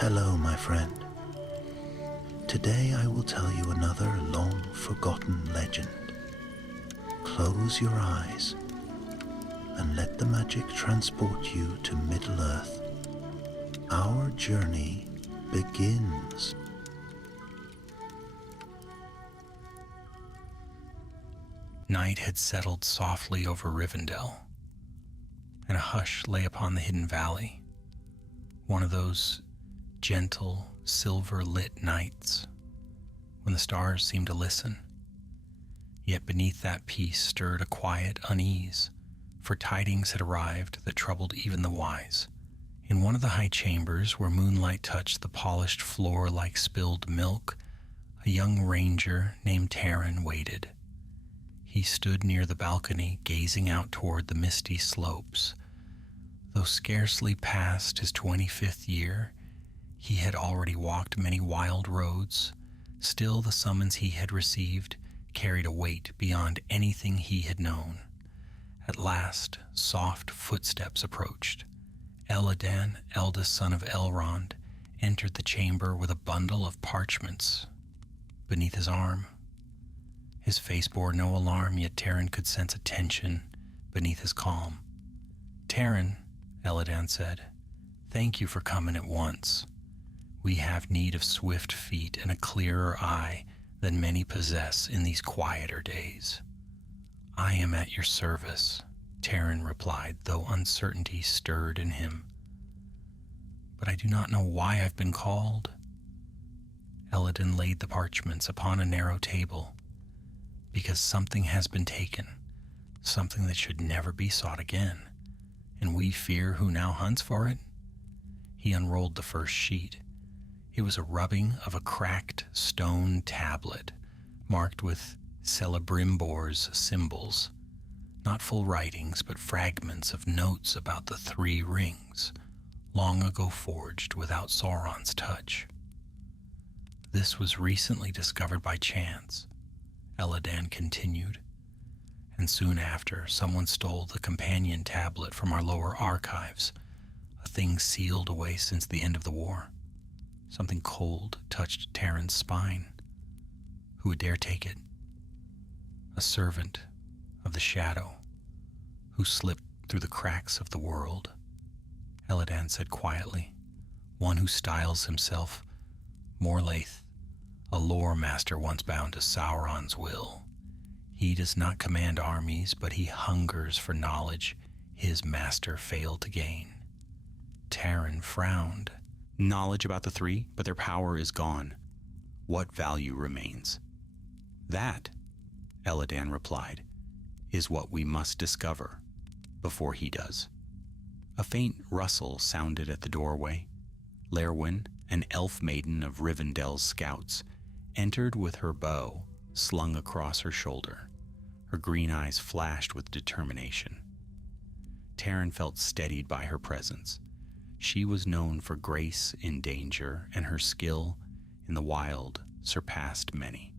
Hello, my friend. Today I will tell you another long-forgotten legend. Close your eyes and let the magic transport you to Middle-earth. Our journey begins. Night had settled softly over Rivendell, and a hush lay upon the hidden valley, one of those gentle, silver-lit nights when the stars seemed to listen. Yet beneath that peace stirred a quiet unease, for tidings had arrived that troubled even the wise. In one of the high chambers where moonlight touched the polished floor like spilled milk, a young ranger named Taran waited. He stood near the balcony, gazing out toward the misty slopes. Though scarcely past his 25th year, he had already walked many wild roads. Still the summons he had received carried a weight beyond anything he had known. At last, soft footsteps approached. Elladan, eldest son of Elrond, entered the chamber with a bundle of parchments beneath his arm. His face bore no alarm, yet Taran could sense a tension beneath his calm. "Taran," Elladan said, "thank you for coming at once. We have need of swift feet and a clearer eye than many possess in these quieter days." "I am at your service," Taran replied, though uncertainty stirred in him. "But I do not know why I've been called." Elladan laid the parchments upon a narrow table. "Because something has been taken, something that should never be sought again, and we fear who now hunts for it." He unrolled the first sheet. It was a rubbing of a cracked stone tablet, marked with Celebrimbor's symbols. Not full writings, but fragments of notes about the three rings, long ago forged without Sauron's touch. "This was recently discovered by chance," Elladan continued, "and soon after someone stole the companion tablet from our lower archives, a thing sealed away since the end of the war. Something cold touched Taran's spine. Who would dare take it? A servant of the shadow who slipped through the cracks of the world," Elladan said quietly. "One who styles himself Morlaith, a lore master once bound to Sauron's will. He does not command armies, but he hungers for knowledge his master failed to gain." Taran frowned. "Knowledge about the three, but their power is gone. What value remains?" "That," Elladan replied, "is what we must discover before he does." A faint rustle sounded at the doorway. Lerwin, an elf maiden of Rivendell's scouts, entered with her bow slung across her shoulder. Her green eyes flashed with determination. Taran felt steadied by her presence. She was known for grace in danger, and her skill in the wild surpassed many.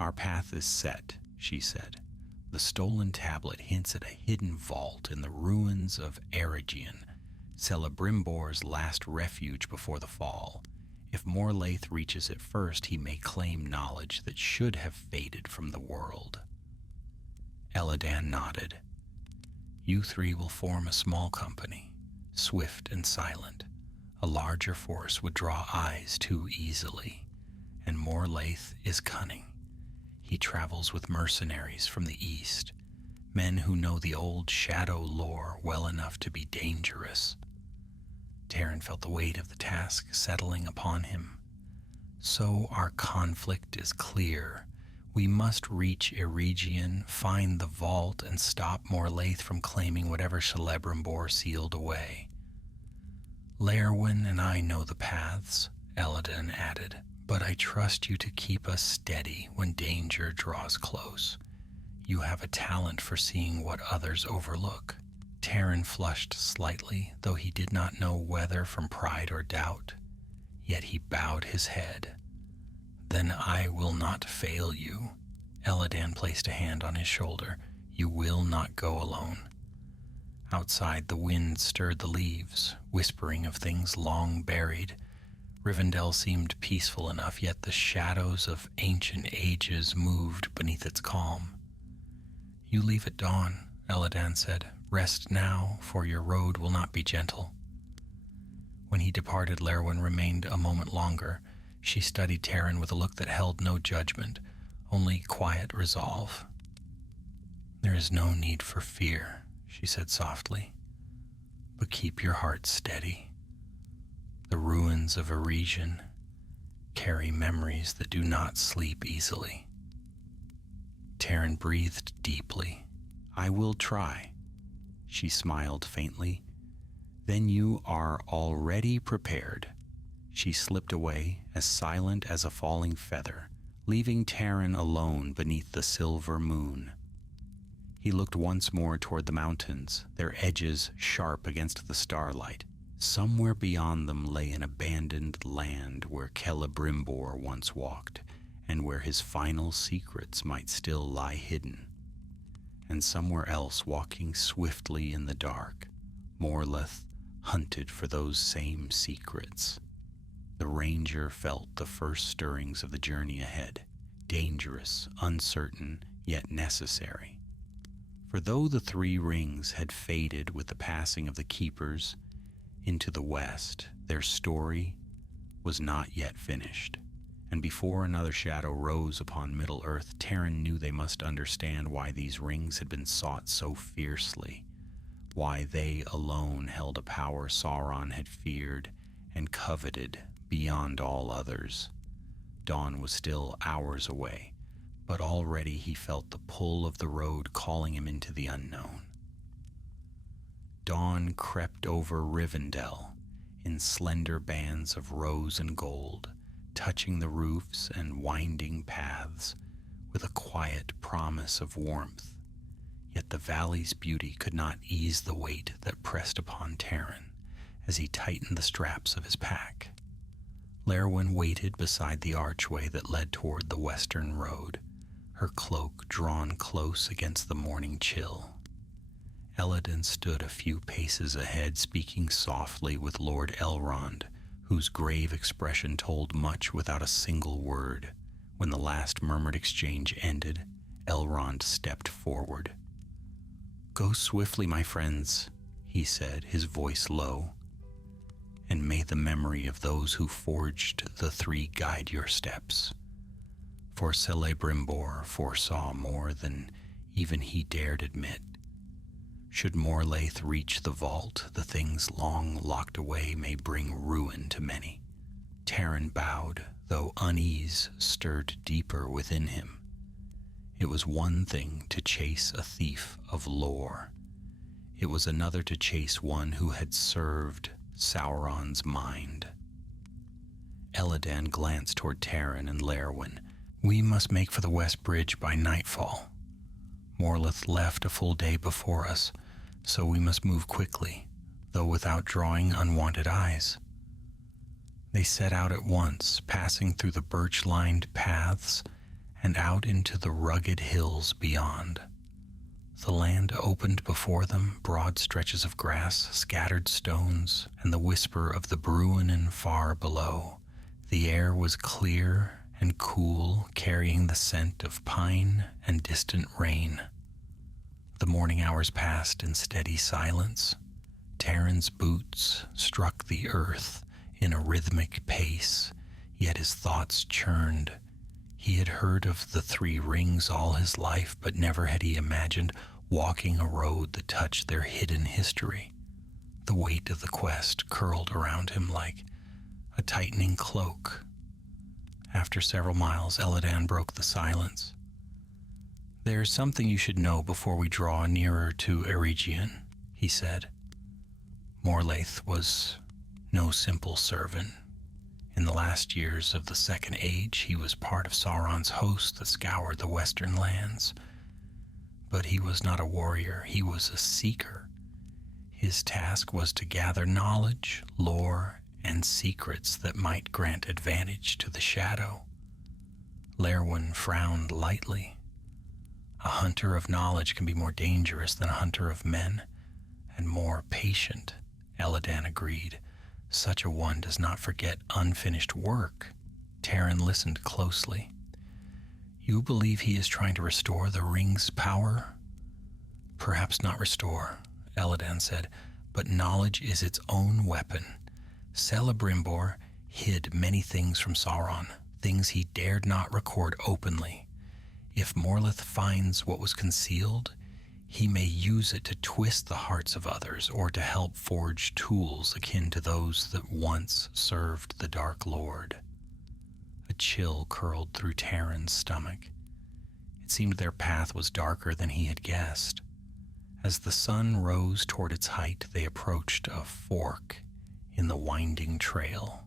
"Our path is set," she said. "The stolen tablet hints at a hidden vault in the ruins of Eregion, Celebrimbor's last refuge before the fall. If Morlaith reaches it first, he may claim knowledge that should have faded from the world." Elladan nodded. "You three will form a small company, swift and silent. A larger force would draw eyes too easily, and Morlaith is cunning. He travels with mercenaries from the east, men who know the old shadow lore well enough to be dangerous." Taran felt the weight of the task settling upon him. "So our conflict is clear. We must reach Eregion, find the vault, and stop Morlaith from claiming whatever Celebrimbor sealed away." "Lerwin and I know the paths," Elladan added, "but I trust you to keep us steady when danger draws close. You have a talent for seeing what others overlook." Taran flushed slightly, though he did not know whether from pride or doubt. Yet he bowed his head. "Then I will not fail you." Elladan placed a hand on his shoulder. "You will not go alone." Outside, the wind stirred the leaves, whispering of things long buried. Rivendell seemed peaceful enough, yet the shadows of ancient ages moved beneath its calm. "You leave at dawn," Eladan said. "Rest now, for your road will not be gentle." When he departed, Lerwin remained a moment longer. She studied Taran with a look that held no judgment, only quiet resolve. "There is no need for fear," she said softly, "but keep your heart steady. The ruins of Elysian carry memories that do not sleep easily." Taran breathed deeply. "I will try." She smiled faintly. "Then you are already prepared." She slipped away, as silent as a falling feather, leaving Taran alone beneath the silver moon. He looked once more toward the mountains, their edges sharp against the starlight. Somewhere beyond them lay an abandoned land where Celebrimbor once walked, and where his final secrets might still lie hidden. And somewhere else, walking swiftly in the dark, Morleth hunted for those same secrets. The ranger felt the first stirrings of the journey ahead, dangerous, uncertain, yet necessary. For though the three rings had faded with the passing of the keepers into the west, their story was not yet finished. And before another shadow rose upon Middle-earth, Taran knew they must understand why these rings had been sought so fiercely, why they alone held a power Sauron had feared and coveted beyond all others. Dawn was still hours away, but already he felt the pull of the road calling him into the unknown. Dawn crept over Rivendell in slender bands of rose and gold, touching the roofs and winding paths with a quiet promise of warmth. Yet the valley's beauty could not ease the weight that pressed upon Taran as he tightened the straps of his pack. Lerwin waited beside the archway that led toward the western road, her cloak drawn close against the morning chill. Elladan stood a few paces ahead, speaking softly with Lord Elrond, whose grave expression told much without a single word. When the last murmured exchange ended, Elrond stepped forward. "Go swiftly, my friends," he said, his voice low, "and may the memory of those who forged the three guide your steps. For Celebrimbor foresaw more than even he dared admit. Should Morlaith reach the vault, the things long locked away may bring ruin to many." Taran bowed, though unease stirred deeper within him. It was one thing to chase a thief of lore. It was another to chase one who had served Sauron's mind. Eladan glanced toward Taran and Lerwin. "We must make for the West Bridge by nightfall. Morleth left a full day before us, so we must move quickly, though without drawing unwanted eyes." They set out at once, passing through the birch-lined paths and out into the rugged hills beyond. The land opened before them, broad stretches of grass, scattered stones, and the whisper of the Bruinen far below. The air was clear and cool, carrying the scent of pine and distant rain. The morning hours passed in steady silence. Taran's boots struck the earth in a rhythmic pace, yet his thoughts churned. He had heard of the three rings all his life, but never had he imagined walking a road that touched their hidden history. The weight of the quest curled around him like a tightening cloak. After several miles, Eladan broke the silence. "There's something you should know before we draw nearer to Eregion," he said. "Morlaith was no simple servant. In the last years of the Second Age, he was part of Sauron's host that scoured the western lands. But he was not a warrior, he was a seeker. His task was to gather knowledge, lore, and secrets that might grant advantage to the Shadow." Lerwin frowned lightly. "A hunter of knowledge can be more dangerous than a hunter of men, and more patient," Eladan agreed. Such a one does not forget unfinished work. Taran listened closely. You believe he is trying to restore the ring's power? Perhaps not restore, Eladan said, but knowledge is its own weapon. Celebrimbor hid many things from Sauron, things he dared not record openly. If Morleth finds what was concealed, he may use it to twist the hearts of others or to help forge tools akin to those that once served the Dark Lord. A chill curled through Taran's stomach. It seemed their path was darker than he had guessed. As the sun rose toward its height, they approached a fork in the winding trail.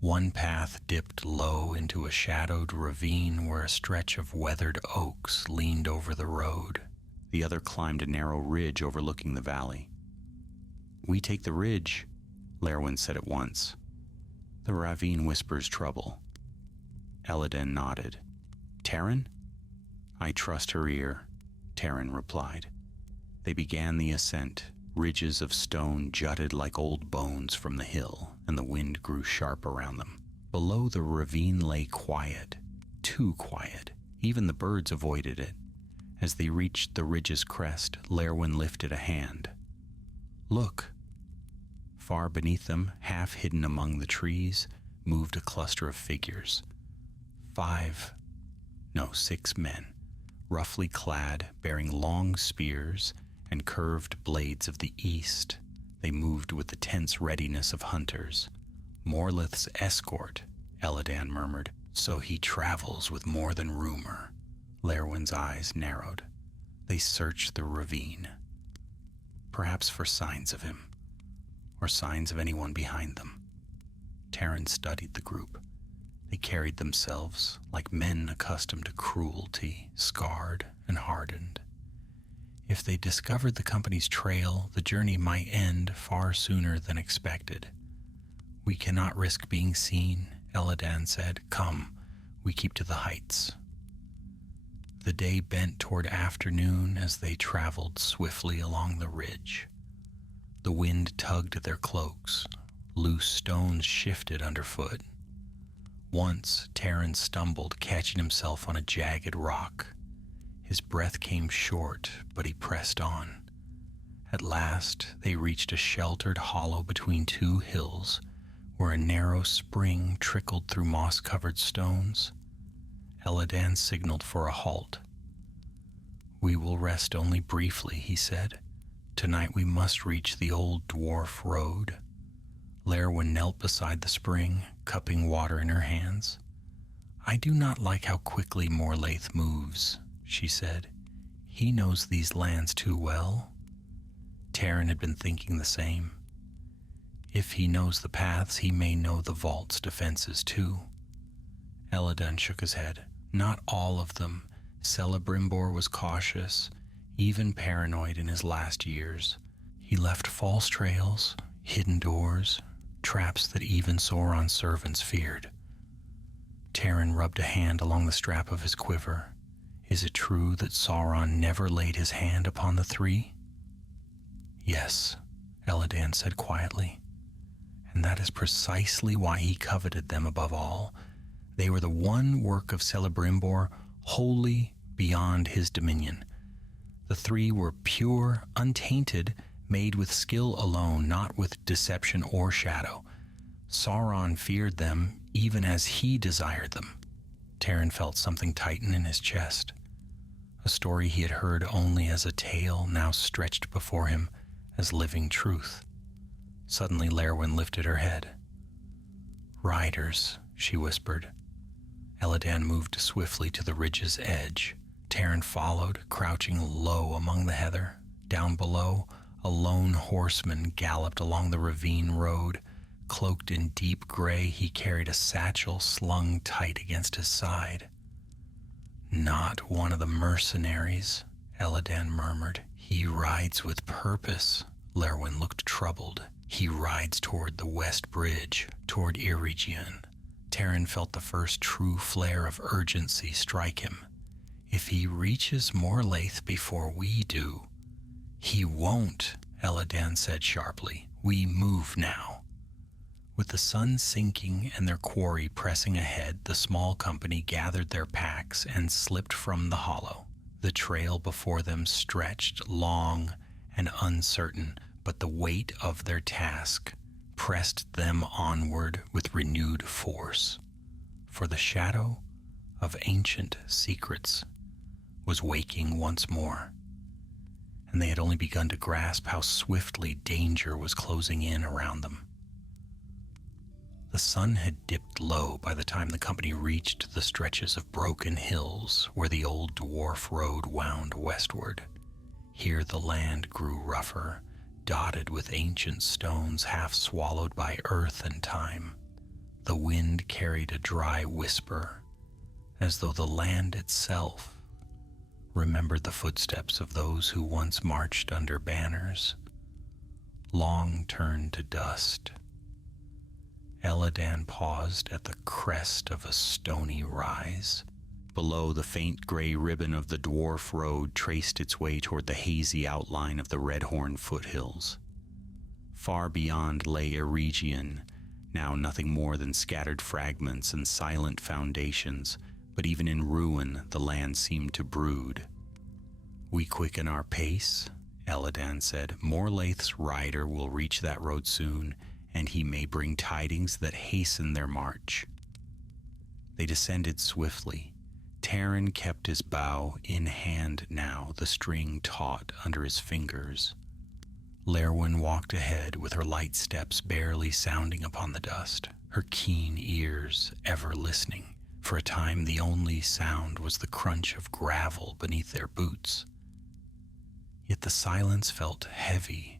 One path dipped low into a shadowed ravine where a stretch of weathered oaks leaned over the road. The other climbed a narrow ridge overlooking the valley. We take the ridge, Lerwin said at once. The ravine whispers trouble. Eladan nodded. Taran? I trust her ear, Taran replied. They began the ascent. Ridges of stone jutted like old bones from the hill, and the wind grew sharp around them. Below, the ravine lay quiet, too quiet. Even the birds avoided it. As they reached the ridge's crest, Lerwin lifted a hand. Look! Far beneath them, half hidden among the trees, moved a cluster of figures. 6 men, roughly clad, bearing long spears and curved blades of the east. They moved with the tense readiness of hunters. Morleth's escort, Eladan murmured. So he travels with more than rumor. Lerwin's eyes narrowed. They searched the ravine, perhaps for signs of him, or signs of anyone behind them. Taran studied the group. They carried themselves like men accustomed to cruelty, scarred and hardened. If they discovered the company's trail, the journey might end far sooner than expected. We cannot risk being seen, Eladan said. Come, we keep to the heights. The day bent toward afternoon as they traveled swiftly along the ridge. The wind tugged at their cloaks. Loose stones shifted underfoot. Once, Taran stumbled, catching himself on a jagged rock. His breath came short, but he pressed on. At last, they reached a sheltered hollow between two hills, where a narrow spring trickled through moss-covered stones. Eladan signaled for a halt. We will rest only briefly, he said. Tonight we must reach the old dwarf road. Lerwin knelt beside the spring, cupping water in her hands. I do not like how quickly Morlaith moves, she said. He knows these lands too well. Taran had been thinking the same. If he knows the paths, he may know the vault's defenses too. Eladan shook his head. Not all of them. Celebrimbor was cautious, even paranoid in his last years. He left false trails, hidden doors, traps that even Sauron's servants feared. Taran rubbed a hand along the strap of his quiver. Is it true that Sauron never laid his hand upon the three? Yes, Eladan said quietly. And that is precisely why he coveted them above all. They were the one work of Celebrimbor wholly beyond his dominion. The three were pure, untainted, made with skill alone, not with deception or shadow. Sauron feared them even as he desired them. Taran felt something tighten in his chest. A story he had heard only as a tale now stretched before him as living truth. Suddenly Lerwin lifted her head. Riders, she whispered. Eladan moved swiftly to the ridge's edge. Taran followed, crouching low among the heather. Down below, a lone horseman galloped along the ravine road. Cloaked in deep gray, he carried a satchel slung tight against his side. Not one of the mercenaries, Eladan murmured. He rides with purpose. Lerwin looked troubled. He rides toward the west bridge, toward Eregion. Taran felt the first true flare of urgency strike him. If he reaches Morlaith before we do... He won't, Eladan said sharply. We move now. With the sun sinking and their quarry pressing ahead, the small company gathered their packs and slipped from the hollow. The trail before them stretched long and uncertain, but the weight of their task pressed them onward with renewed force. For the shadow of ancient secrets was waking once more, and they had only begun to grasp how swiftly danger was closing in around them. The sun had dipped low by the time the company reached the stretches of broken hills where the old dwarf road wound westward. Here the land grew rougher, dotted with ancient stones half swallowed by earth and time. The wind carried a dry whisper, as though the land itself remembered the footsteps of those who once marched under banners, long turned to dust. Eladan paused at the crest of a stony rise. Below, the faint gray ribbon of the dwarf road traced its way toward the hazy outline of the Redhorn foothills. Far beyond lay Eregion, now nothing more than scattered fragments and silent foundations, but even in ruin the land seemed to brood. "We quicken our pace," Eladan said. "Morlaith's rider will reach that road soon, and he may bring tidings that hasten their march." They descended swiftly. Taran kept his bow in hand now, the string taut under his fingers. Lerwin walked ahead with her light steps barely sounding upon the dust, her keen ears ever listening. For a time the only sound was the crunch of gravel beneath their boots. Yet the silence felt heavy,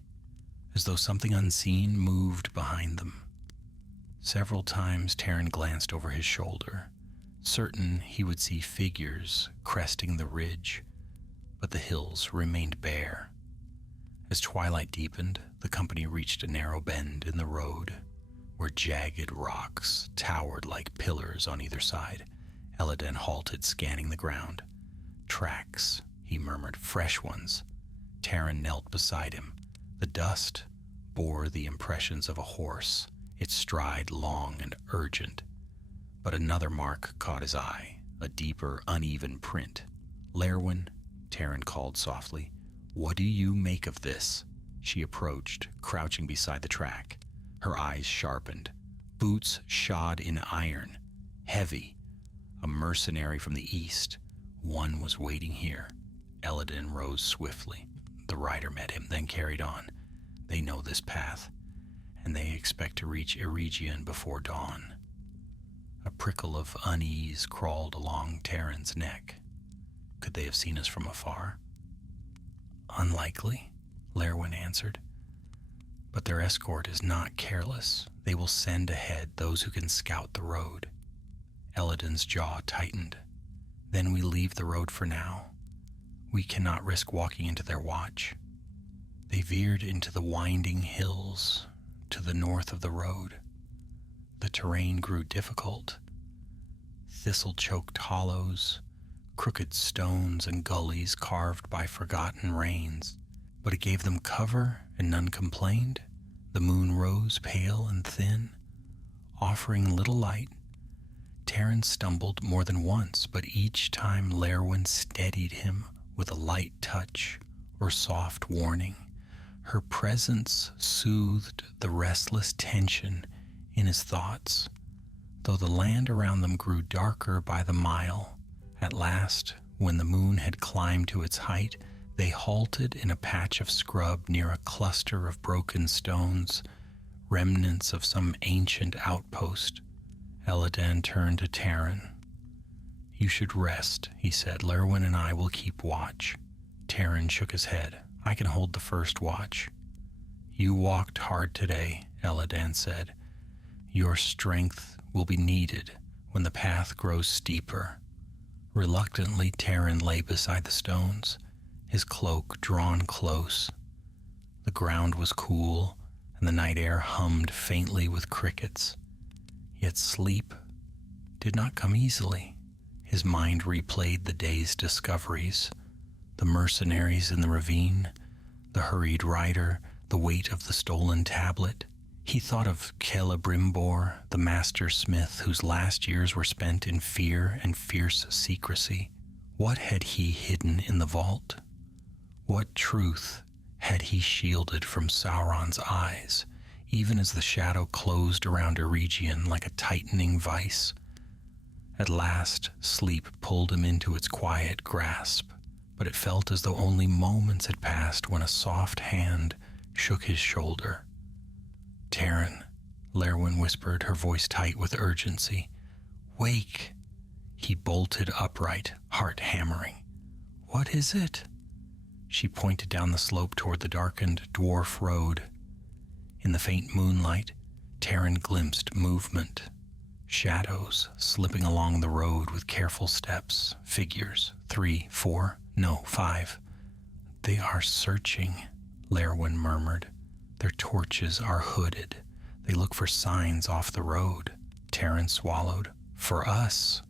as though something unseen moved behind them. Several times Taran glanced over his shoulder, certain he would see figures cresting the ridge, but the hills remained bare. As twilight deepened, the company reached a narrow bend in the road, where jagged rocks towered like pillars on either side. Eladan halted, scanning the ground. "Tracks," he murmured, "fresh ones." Taran knelt beside him. The dust bore the impressions of a horse, its stride long and urgent. But another mark caught his eye, a deeper, uneven print. "Lerwin," Taran called softly, "what do you make of this?" She approached, crouching beside the track. Her eyes sharpened. Boots shod in iron, heavy. A mercenary from the east. One was waiting here. Eladan rose swiftly. The rider met him, then carried on. "They know this path, and they expect to reach Eregion before dawn." A prickle of unease crawled along Taran's neck. Could they have seen us from afar? "Unlikely," Lerwin answered. "But their escort is not careless. They will send ahead those who can scout the road." Eladan's jaw tightened. "Then we leave the road for now. We cannot risk walking into their watch." They veered into the winding hills to the north of the road. The terrain grew difficult. Thistle-choked hollows, crooked stones and gullies carved by forgotten rains. But it gave them cover, and none complained. The moon rose pale and thin, offering little light. Taran stumbled more than once, but each time Lerwin steadied him with a light touch or soft warning. Her presence soothed the restless tension in his thoughts, though the land around them grew darker by the mile. At last, when the moon had climbed to its height, they halted in a patch of scrub near a cluster of broken stones, remnants of some ancient outpost. Eladan turned to Taran. "You should rest," he said. "Lerwin and I will keep watch." Taran shook his head. "I can hold the first watch." "You walked hard today," Eladan said. "Your strength will be needed when the path grows steeper." Reluctantly, Taran lay beside the stones, his cloak drawn close. The ground was cool, and the night air hummed faintly with crickets. Yet sleep did not come easily. His mind replayed the day's discoveries, the mercenaries in the ravine, the hurried rider, the weight of the stolen tablet. He thought of Celebrimbor, the master smith whose last years were spent in fear and fierce secrecy. What had he hidden in the vault? What truth had he shielded from Sauron's eyes, even as the shadow closed around Eregion like a tightening vice? At last, sleep pulled him into its quiet grasp, but it felt as though only moments had passed when a soft hand shook his shoulder. "Taran," Lerwin whispered, her voice tight with urgency. "Wake!" He bolted upright, heart hammering. "What is it?" She pointed down the slope toward the darkened dwarf road. In the faint moonlight, Taran glimpsed movement. Shadows slipping along the road with careful steps. Figures. 3, 4, no, 5. "They are searching," Lerwin murmured. "Their torches are hooded. They look for signs off the road." Taran swallowed. "For us."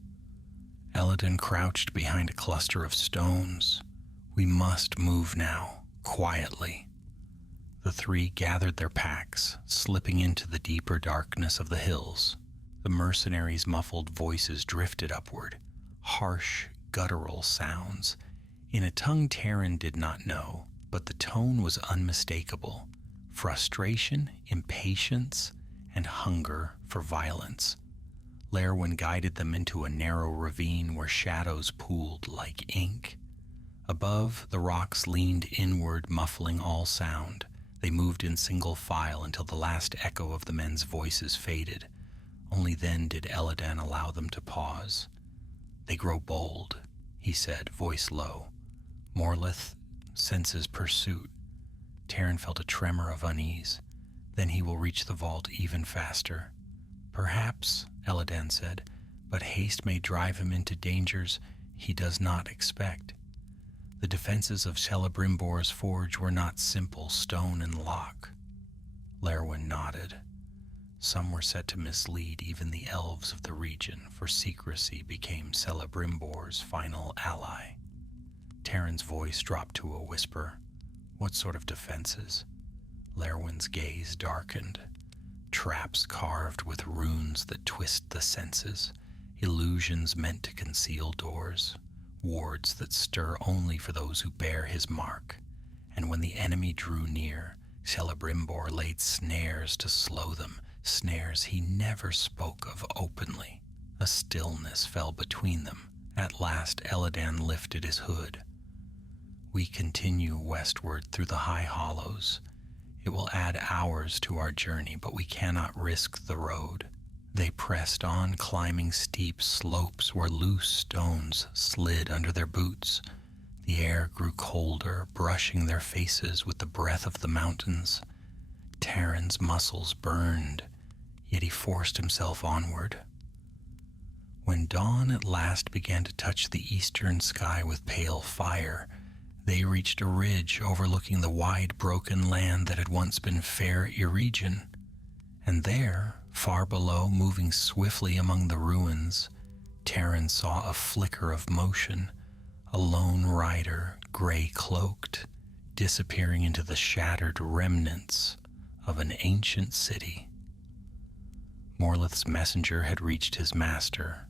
Elladan crouched behind a cluster of stones. "We must move now, quietly." The three gathered their packs, slipping into the deeper darkness of the hills. The mercenaries' muffled voices drifted upward, harsh, guttural sounds, in a tongue Taran did not know, but the tone was unmistakable. Frustration, impatience, and hunger for violence. Lerwin guided them into a narrow ravine where shadows pooled like ink. Above, the rocks leaned inward, muffling all sound. They moved in single file until the last echo of the men's voices faded. Only then did Elladan allow them to pause. "They grow bold," he said, voice low. "Morleth senses pursuit." Taran felt a tremor of unease. "Then he will reach the vault even faster." "Perhaps," Elladan said, "but haste may drive him into dangers he does not expect." The defenses of Celebrimbor's forge were not simple stone and lock. Lerwin nodded. Some were set to mislead even the elves of the region, for secrecy became Celebrimbor's final ally. Taran's voice dropped to a whisper. "What sort of defenses?" Lerwin's gaze darkened. "Traps carved with runes that twist the senses, illusions meant to conceal doors, wards that stir only for those who bear his mark. And when the enemy drew near, Celebrimbor laid snares to slow them, snares he never spoke of openly." A stillness fell between them. At last Elladan lifted his hood. "We continue westward through the high hollows. It will add hours to our journey, but we cannot risk the road." They pressed on, climbing steep slopes where loose stones slid under their boots. The air grew colder, brushing their faces with the breath of the mountains. Taran's muscles burned, yet he forced himself onward. When dawn at last began to touch the eastern sky with pale fire, they reached a ridge overlooking the wide broken land that had once been fair Eregion. And there, far below, moving swiftly among the ruins, Taran saw a flicker of motion, a lone rider, gray-cloaked, disappearing into the shattered remnants of an ancient city. Morleth's messenger had reached his master.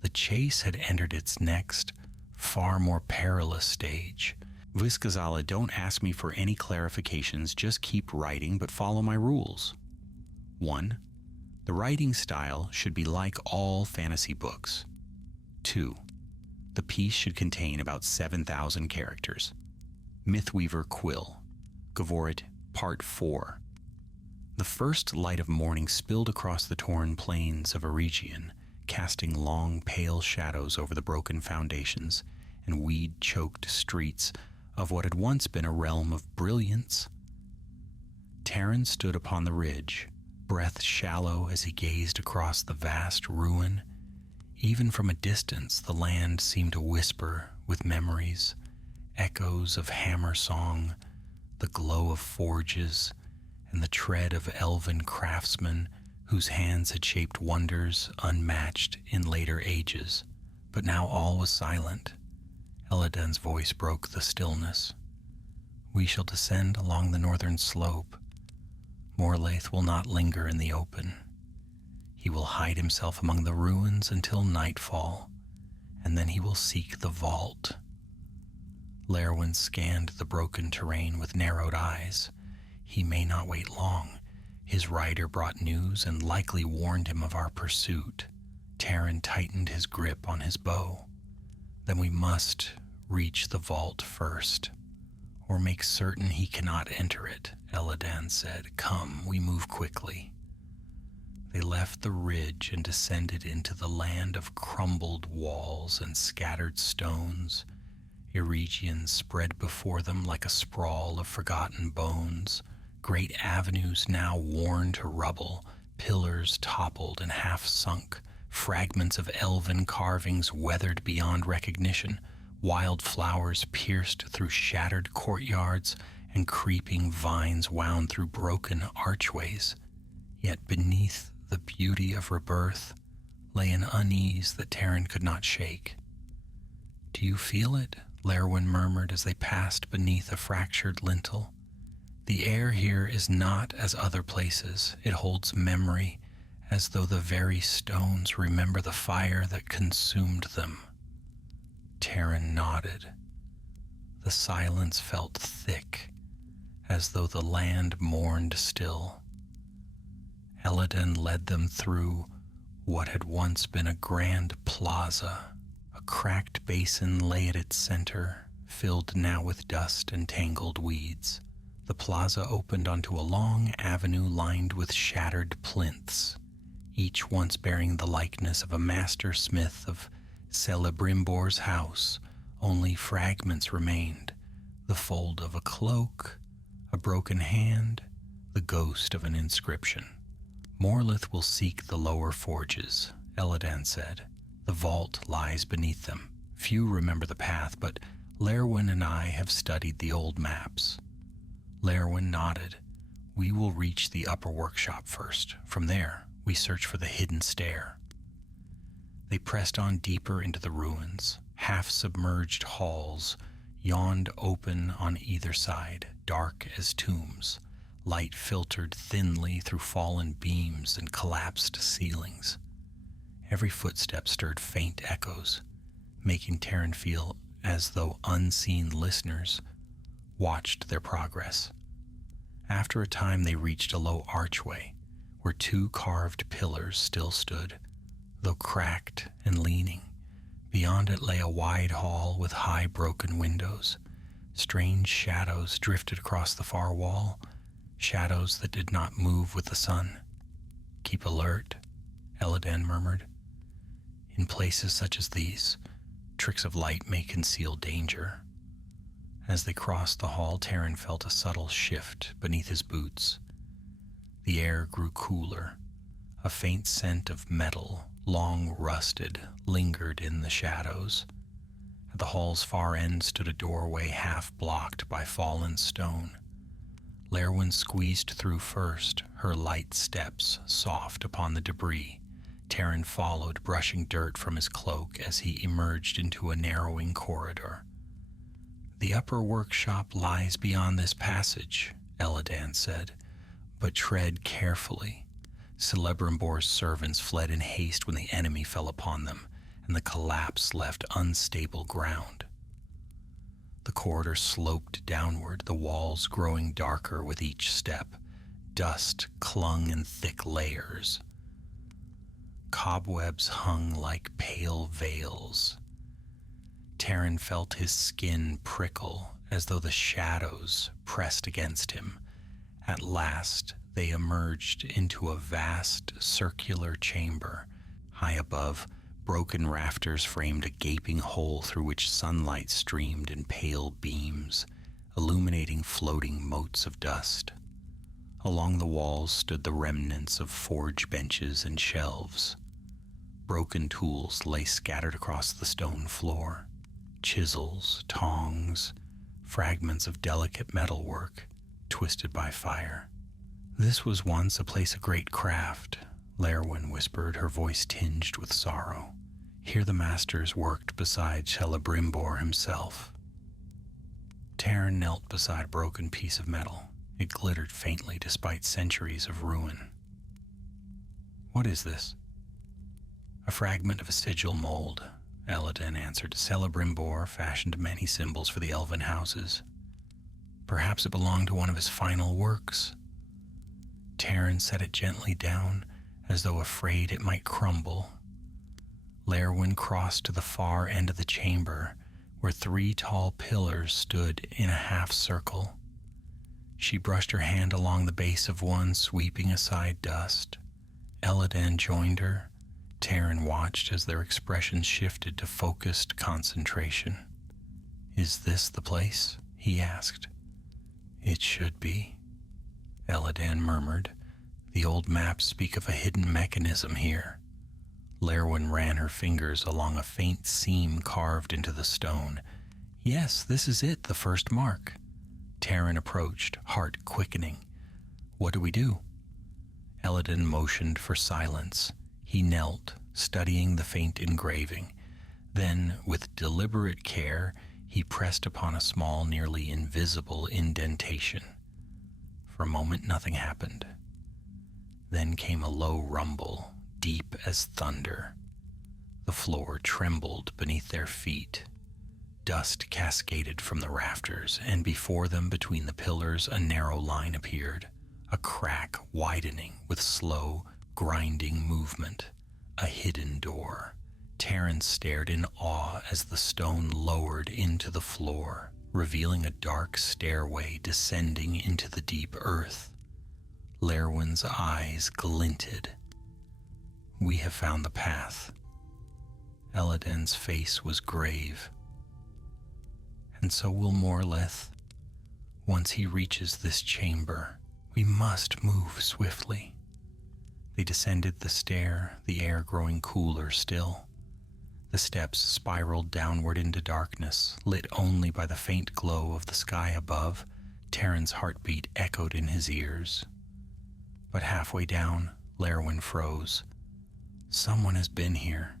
The chase had entered its next, far more perilous stage. "Viscazala, don't ask me for any clarifications, just keep writing, but follow my rules. 1. The writing style should be like all fantasy books. 2. The piece should contain about 7,000 characters. Mythweaver Quill. Gavorit, Part 4. The first light of morning spilled across the torn plains of Eregion, casting long, pale shadows over the broken foundations and weed-choked streets of what had once been a realm of brilliance. Taran stood upon the ridge, breath shallow as he gazed across the vast ruin. Even from a distance, the land seemed to whisper with memories, echoes of hammer song, the glow of forges, and the tread of elven craftsmen whose hands had shaped wonders unmatched in later ages. But now all was silent. Elladan's voice broke the stillness. "We shall descend along the northern slope." Morlaith will not linger in the open. He will hide himself among the ruins until nightfall, and then he will seek the vault. Lerwin scanned the broken terrain with narrowed eyes. He may not wait long. His rider brought news and likely warned him of our pursuit. Taran tightened his grip on his bow. Then we must reach the vault first, or make certain he cannot enter it, Eladan said. Come, we move quickly. They left the ridge and descended into the land of crumbled walls and scattered stones. Eregion spread before them like a sprawl of forgotten bones. Great avenues now worn to rubble, pillars toppled and half sunk, fragments of elven carvings weathered beyond recognition, wild flowers pierced through shattered courtyards, and creeping vines wound through broken archways. Yet beneath the beauty of rebirth lay an unease that Taran could not shake. "Do you feel it?" Lerwin murmured as they passed beneath a fractured lintel. "The air here is not as other places. It holds memory, as though the very stones remember the fire that consumed them." Taran nodded. The silence felt thick, as though the land mourned still. Eladan led them through what had once been a grand plaza. A cracked basin lay at its center, filled now with dust and tangled weeds. The plaza opened onto a long avenue lined with shattered plinths, each once bearing the likeness of a master smith of Celebrimbor's house. Only fragments remained: the fold of a cloak, a broken hand, the ghost of an inscription. "Morlith will seek the lower forges," Eladan said. "The vault lies beneath them. Few remember the path, but Lerwin and I have studied the old maps." Lerwin nodded. "We will reach the upper workshop first. From there, we search for the hidden stair." They pressed on deeper into the ruins. Half-submerged halls yawned open on either side, dark as tombs. Light filtered thinly through fallen beams and collapsed ceilings. Every footstep stirred faint echoes, making Taran feel as though unseen listeners watched their progress. After a time, they reached a low archway where two carved pillars still stood, though cracked and leaning. Beyond it lay a wide hall with high broken windows. Strange shadows drifted across the far wall, shadows that did not move with the sun. "Keep alert," Eladan murmured. "In places such as these, tricks of light may conceal danger." As they crossed the hall, Taran felt a subtle shift beneath his boots. The air grew cooler. A faint scent of metal, long rusted, lingered in the shadows. At the hall's far end stood a doorway half blocked by fallen stone. Lerwin squeezed through first, her light steps soft upon the debris. Taran followed, brushing dirt from his cloak as he emerged into a narrowing corridor. "The upper workshop lies beyond this passage," Eladan said, "but tread carefully." Celebrimbor's servants fled in haste when the enemy fell upon them, and the collapse left unstable ground. The corridor sloped downward, the walls growing darker with each step. Dust clung in thick layers. Cobwebs hung like pale veils. Taran felt his skin prickle as though the shadows pressed against him. At last, they emerged into a vast circular chamber. High above, broken rafters framed a gaping hole through which sunlight streamed in pale beams, illuminating floating motes of dust. Along the walls stood the remnants of forge benches and shelves. Broken tools lay scattered across the stone floor. Chisels, tongs, fragments of delicate metalwork, twisted by fire. "This was once a place of great craft," Lerwin whispered, her voice tinged with sorrow. "Here the masters worked beside Celebrimbor himself." Taran knelt beside a broken piece of metal. It glittered faintly despite centuries of ruin. "What is this?" "A fragment of a sigil mold," Elladan answered. "Celebrimbor fashioned many symbols for the elven houses. Perhaps it belonged to one of his final works." Terran set it gently down, as though afraid it might crumble. Lerwin crossed to the far end of the chamber, where 3 tall pillars stood in a half circle. She brushed her hand along the base of one, sweeping aside dust. Elladan joined her. Terran watched as their expressions shifted to focused concentration. "Is this the place?" he asked. "It should be," Elladan murmured. "The old maps speak of a hidden mechanism here." Lerwin ran her fingers along a faint seam carved into the stone. "Yes, this is it, the first mark." Terran approached, heart quickening. "What do we do?" Elladan motioned for silence. He knelt, studying the faint engraving. Then, with deliberate care, he pressed upon a small, nearly invisible indentation. For a moment, nothing happened. Then came a low rumble, deep as thunder. The floor trembled beneath their feet. Dust cascaded from the rafters, and before them, between the pillars, a narrow line appeared, a crack widening with slow, grinding movement, a hidden door. Terran stared in awe as the stone lowered into the floor, revealing a dark stairway descending into the deep earth. Lerwin's eyes glinted. "We have found the path." Elladan's face was grave. "And so will Morleth. Once he reaches this chamber, we must move swiftly." They descended the stair, the air growing cooler still. The steps spiraled downward into darkness, lit only by the faint glow of the sky above. Terran's heartbeat echoed in his ears. But halfway down, Lerwin froze. "Someone has been here."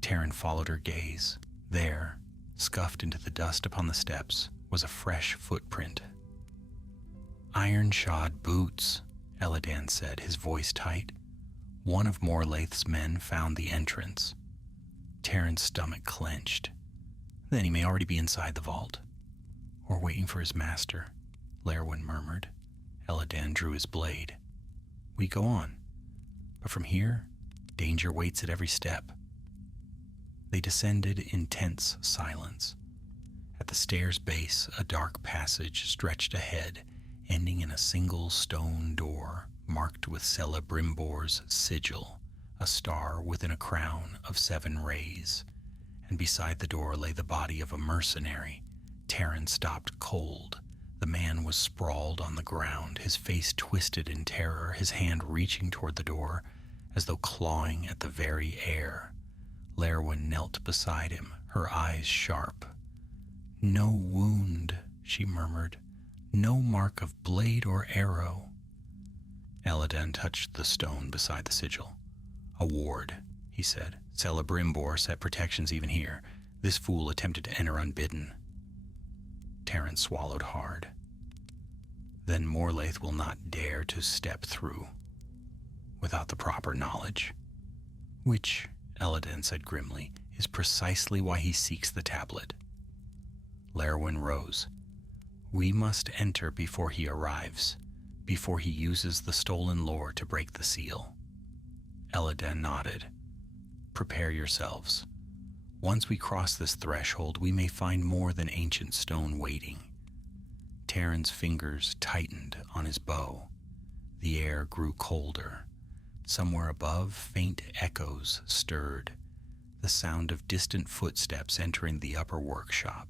Terran followed her gaze. There, scuffed into the dust upon the steps, was a fresh footprint. "Iron-shod boots," Elladan said, his voice tight. "One of Morlath's men found the entrance." Terran's stomach clenched. "Then he may already be inside the vault." "Or waiting for his master," Lerwin murmured. Elladan drew his blade. "We go on. But from here, danger waits at every step." They descended in tense silence. At the stair's base, a dark passage stretched ahead, ending in a single stone door marked with Celebrimbor's sigil, a star within a crown of 7 rays. And beside the door lay the body of a mercenary. Terran stopped cold. The man was sprawled on the ground, his face twisted in terror, his hand reaching toward the door, as though clawing at the very air. Lerwin knelt beside him, her eyes sharp. "No wound," she murmured. "No mark of blade or arrow." Elladan touched the stone beside the sigil. "A ward," he said. "Celebrimbor set protections even here. This fool attempted to enter unbidden." Terran swallowed hard. "Then Morlath will not dare to step through without the proper knowledge." "Which," Elladan said grimly, "is precisely why he seeks the tablet." Lerwin rose. "We must enter before he arrives, before he uses the stolen lore to break the seal." Elladan nodded. "Prepare yourselves. Once we cross this threshold, we may find more than ancient stone waiting." Terran's fingers tightened on his bow. The air grew colder. Somewhere above, faint echoes stirred, the sound of distant footsteps entering the upper workshop.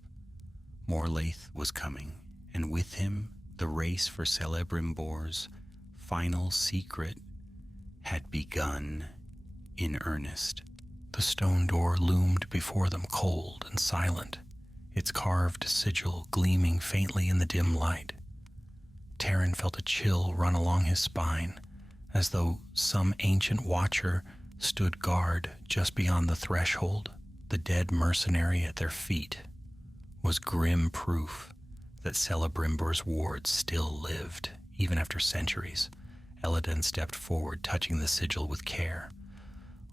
Morlath was coming, and with him, the race for Celebrimbor's final secret had begun in earnest. The stone door loomed before them, cold and silent, its carved sigil gleaming faintly in the dim light. Terran felt a chill run along his spine, as though some ancient watcher stood guard just beyond the threshold. The dead mercenary at their feet was grim proof that Celebrimbor's wards still lived, even after centuries. Elladan stepped forward, touching the sigil with care.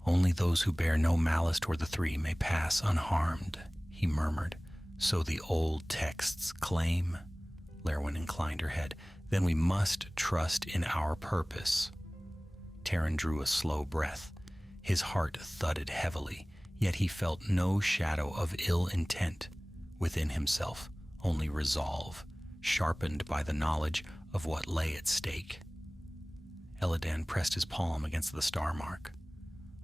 "Only those who bear no malice toward the three may pass unharmed," he murmured. "So the old texts claim." Lerwin inclined her head. "Then we must trust in our purpose." Taran drew a slow breath. His heart thudded heavily, yet he felt no shadow of ill intent within himself, only resolve, sharpened by the knowledge of what lay at stake. Elladan pressed his palm against the star mark.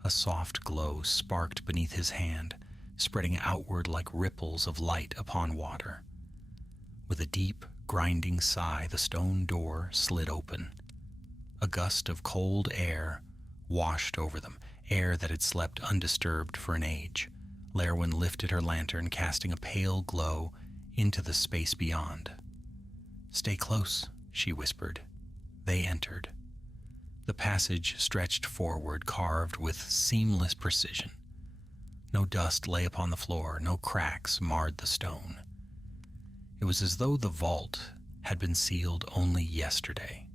A soft glow sparked beneath his hand, spreading outward like ripples of light upon water. With a deep, grinding sigh, the stone door slid open. A gust of cold air washed over them, air that had slept undisturbed for an age. Lerwin lifted her lantern, casting a pale glow into the space beyond. "Stay close," she whispered. They entered. The passage stretched forward, carved with seamless precision. No dust lay upon the floor, no cracks marred the stone. It was as though the vault had been sealed only yesterday.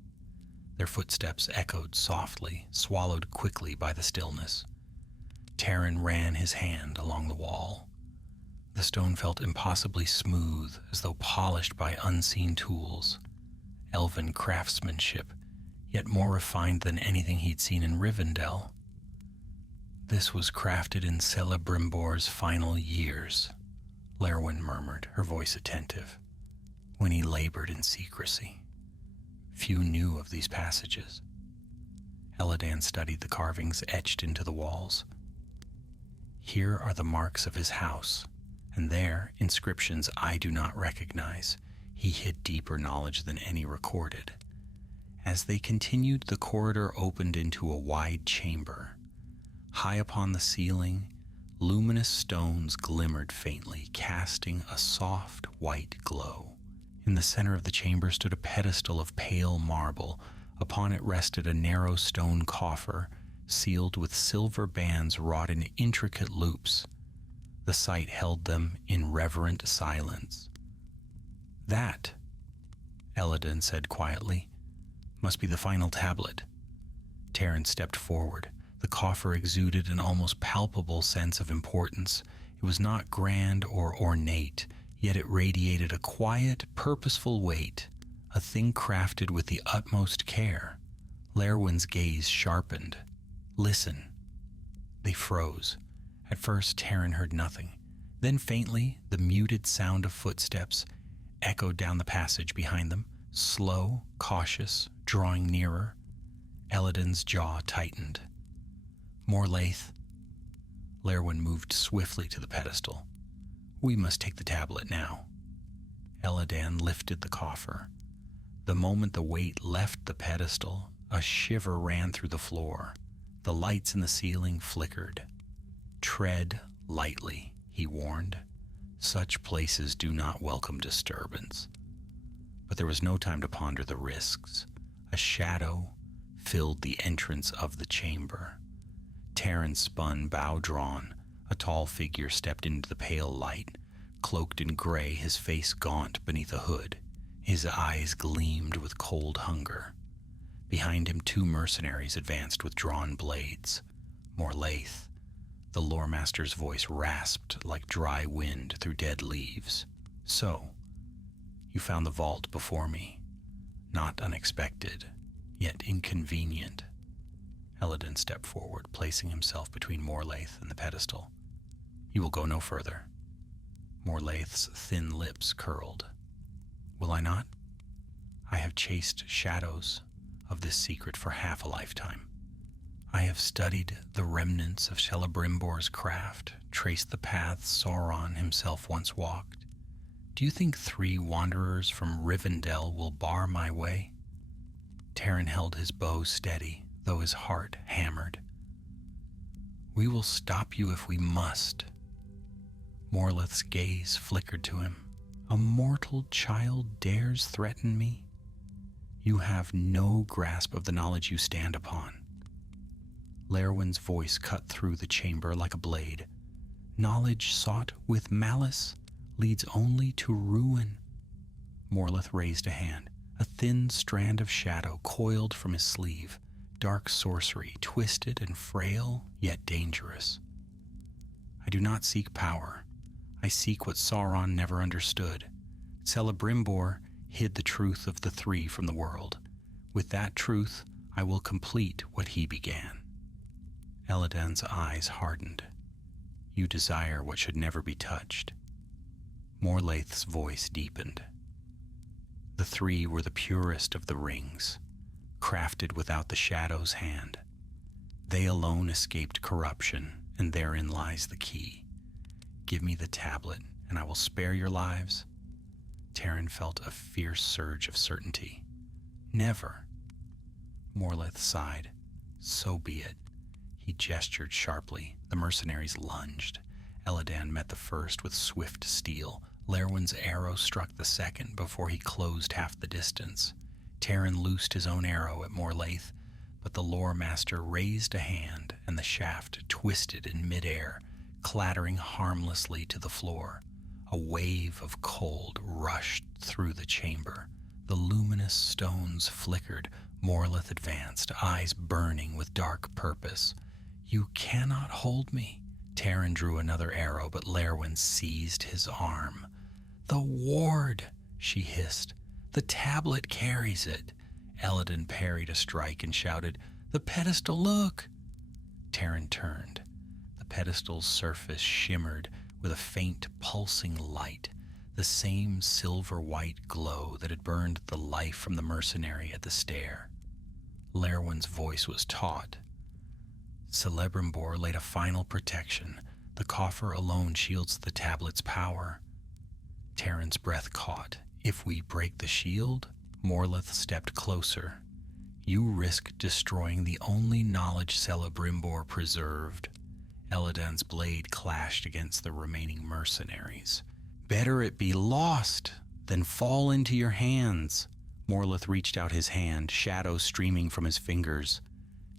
Their footsteps echoed softly, swallowed quickly by the stillness. Taran ran his hand along the wall. The stone felt impossibly smooth, as though polished by unseen tools. Elven craftsmanship, yet more refined than anything he'd seen in Rivendell. "This was crafted in Celebrimbor's final years," Lerwin murmured, her voice attentive, "when he labored in secrecy. Few knew of these passages." Elladan studied the carvings etched into the walls. "Here are the marks of his house, and there inscriptions I do not recognize. He hid deeper knowledge than any recorded." As they continued, the corridor opened into a wide chamber. High upon the ceiling, luminous stones glimmered faintly, casting a soft white glow. In the center of the chamber stood a pedestal of pale marble. Upon it rested a narrow stone coffer, sealed with silver bands wrought in intricate loops. The sight held them in reverent silence. "That," Elladan said quietly, "must be the final tablet." Taran stepped forward. The coffer exuded an almost palpable sense of importance. It was not grand or ornate, yet it radiated a quiet, purposeful weight, a thing crafted with the utmost care. Lerwin's gaze sharpened. "Listen." They froze. At first, Taran heard nothing. Then faintly, the muted sound of footsteps echoed down the passage behind them, slow, cautious, drawing nearer. Elladan's jaw tightened. "Morlaith." Lerwin moved swiftly to the pedestal. "We must take the tablet now." Elladan lifted the coffer. The moment the weight left the pedestal, a shiver ran through the floor. The lights in the ceiling flickered. "Tread lightly," he warned. "Such places do not welcome disturbance." But there was no time to ponder the risks. A shadow filled the entrance of the chamber. Taran spun, bow drawn. A tall figure stepped into the pale light, cloaked in gray, his face gaunt beneath a hood. His eyes gleamed with cold hunger. Behind him, two mercenaries advanced with drawn blades. Morlaith. The lore master's voice rasped like dry wind through dead leaves. "So, you found the vault before me. Not unexpected, yet inconvenient." Elladan stepped forward, placing himself between Morlaith and the pedestal. "You will go no further." Morlaith's thin lips curled. "Will I not? I have chased shadows of this secret for half a lifetime. I have studied the remnants of Celebrimbor's craft, traced the paths Sauron himself once walked. Do you think 3 wanderers from Rivendell will bar my way?" Taran held his bow steady, though his heart hammered. "We will stop you if we must." Morlaith's gaze flickered to him. "A mortal child dares threaten me? You have no grasp of the knowledge you stand upon." Lerwin's voice cut through the chamber like a blade. "Knowledge sought with malice leads only to ruin." Morleth raised a hand. A thin strand of shadow coiled from his sleeve, dark sorcery, twisted and frail, yet dangerous. I do not seek power. I seek what Sauron never understood. Celebrimbor hid the truth of the three from the world. With that truth, I will complete what he began. Elladan's eyes hardened. You desire what should never be touched. Morlaeth's voice deepened. The three were the purest of the rings, crafted without the shadow's hand. They alone escaped corruption, and therein lies the key. Give me the tablet, and I will spare your lives. Taran felt a fierce surge of certainty. Never. Morleth sighed. So be it. He gestured sharply. The mercenaries lunged. Elladan met the first with swift steel. Lerwin's arrow struck the second before he closed half the distance. Taran loosed his own arrow at Morlaeth, but the lore master raised a hand and the shaft twisted in midair, clattering harmlessly to the floor. A wave of cold rushed through the chamber. The luminous stones flickered. Morleth advanced, eyes burning with dark purpose. You cannot hold me. Taran drew another arrow, but Lerwin seized his arm. The ward, she hissed. The tablet carries it. Elladan parried a strike and shouted, The pedestal, look! Taran turned. The pedestal's surface shimmered with a faint, pulsing light, the same silver-white glow that had burned the life from the mercenary at the stair. Lerwin's voice was taut. Celebrimbor laid a final protection. The coffer alone shields the tablet's power. Taran's breath caught. If we break the shield, Morleth stepped closer. You risk destroying the only knowledge Celebrimbor preserved. Elladan's blade clashed against the remaining mercenaries. Better it be lost than fall into your hands. Morleth reached out his hand, shadow streaming from his fingers.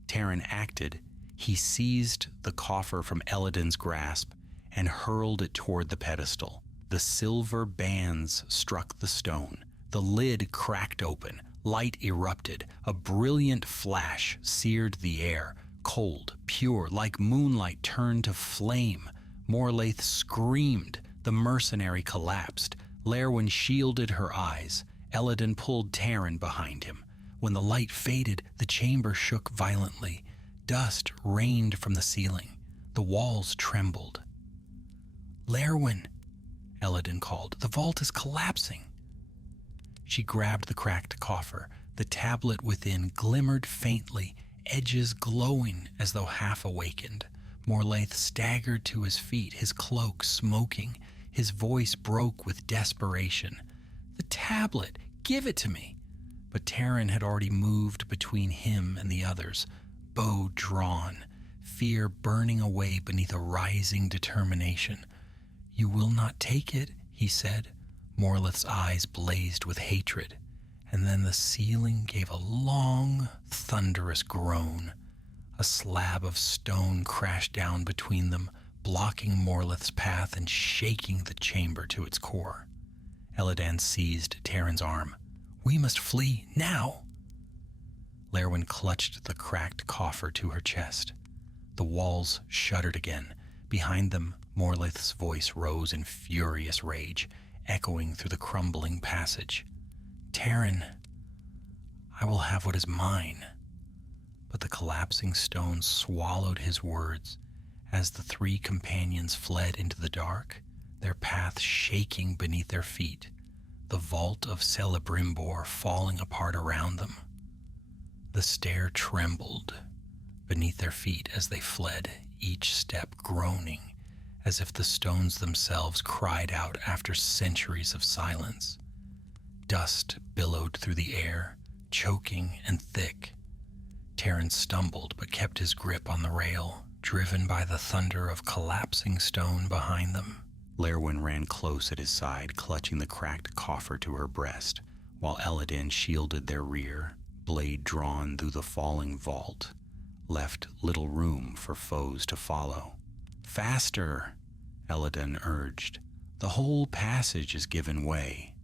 Taran acted. He seized the coffer from Elladan's grasp and hurled it toward the pedestal. The silver bands struck the stone. The lid cracked open. Light erupted. A brilliant flash seared the air. Cold, pure, like moonlight turned to flame. Morlaeth screamed. The mercenary collapsed. Lerwin shielded her eyes. Elladan pulled Taran behind him. When the light faded, the chamber shook violently. Dust rained from the ceiling. The walls trembled. Lerwin, Elladan called. The vault is collapsing. She grabbed the cracked coffer. The tablet within glimmered faintly, edges glowing as though half awakened. Morlaeth staggered to his feet, his cloak smoking. His voice broke with desperation. The tablet! Give it to me! But Taran had already moved between him and the others, bow drawn, fear burning away beneath a rising determination. You will not take it, he said. Morleth's eyes blazed with hatred, and then the ceiling gave a long, thunderous groan. A slab of stone crashed down between them, blocking Morleth's path and shaking the chamber to its core. Elladan seized Taran's arm. We must flee, now! Lerwin clutched the cracked coffer to her chest. The walls shuddered again. Behind them, Morlaeth's voice rose in furious rage, echoing through the crumbling passage. Taran, I will have what is mine. But the collapsing stone swallowed his words. As the three companions fled into the dark, their path shaking beneath their feet, the vault of Celebrimbor falling apart around them. The stair trembled beneath their feet as they fled, each step groaning, as if the stones themselves cried out after centuries of silence. Dust billowed through the air, choking and thick. Taran stumbled but kept his grip on the rail, driven by the thunder of collapsing stone behind them. Lerwin ran close at his side, clutching the cracked coffer to her breast, while Elladan shielded their rear, blade drawn through the falling vault, left little room for foes to follow. Faster, Elladan urged. The whole passage is given way.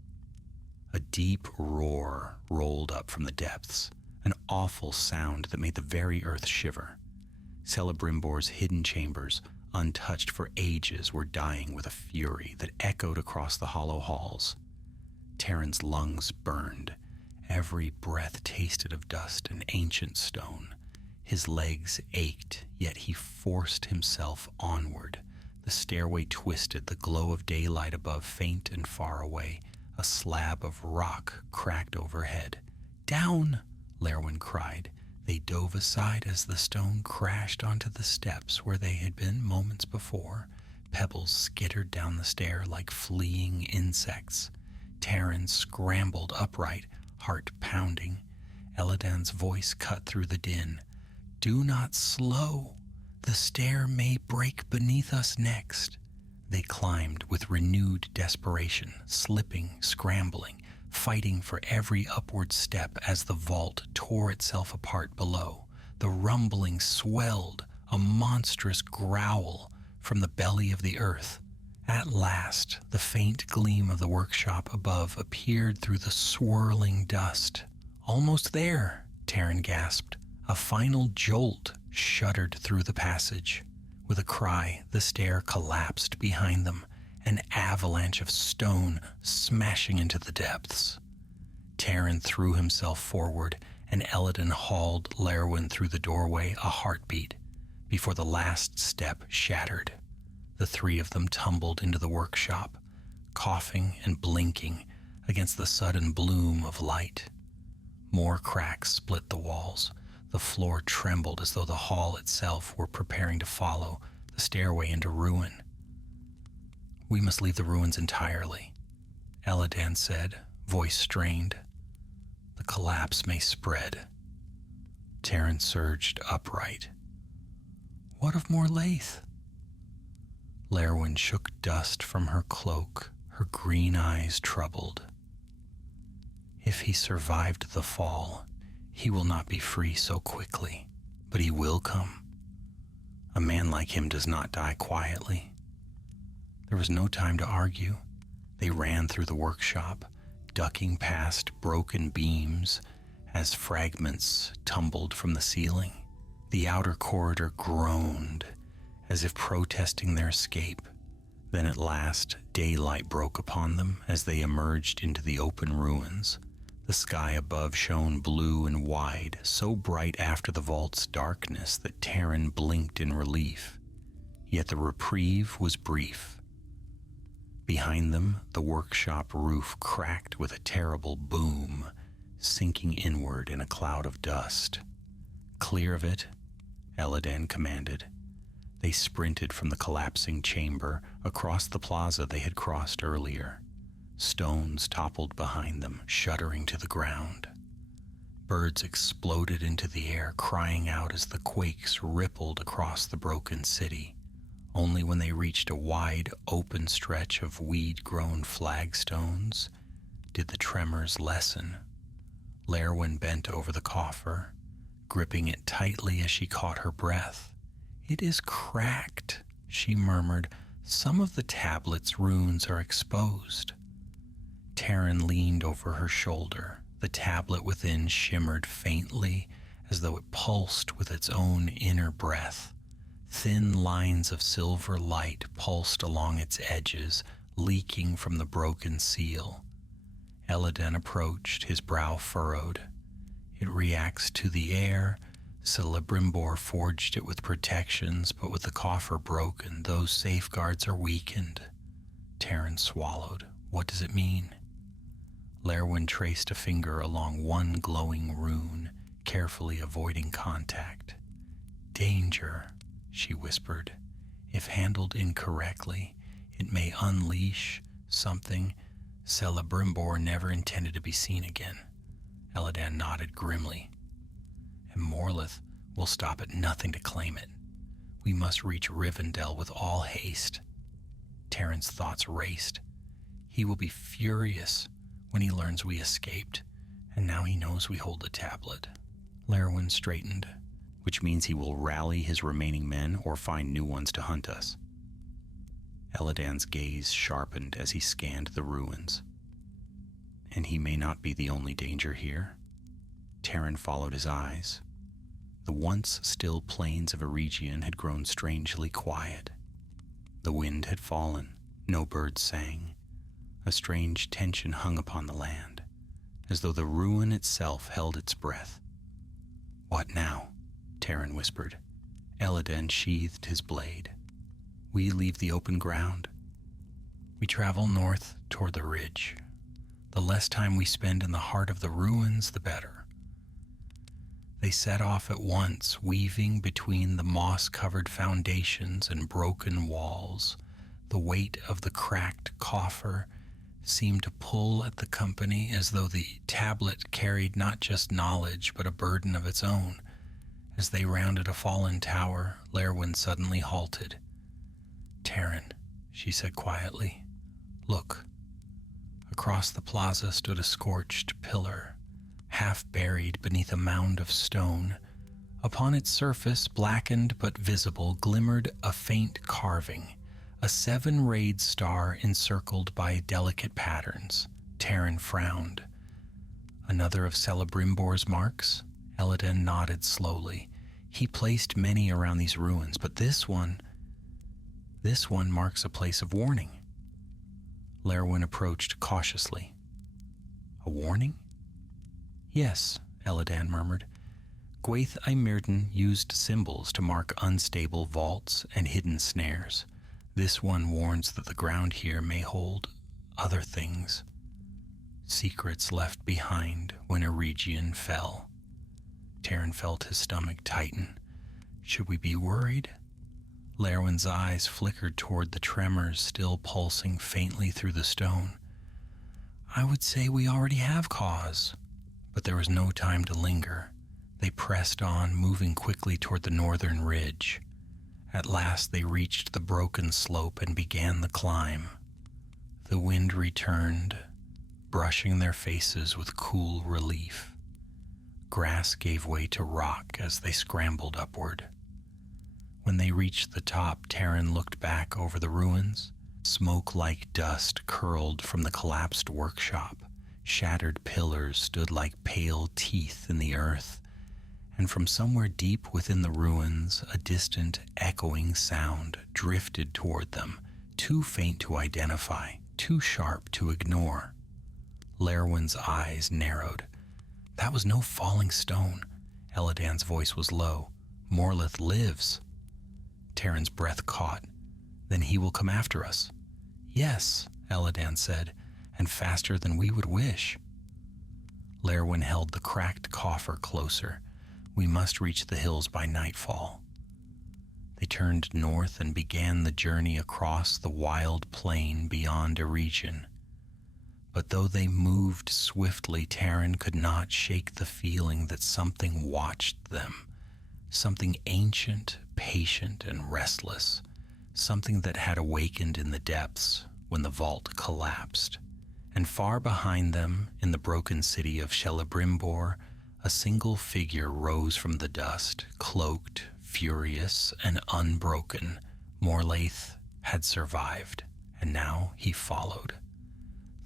A deep roar rolled up from the depths, an awful sound that made the very earth shiver. Celebrimbor's hidden chambers, untouched for ages, were dying with a fury that echoed across the hollow halls. Terran's lungs burned. Every breath tasted of dust and ancient stone. His legs ached, yet he forced himself onward. The stairway twisted, the glow of daylight above faint and far away. A slab of rock cracked overhead. "Down!" Lerwin cried. They dove aside as the stone crashed onto the steps where they had been moments before. Pebbles skittered down the stair like fleeing insects. Terran scrambled upright, heart pounding. Eladan's voice cut through the din. "Do not slow. The stair may break beneath us next." They climbed with renewed desperation, slipping, scrambling, fighting for every upward step as the vault tore itself apart below. The rumbling swelled, a monstrous growl from the belly of the earth. At last, the faint gleam of the workshop above appeared through the swirling dust. "Almost there," Terran gasped. A final jolt shuddered through the passage. With a cry, the stair collapsed behind them, an avalanche of stone smashing into the depths. Terran threw himself forward, and Elladan hauled Lerwin through the doorway a heartbeat before the last step shattered. The three of them tumbled into the workshop, coughing and blinking against the sudden bloom of light. More cracks split the walls. The floor trembled as though the hall itself were preparing to follow the stairway into ruin. "We must leave the ruins entirely," Eladan said, voice strained. "The collapse may spread." Terran surged upright. "What of Morlaith?" Lerwin shook dust from her cloak, her green eyes troubled. "If he survived the fall, he will not be free so quickly, but he will come. A man like him does not die quietly." There was no time to argue. They ran through the workshop, ducking past broken beams as fragments tumbled from the ceiling. The outer corridor groaned, as if protesting their escape. Then at last, daylight broke upon them as they emerged into the open ruins. The sky above shone blue and wide, so bright after the vault's darkness that Terran blinked in relief. Yet the reprieve was brief. Behind them, the workshop roof cracked with a terrible boom, sinking inward in a cloud of dust. "Clear of it," Eladan commanded. They sprinted from the collapsing chamber across the plaza they had crossed earlier. Stones toppled behind them, shuddering to the ground. Birds exploded into the air, crying out as the quakes rippled across the broken city. Only when they reached a wide, open stretch of weed-grown flagstones did the tremors lessen. Lerwin bent over the coffer, gripping it tightly as she caught her breath. "It is cracked," she murmured. "Some of the tablet's runes are exposed." Terran leaned over her shoulder. The tablet within shimmered faintly, as though it pulsed with its own inner breath. Thin lines of silver light pulsed along its edges, leaking from the broken seal. Eladan approached, his brow furrowed. "It reacts to the air. Celebrimbor forged it with protections, but with the coffer broken, those safeguards are weakened." Terran swallowed. "What does it mean?" Lerwin traced a finger along one glowing rune, carefully avoiding contact. "Danger," she whispered. "If handled incorrectly, it may unleash something Celebrimbor never intended to be seen again." Eladan nodded grimly. "And Morlaith will stop at nothing to claim it. We must reach Rivendell with all haste." Terran's thoughts raced. He will be furious when he learns we escaped, and now he knows we hold the tablet. Lerwin straightened. "Which means he will rally his remaining men or find new ones to hunt us." Eladan's gaze sharpened as he scanned the ruins. And he may not be the only danger here. Terran followed his eyes. The once still plains of Eregion had grown strangely quiet. The wind had fallen, no birds sang. A strange tension hung upon the land, as though the ruin itself held its breath. "What now?" Terran whispered. Elladan sheathed his blade. "We leave the open ground." "We travel north toward the ridge. The less time we spend in the heart of the ruins, the better." They set off at once, weaving between the moss-covered foundations and broken walls. The weight of the cracked coffer seemed to pull at the company as though the tablet carried not just knowledge but a burden of its own. As they rounded a fallen tower, Lerwin suddenly halted. "Terran," she said quietly, "look." Across the plaza stood a scorched pillar, half buried beneath a mound of stone. Upon its surface, blackened but visible, glimmered a faint carving, a 7-rayed star encircled by delicate patterns. Terran frowned. "Another of Celebrimbor's marks?" Elladan nodded slowly. "He placed many around these ruins, but this one marks a place of warning." Lerwin approached cautiously. "A warning?" "Yes," Elladan murmured. "Gwaith Imirden used symbols to mark unstable vaults and hidden snares. This one warns that the ground here may hold other things. Secrets left behind when Eregion fell." Terran felt his stomach tighten. "Should we be worried?" Lerwin's eyes flickered toward the tremors still pulsing faintly through the stone. "I would say we already have cause." But there was no time to linger. They pressed on, moving quickly toward the northern ridge. At last they reached the broken slope and began the climb. The wind returned, brushing their faces with cool relief. Grass gave way to rock as they scrambled upward. When they reached the top, Terran looked back over the ruins. Smoke like dust curled from the collapsed workshop. Shattered pillars stood like pale teeth in the earth. And from somewhere deep within the ruins, a distant, echoing sound drifted toward them, too faint to identify, too sharp to ignore. Lerwin's eyes narrowed. "That was no falling stone." Elladan's voice was low. "Morlith lives." Terran's breath caught. "Then he will come after us." "Yes," Elladan said, "and faster than we would wish." Lerwin held the cracked coffer closer. "We must reach the hills by nightfall." They turned north and began the journey across the wild plain beyond Eregion. But though they moved swiftly, Terran could not shake the feeling that something watched them. Something ancient, patient, and restless. Something that had awakened in the depths when the vault collapsed. And far behind them, in the broken city of Celebrimbor, a single figure rose from the dust, cloaked, furious, and unbroken. Morlaith had survived, and now he followed.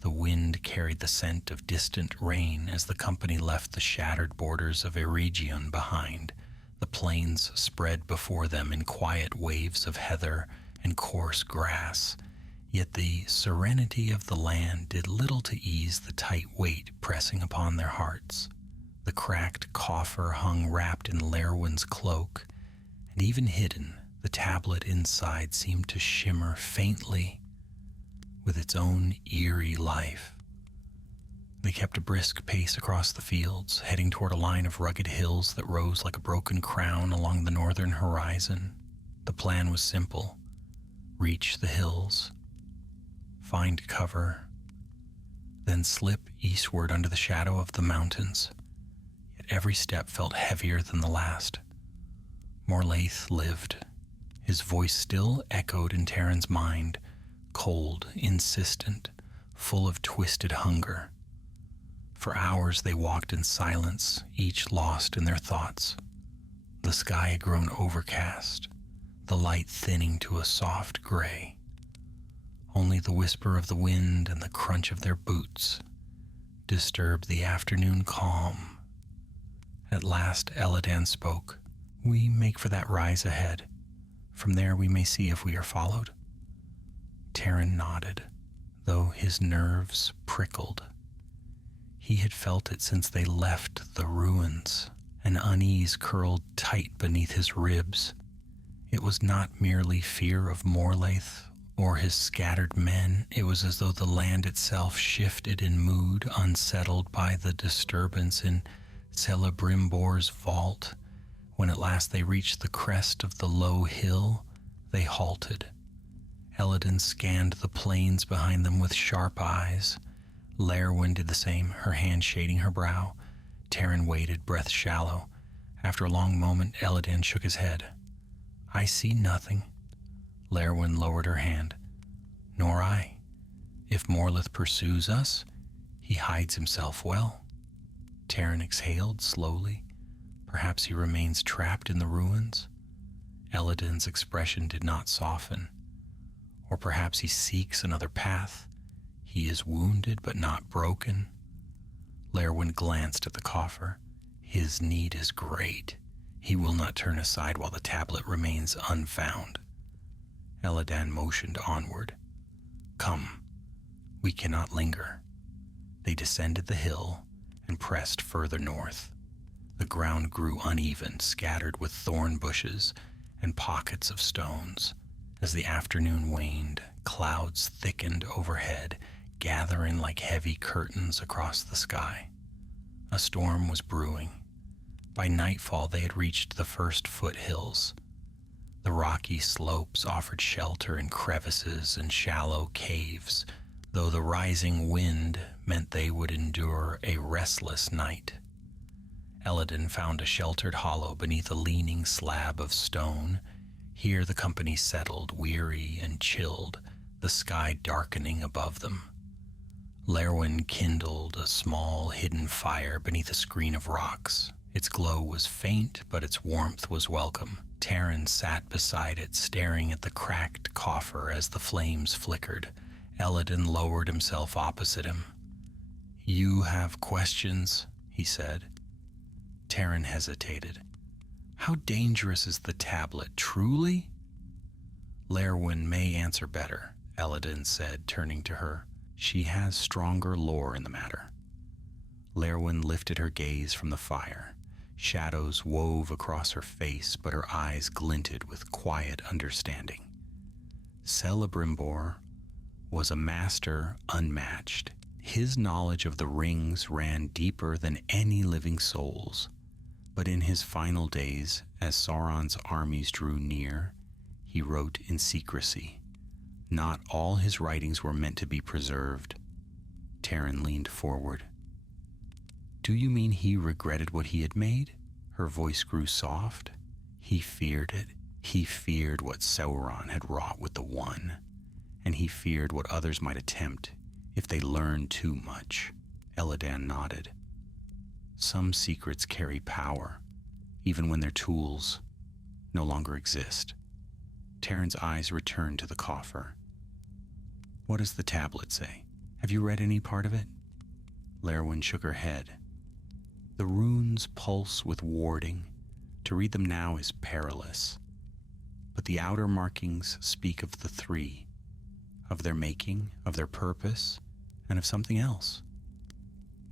The wind carried the scent of distant rain as the company left the shattered borders of Eregion behind. The plains spread before them in quiet waves of heather and coarse grass, yet the serenity of the land did little to ease the tight weight pressing upon their hearts. The cracked coffer hung wrapped in Lerwin's cloak, and even hidden, the tablet inside seemed to shimmer faintly with its own eerie life. They kept a brisk pace across the fields, heading toward a line of rugged hills that rose like a broken crown along the northern horizon. The plan was simple: reach the hills, find cover, then slip eastward under the shadow of the mountains. Yet every step felt heavier than the last. Morlaith lived. His voice still echoed in Terran's mind, cold, insistent, full of twisted hunger. For hours they walked in silence, each lost in their thoughts. The sky had grown overcast, the light thinning to a soft gray. Only the whisper of the wind and the crunch of their boots disturb the afternoon calm. At last Eladan spoke. We make for that rise ahead. From there we may see if we are followed. Taran nodded, though his nerves prickled. He had felt it since they left the ruins. An unease curled tight beneath his ribs. It was not merely fear of Morlaith or his scattered men. It was as though the land itself shifted in mood, unsettled by the disturbance in Celebrimbor's vault. When at last they reached the crest of the low hill, they halted. Elladan scanned the plains behind them with sharp eyes. Lerwin did the same, her hand shading her brow. Taran waited, breath shallow. After a long moment, Eladan shook his head. I see nothing. Lerwin lowered her hand. Nor I. If Morlith pursues us, he hides himself well. Taran exhaled slowly. Perhaps he remains trapped in the ruins. Eladan's expression did not soften. Or perhaps he seeks another path. He is wounded but not broken. Lerwin glanced at the coffer. His need is great. He will not turn aside while the tablet remains unfound. Eladan motioned onward. Come, we cannot linger. They descended the hill and pressed further north. The ground grew uneven, scattered with thorn bushes and pockets of stones. As the afternoon waned, clouds thickened overhead, gathering like heavy curtains across the sky. A storm was brewing. By nightfall, they had reached the first foothills. The rocky slopes offered shelter in crevices and shallow caves, though the rising wind meant they would endure a restless night. Eladan found a sheltered hollow beneath a leaning slab of stone. Here the company settled, weary and chilled, the sky darkening above them. Lerwin kindled a small hidden fire beneath a screen of rocks. Its glow was faint, but its warmth was welcome. Taran sat beside it, staring at the cracked coffer as the flames flickered. Eladan lowered himself opposite him. You have questions, he said. Taran hesitated. How dangerous is the tablet, truly? Lerwin may answer better, Eladan said, turning to her. She has stronger lore in the matter. Lerwin lifted her gaze from the fire. Shadows wove across her face, but her eyes glinted with quiet understanding. Celebrimbor was a master unmatched. His knowledge of the rings ran deeper than any living soul's. But in his final days, as Sauron's armies drew near, he wrote in secrecy. Not all his writings were meant to be preserved. Taran leaned forward. Do you mean he regretted what he had made? Her voice grew soft. He feared it. He feared what Sauron had wrought with the One, and he feared what others might attempt if they learned too much. Eladan nodded. Some secrets carry power, even when their tools no longer exist. Taran's eyes returned to the coffer. What does the tablet say? Have you read any part of it? Lerwin shook her head. The runes pulse with warding. To read them now is perilous. But the outer markings speak of the three, of their making, of their purpose, and of something else.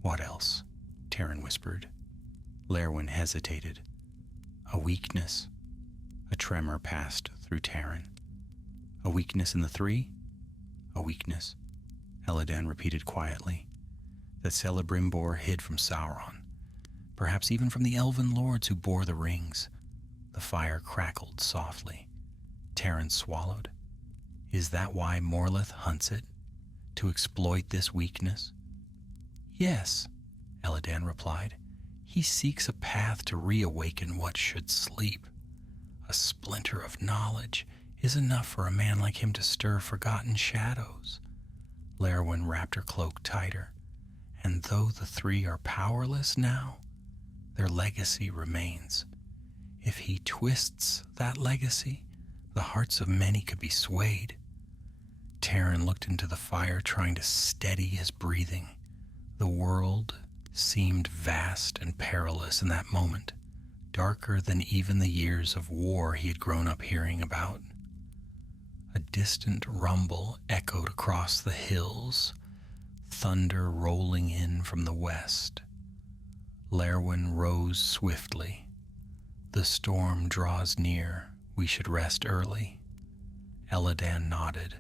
What else? Taran whispered. Lerwin hesitated. A weakness. A tremor passed through Taran. A weakness in the three? A weakness, Eladan repeated quietly, that Celebrimbor hid from Sauron, perhaps even from the elven lords who bore the rings. The fire crackled softly. Taran swallowed. Is that why Morlith hunts it? To exploit this weakness? Yes, Eladan replied. He seeks a path to reawaken what should sleep. A splinter of knowledge is enough for a man like him to stir forgotten shadows. Lerwin wrapped her cloak tighter. And though the three are powerless now, their legacy remains. If he twists that legacy, the hearts of many could be swayed. Taran looked into the fire, trying to steady his breathing. The world seemed vast and perilous in that moment, darker than even the years of war he had grown up hearing about. A distant rumble echoed across the hills, thunder rolling in from the west. Lerwin rose swiftly. The storm draws near. We should rest early. Eladan nodded.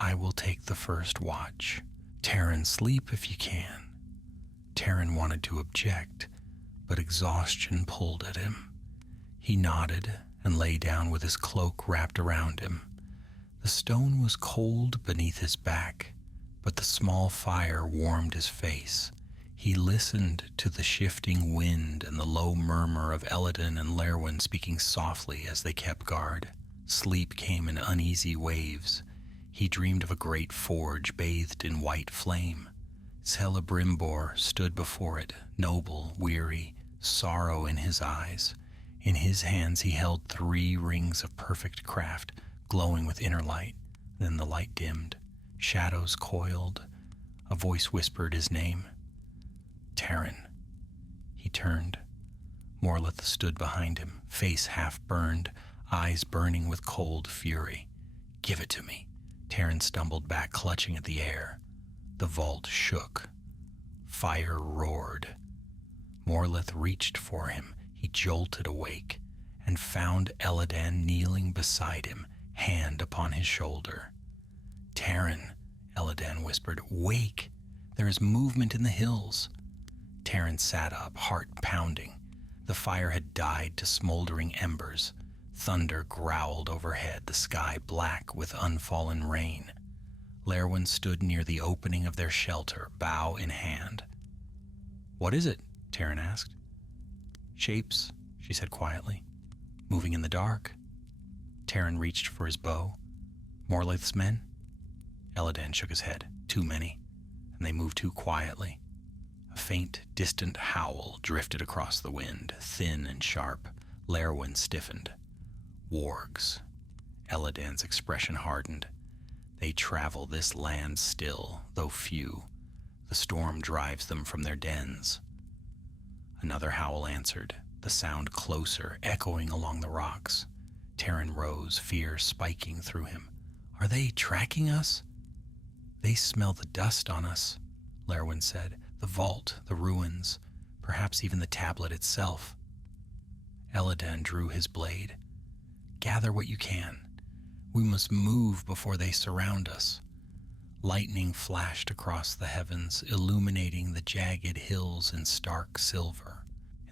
I will take the first watch. Taran, sleep if you can. Taran wanted to object, but exhaustion pulled at him. He nodded and lay down with his cloak wrapped around him. The stone was cold beneath his back, but the small fire warmed his face. He listened to the shifting wind and the low murmur of Elladan and Lerwin speaking softly as they kept guard. Sleep came in uneasy waves. He dreamed of a great forge bathed in white flame. Celebrimbor stood before it, noble, weary, sorrow in his eyes. In his hands he held 3 rings of perfect craft, glowing with inner light. Then the light dimmed. Shadows coiled. A voice whispered his name. Taran. He turned. Morleth stood behind him, face half burned, eyes burning with cold fury. Give it to me. Taran stumbled back, clutching at the air. The vault shook. Fire roared. Morleth reached for him. He jolted awake and found Eladan kneeling beside him, hand upon his shoulder. Taran, Eladan whispered, wake! There is movement in the hills. Taran sat up, heart pounding. The fire had died to smoldering embers. Thunder growled overhead, the sky black with unfallen rain. Lerwin stood near the opening of their shelter, bow in hand. What is it? Taran asked. Shapes, she said quietly, moving in the dark. Taran reached for his bow. Morleth's men? Eladan shook his head. Too many, and they moved too quietly. A faint, distant howl drifted across the wind, thin and sharp. Lerwin stiffened. Wargs. Eladan's expression hardened. They travel this land still, though few. The storm drives them from their dens. Another howl answered, the sound closer, echoing along the rocks. Taran rose, fear spiking through him. Are they tracking us? They smell the dust on us, Lerwin said. The vault, the ruins, perhaps even the tablet itself. Eladan drew his blade. Gather what you can. We must move before they surround us. Lightning flashed across the heavens, illuminating the jagged hills in stark silver.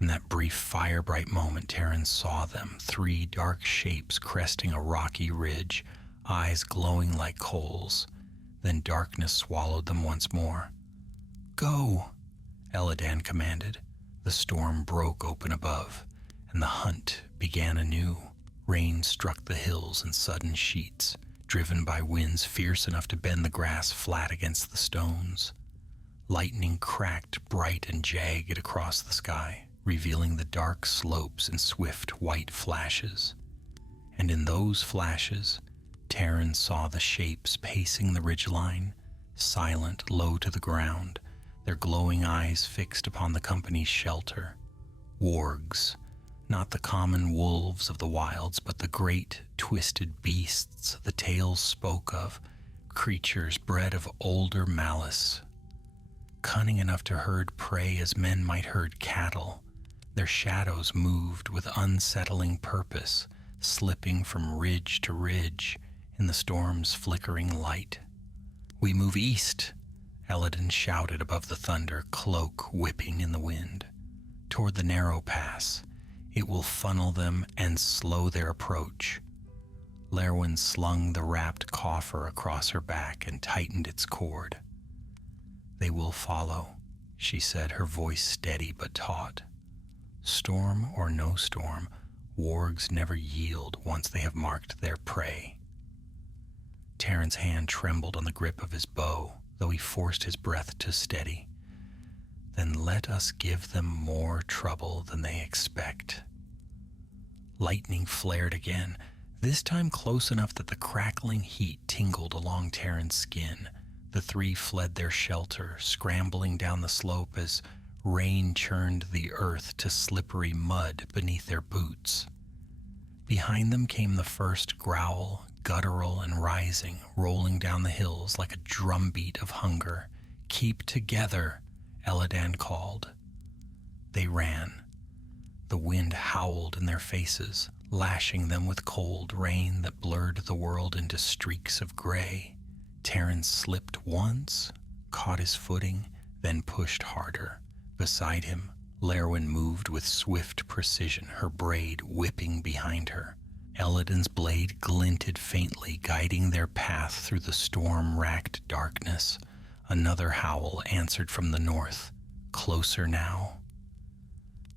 In that brief fire-bright moment, Taran saw them, 3 dark shapes cresting a rocky ridge, eyes glowing like coals. Then darkness swallowed them once more. Go, Eladan commanded. The storm broke open above, and the hunt began anew. Rain struck the hills in sudden sheets, driven by winds fierce enough to bend the grass flat against the stones. Lightning cracked bright and jagged across the sky, revealing the dark slopes in swift white flashes. And in those flashes, Taran saw the shapes pacing the ridgeline, silent, low to the ground, their glowing eyes fixed upon the company's shelter. Wargs. Not the common wolves of the wilds, but the great, twisted beasts the tales spoke of, creatures bred of older malice. Cunning enough to herd prey as men might herd cattle, their shadows moved with unsettling purpose, slipping from ridge to ridge in the storm's flickering light. We move east, Eladan shouted above the thunder, cloak whipping in the wind. Toward the narrow pass. It will funnel them and slow their approach. Lerwin slung the wrapped coffer across her back and tightened its cord. They will follow, she said, her voice steady but taut. Storm or no storm, wargs never yield once they have marked their prey. Taran's hand trembled on the grip of his bow, though he forced his breath to steady. Then let us give them more trouble than they expect. Lightning flared again, this time close enough that the crackling heat tingled along Taran's skin. The three fled their shelter, scrambling down the slope as rain churned the earth to slippery mud beneath their boots. Behind them came the first growl, guttural and rising, rolling down the hills like a drumbeat of hunger. "Keep together," Eladan called. They ran. The wind howled in their faces, lashing them with cold rain that blurred the world into streaks of gray. Terran slipped once, caught his footing, then pushed harder. Beside him, Lerwin moved with swift precision, her braid whipping behind her. Eladan's blade glinted faintly, guiding their path through the storm-racked darkness. Another howl answered from the north, closer now.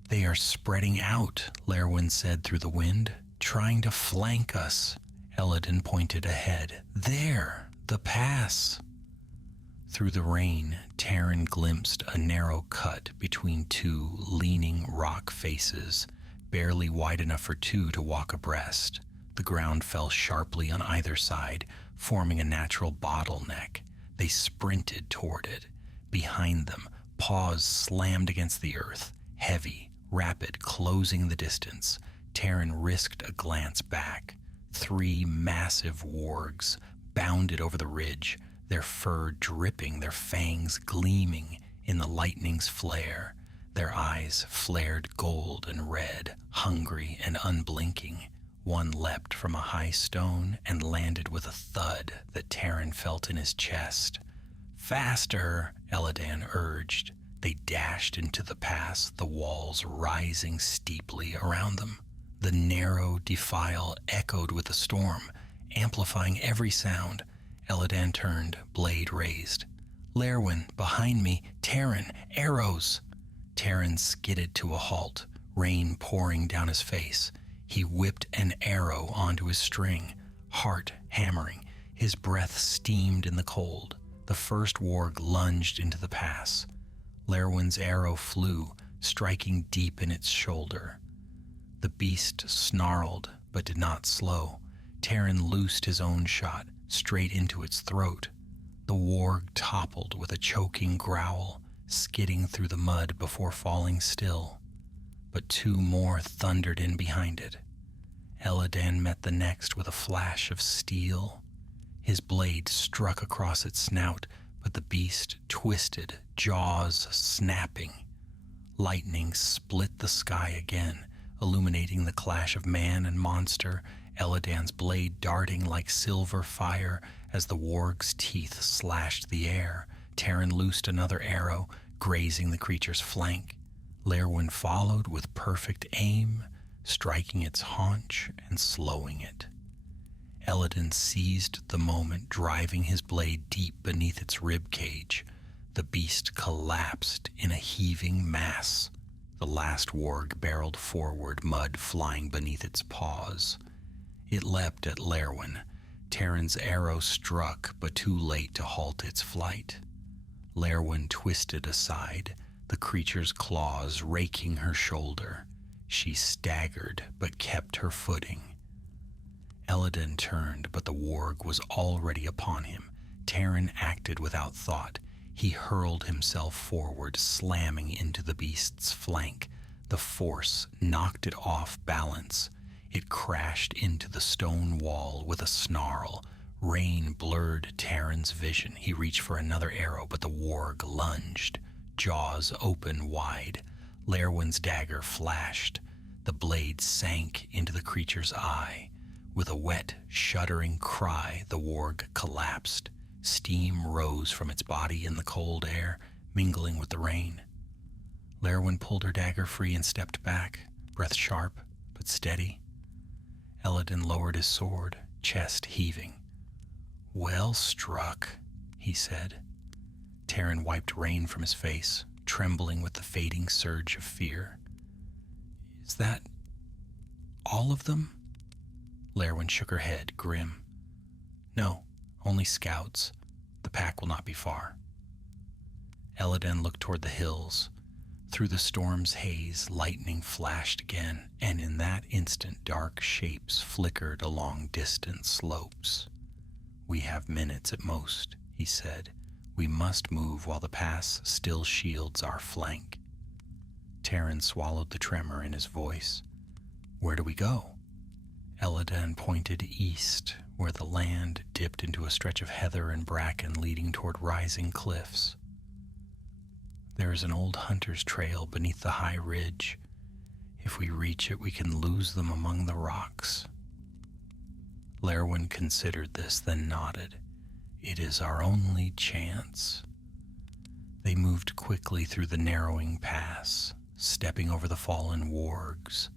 "They are spreading out," Lerwin said through the wind, "trying to flank us." Eladan pointed ahead. "There, the pass." Through the rain, Terran glimpsed a narrow cut between two leaning rock faces, barely wide enough for two to walk abreast. The ground fell sharply on either side, forming a natural bottleneck. They sprinted toward it. Behind them, paws slammed against the earth, heavy, rapid, closing the distance. Terran risked a glance back. Three massive wargs bounded over the ridge, their fur dripping, their fangs gleaming in the lightning's flare. Their eyes flared gold and red, hungry and unblinking. One leapt from a high stone and landed with a thud that Terran felt in his chest. "Faster," Eladan urged. They dashed into the pass, the walls rising steeply around them. The narrow defile echoed with the storm, amplifying every sound. Eladan turned, blade raised. "Lerwin, behind me, Terran, arrows!" Terran skidded to a halt, rain pouring down his face. He whipped an arrow onto his string, heart hammering. His breath steamed in the cold. The first warg lunged into the pass. Lerwin's arrow flew, striking deep in its shoulder. The beast snarled, but did not slow. Terran loosed his own shot, straight into its throat. The warg toppled with a choking growl, skidding through the mud before falling still. But two more thundered in behind it. Eladan met the next with a flash of steel. His blade struck across its snout, but the beast twisted, jaws snapping. Lightning split the sky again, illuminating the clash of man and monster, Eladan's blade darting like silver fire as the warg's teeth slashed the air. Terran loosed another arrow, grazing the creature's flank. Lerwin followed with perfect aim, striking its haunch and slowing it. Eladan seized the moment, driving his blade deep beneath its rib cage. The beast collapsed in a heaving mass. The last warg barreled forward, mud flying beneath its paws. It leapt at Lerwin. Terran's arrow struck, but too late to halt its flight. Lerwin twisted aside, the creature's claws raking her shoulder. She staggered, but kept her footing. Eladan turned, but the warg was already upon him. Terran acted without thought. He hurled himself forward, slamming into the beast's flank. The force knocked it off balance. It crashed into the stone wall with a snarl. Rain blurred Terran's vision. He reached for another arrow, but the warg lunged, jaws open wide. Lerwin's dagger flashed. The blade sank into the creature's eye. With a wet, shuddering cry, the warg collapsed. Steam rose from its body in the cold air, mingling with the rain. Lerwin pulled her dagger free and stepped back, breath sharp but steady. Eladan lowered his sword, chest heaving. "Well struck," he said. Terran wiped rain from his face, trembling with the fading surge of fear. "Is that all of them?" Lerwin shook her head, grim. "No, only scouts. The pack will not be far." Eladan looked toward the hills. Through the storm's haze, lightning flashed again, and in that instant dark shapes flickered along distant slopes. "We have minutes at most," he said. We must move while the pass still shields our flank. Terran swallowed the tremor in his voice. Where do we go? Elladan pointed east, where the land dipped into a stretch of heather and bracken leading toward rising cliffs. There is an old hunter's trail beneath the high ridge. If we reach it, we can lose them among the rocks. Lerwin considered this, then nodded. It is our only chance. They moved quickly through the narrowing pass, stepping over the fallen wargs.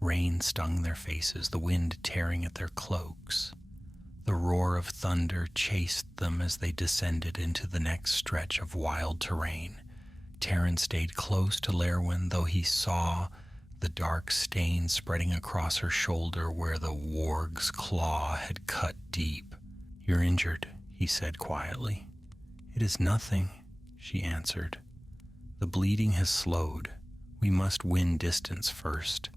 Rain stung their faces, the wind tearing at their cloaks. The roar of thunder chased them as they descended into the next stretch of wild terrain. Terran stayed close to Lerwin, though he saw the dark stain spreading across her shoulder where the warg's claw had cut deep. You're injured, he said quietly. It is nothing, she answered. The bleeding has slowed. We must win distance first.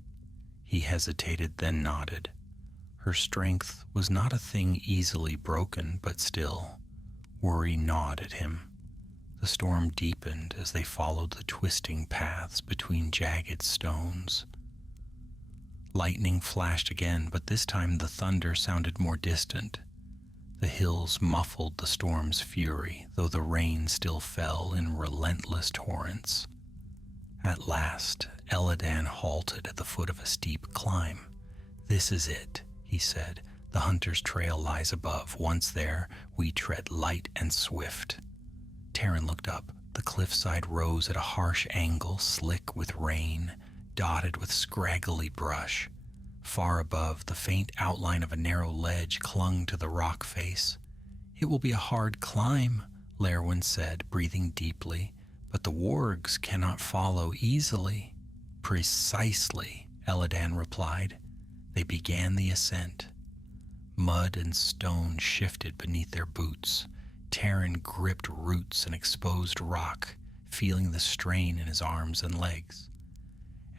He hesitated, then nodded. Her strength was not a thing easily broken, but still, worry gnawed at him. The storm deepened as they followed the twisting paths between jagged stones. Lightning flashed again, but this time the thunder sounded more distant. The hills muffled the storm's fury, though the rain still fell in relentless torrents. At last, Elladan halted at the foot of a steep climb. This is it, he said. The hunter's trail lies above. Once there, we tread light and swift. Terran looked up. The cliffside rose at a harsh angle, slick with rain, dotted with scraggly brush. Far above, the faint outline of a narrow ledge clung to the rock face. It will be a hard climb, Lerwin said, breathing deeply, but the wargs cannot follow easily. Precisely, Elladan replied. They began the ascent. Mud and stone shifted beneath their boots. Terran gripped roots and exposed rock, feeling the strain in his arms and legs.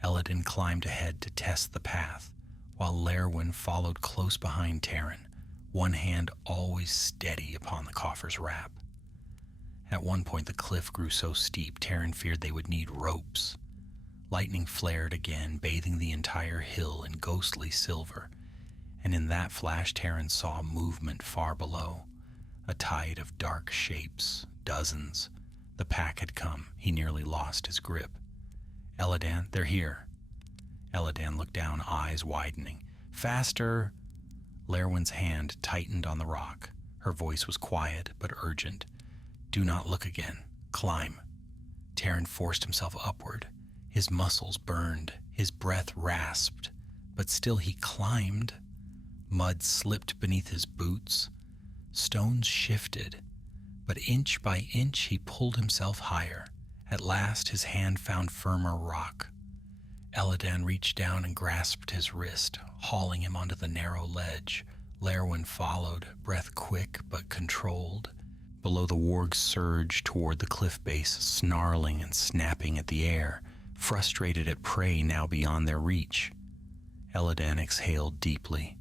Elladan climbed ahead to test the path, while Lerwin followed close behind Terran, one hand always steady upon the coffer's wrap. At one point the cliff grew so steep Terran feared they would need ropes. Lightning flared again, bathing the entire hill in ghostly silver, and in that flash Terran saw movement far below. A tide of dark shapes, dozens. The pack had come. He nearly lost his grip. Elladan, they're here. Elladan looked down, eyes widening. Faster! Lerwin's hand tightened on the rock. Her voice was quiet but urgent. Do not look again. Climb. Terran forced himself upward. His muscles burned. His breath rasped. But still he climbed. Mud slipped beneath his boots. Stones shifted, but inch by inch he pulled himself higher. At last his hand found firmer rock. Elladan reached down and grasped his wrist, hauling him onto the narrow ledge. Lerwin followed, breath quick but controlled. Below, the wargs surged toward the cliff base, snarling and snapping at the air, frustrated at prey now beyond their reach. Elladan exhaled deeply.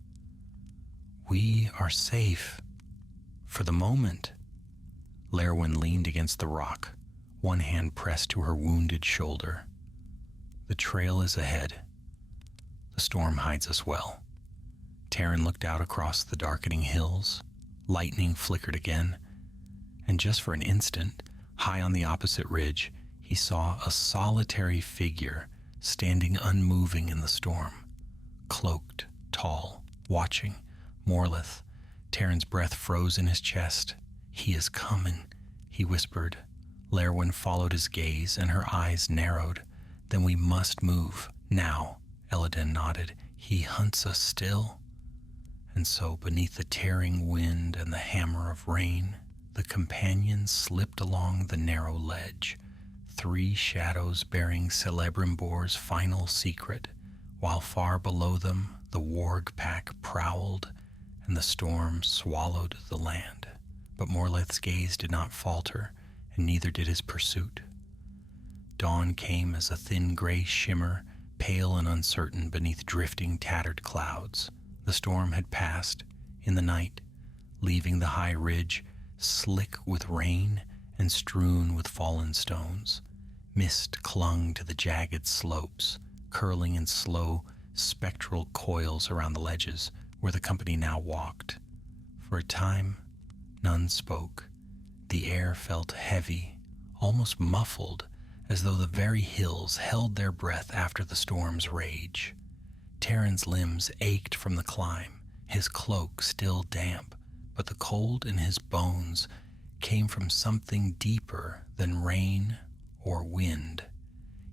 We are safe. For the moment. Lerwin leaned against the rock, one hand pressed to her wounded shoulder. The trail is ahead. The storm hides us well. Terran looked out across the darkening hills. Lightning flickered again, and just for an instant, high on the opposite ridge, he saw a solitary figure standing unmoving in the storm. Cloaked, tall, watching, Morleth. Terran's breath froze in his chest. He is coming, he whispered. Lerwin followed his gaze, and her eyes narrowed. Then we must move, now, Elladan nodded. He hunts us still. And so, beneath the tearing wind and the hammer of rain, the companions slipped along the narrow ledge, 3 shadows bearing Celebrimbor's final secret, while far below them the warg pack prowled, and the storm swallowed the land. But Morleth's gaze did not falter, and neither did his pursuit. Dawn came as a thin gray shimmer, pale and uncertain beneath drifting, tattered clouds. The storm had passed in the night, leaving the high ridge slick with rain and strewn with fallen stones. Mist clung to the jagged slopes, curling in slow, spectral coils around the ledges where the company now walked. For a time, none spoke. The air felt heavy, almost muffled, as though the very hills held their breath after the storm's rage. Taran's limbs ached from the climb, his cloak still damp, but the cold in his bones came from something deeper than rain or wind.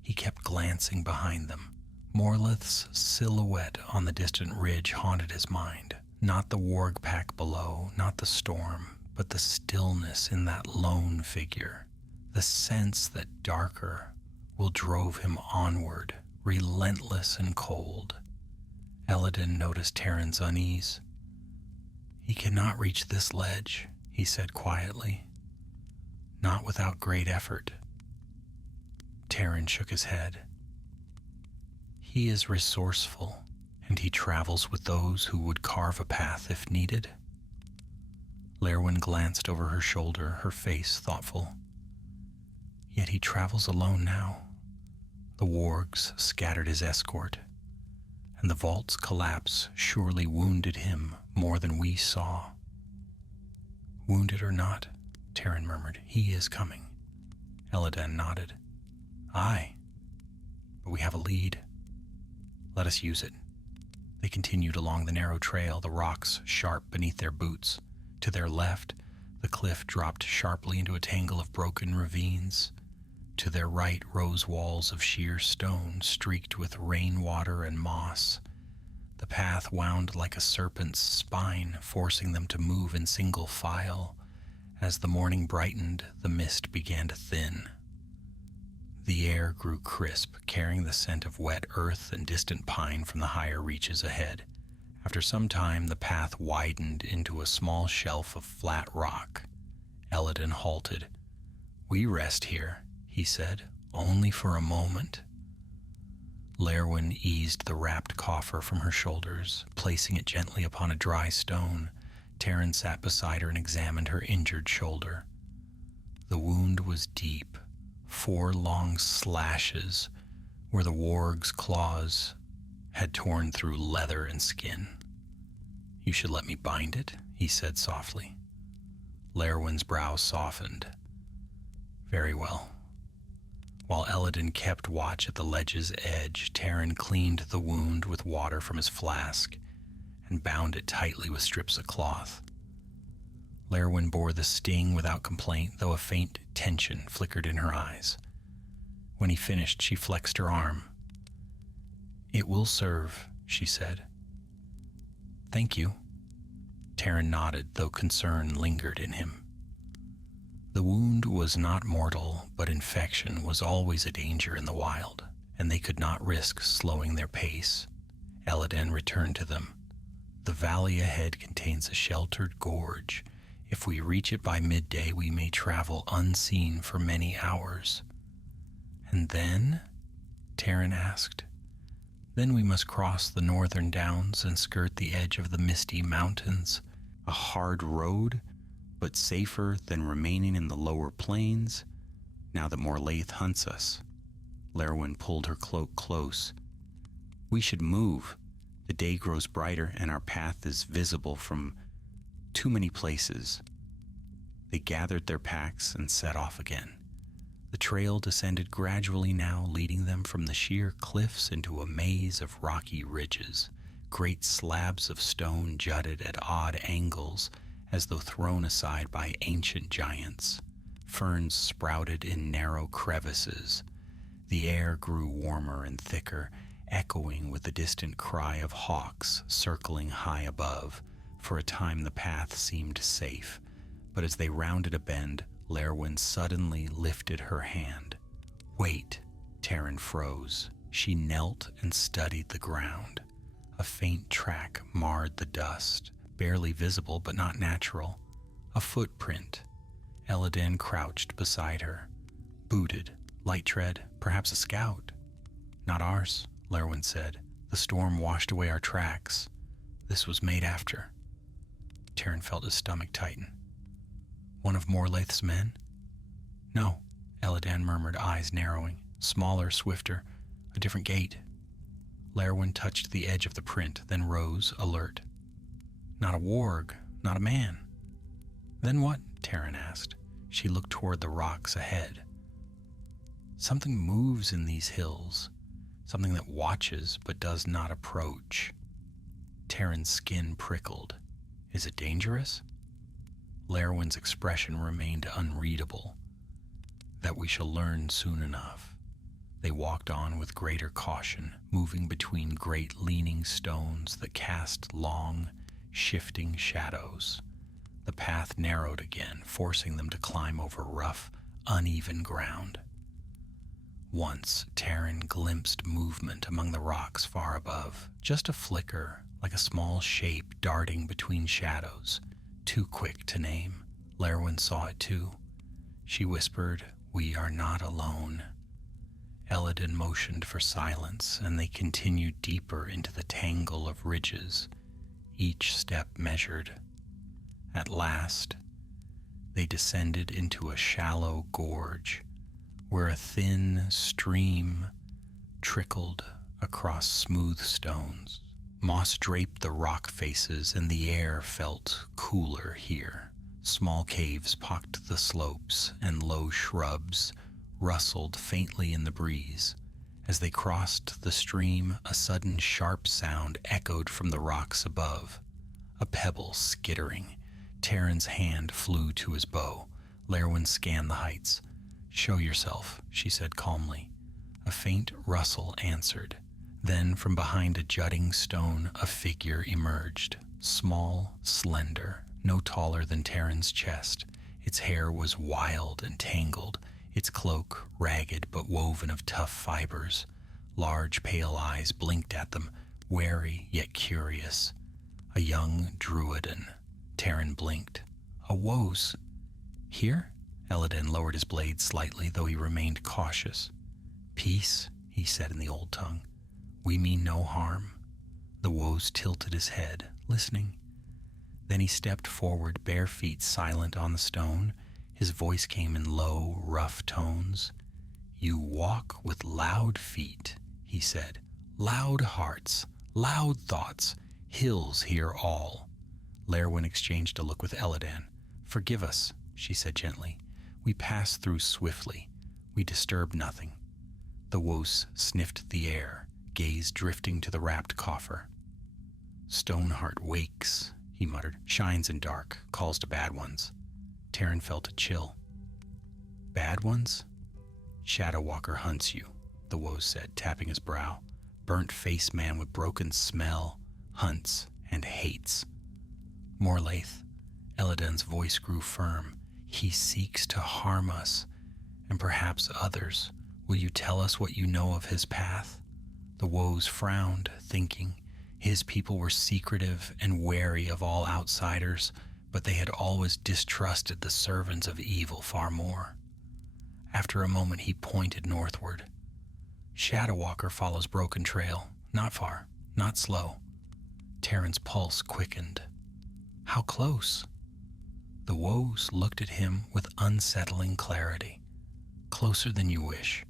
He kept glancing behind them. Morleth's silhouette on the distant ridge haunted his mind. Not the warg pack below, not the storm, but the stillness in that lone figure. The sense that darker will drove him onward, relentless and cold. Elladan noticed Taran's unease. "He cannot reach this ledge," he said quietly. "Not without great effort." Taran shook his head. "He is resourceful, and he travels with those who would carve a path if needed." Lerwin glanced over her shoulder, her face thoughtful. "Yet he travels alone now. The wargs scattered his escort, and the vault's collapse surely wounded him more than we saw." "Wounded or not," Taran murmured, "he is coming." Elladan nodded. "Aye, but we have a lead. Let us use it." They continued along the narrow trail, the rocks sharp beneath their boots. To their left, the cliff dropped sharply into a tangle of broken ravines. To their right rose walls of sheer stone, streaked with rainwater and moss. The path wound like a serpent's spine, forcing them to move in single file. As the morning brightened, the mist began to thin. The air grew crisp, carrying the scent of wet earth and distant pine from the higher reaches ahead. After some time, the path widened into a small shelf of flat rock. Elladan halted. "We rest here," he said, "only for a moment." Lerwin eased the wrapped coffer from her shoulders, placing it gently upon a dry stone. Taran sat beside her and examined her injured shoulder. The wound was deep, 4 long slashes where the warg's claws had torn through leather and skin. "You should let me bind it," he said softly. Lerwin's brow softened. "Very well." While Elladan kept watch at the ledge's edge, Taran cleaned the wound with water from his flask and bound it tightly with strips of cloth. Lerwin bore the sting without complaint, though a faint tension flickered in her eyes. When he finished, she flexed her arm. "It will serve," she said. "Thank you." Taran nodded, though concern lingered in him. The wound was not mortal, but infection was always a danger in the wild, and they could not risk slowing their pace. Elladan returned to them. "The valley ahead contains a sheltered gorge. If we reach it by midday, we may travel unseen for many hours." "And then?" Taran asked. "Then we must cross the northern downs and skirt the edge of the misty mountains." A hard road, but safer than remaining in the lower plains, now that Morlaith hunts us. Lerwin pulled her cloak close. "We should move. The day grows brighter, and our path is visible from too many places." They gathered their packs and set off again. The trail descended gradually now, leading them from the sheer cliffs into a maze of rocky ridges. Great slabs of stone jutted at odd angles, as though thrown aside by ancient giants. Ferns sprouted in narrow crevices. The air grew warmer and thicker, echoing with the distant cry of hawks circling high above. For a time the path seemed safe, but as they rounded a bend, Lerwin suddenly lifted her hand. "Wait!" Taran froze. She knelt and studied the ground. A faint track marred the dust, barely visible but not natural. A footprint. Elladan crouched beside her. Booted, light tread, perhaps a scout. "Not ours," Lerwin said. "The storm washed away our tracks. This was made after." Taran felt his stomach tighten. "One of Morlaith's men?" No, Eladan murmured, eyes narrowing. Smaller, swifter, a different gait. Lerwin touched the edge of the print, then rose, alert. Not a warg, not a man. Then what? Taryn asked. She looked toward the rocks ahead. Something moves in these hills, something that watches but does not approach. Taryn's skin prickled. Is it dangerous? Lerwin's expression remained unreadable. That we shall learn soon enough. They walked on with greater caution, moving between great leaning stones that cast long, shifting shadows. The path narrowed again, forcing them to climb over rough, uneven ground. Once, Taryn glimpsed movement among the rocks far above, just a flicker, like a small shape darting between shadows, too quick to name. Lerwin saw it too. She whispered, "We are not alone." Elladan motioned for silence, and they continued deeper into the tangle of ridges, each step measured. At last, they descended into a shallow gorge, where a thin stream trickled across smooth stones. Moss draped the rock faces, and the air felt cooler here. Small caves pocked the slopes, and low shrubs rustled faintly in the breeze. As they crossed the stream, a sudden sharp sound echoed from the rocks above. A pebble skittering. Taryn's hand flew to his bow. Lerwin scanned the heights. "Show yourself," she said calmly. A faint rustle answered. Then from behind a jutting stone, a figure emerged. Small, slender, no taller than Taryn's chest. Its hair was wild and tangled, its cloak ragged but woven of tough fibers. Large pale eyes blinked at them, wary yet curious. A young druidan. Taryn blinked. A woes. Here? Eladan lowered his blade slightly, though he remained cautious. "Peace," he said in the old tongue. "We mean no harm." The woes tilted his head, listening. Then he stepped forward, bare feet silent on the stone. His voice came in low, rough tones. "You walk with loud feet," he said. "Loud hearts, loud thoughts. Hills hear all." Lerwin exchanged a look with Eladan. "Forgive us," she said gently. "We passed through swiftly. We disturbed nothing." The woes sniffed the air, gaze drifting to the wrapped coffer. "Stoneheart wakes," he muttered. "Shines in dark, calls to bad ones." Taryn felt a chill. "Bad ones?" "Shadow Walker hunts you," the woes said, tapping his brow. "Burnt-faced man with broken smell, hunts and hates." "Morlaith," Eladan's voice grew firm. "He seeks to harm us, and perhaps others. Will you tell us what you know of his path?" The woes frowned, thinking. His people were secretive and wary of all outsiders, but they had always distrusted the servants of evil far more. After a moment, he pointed northward. "Shadow Walker follows Broken Trail. Not far, not slow." Taryn's pulse quickened. "How close?" The woes looked at him with unsettling clarity. "Closer than you wish.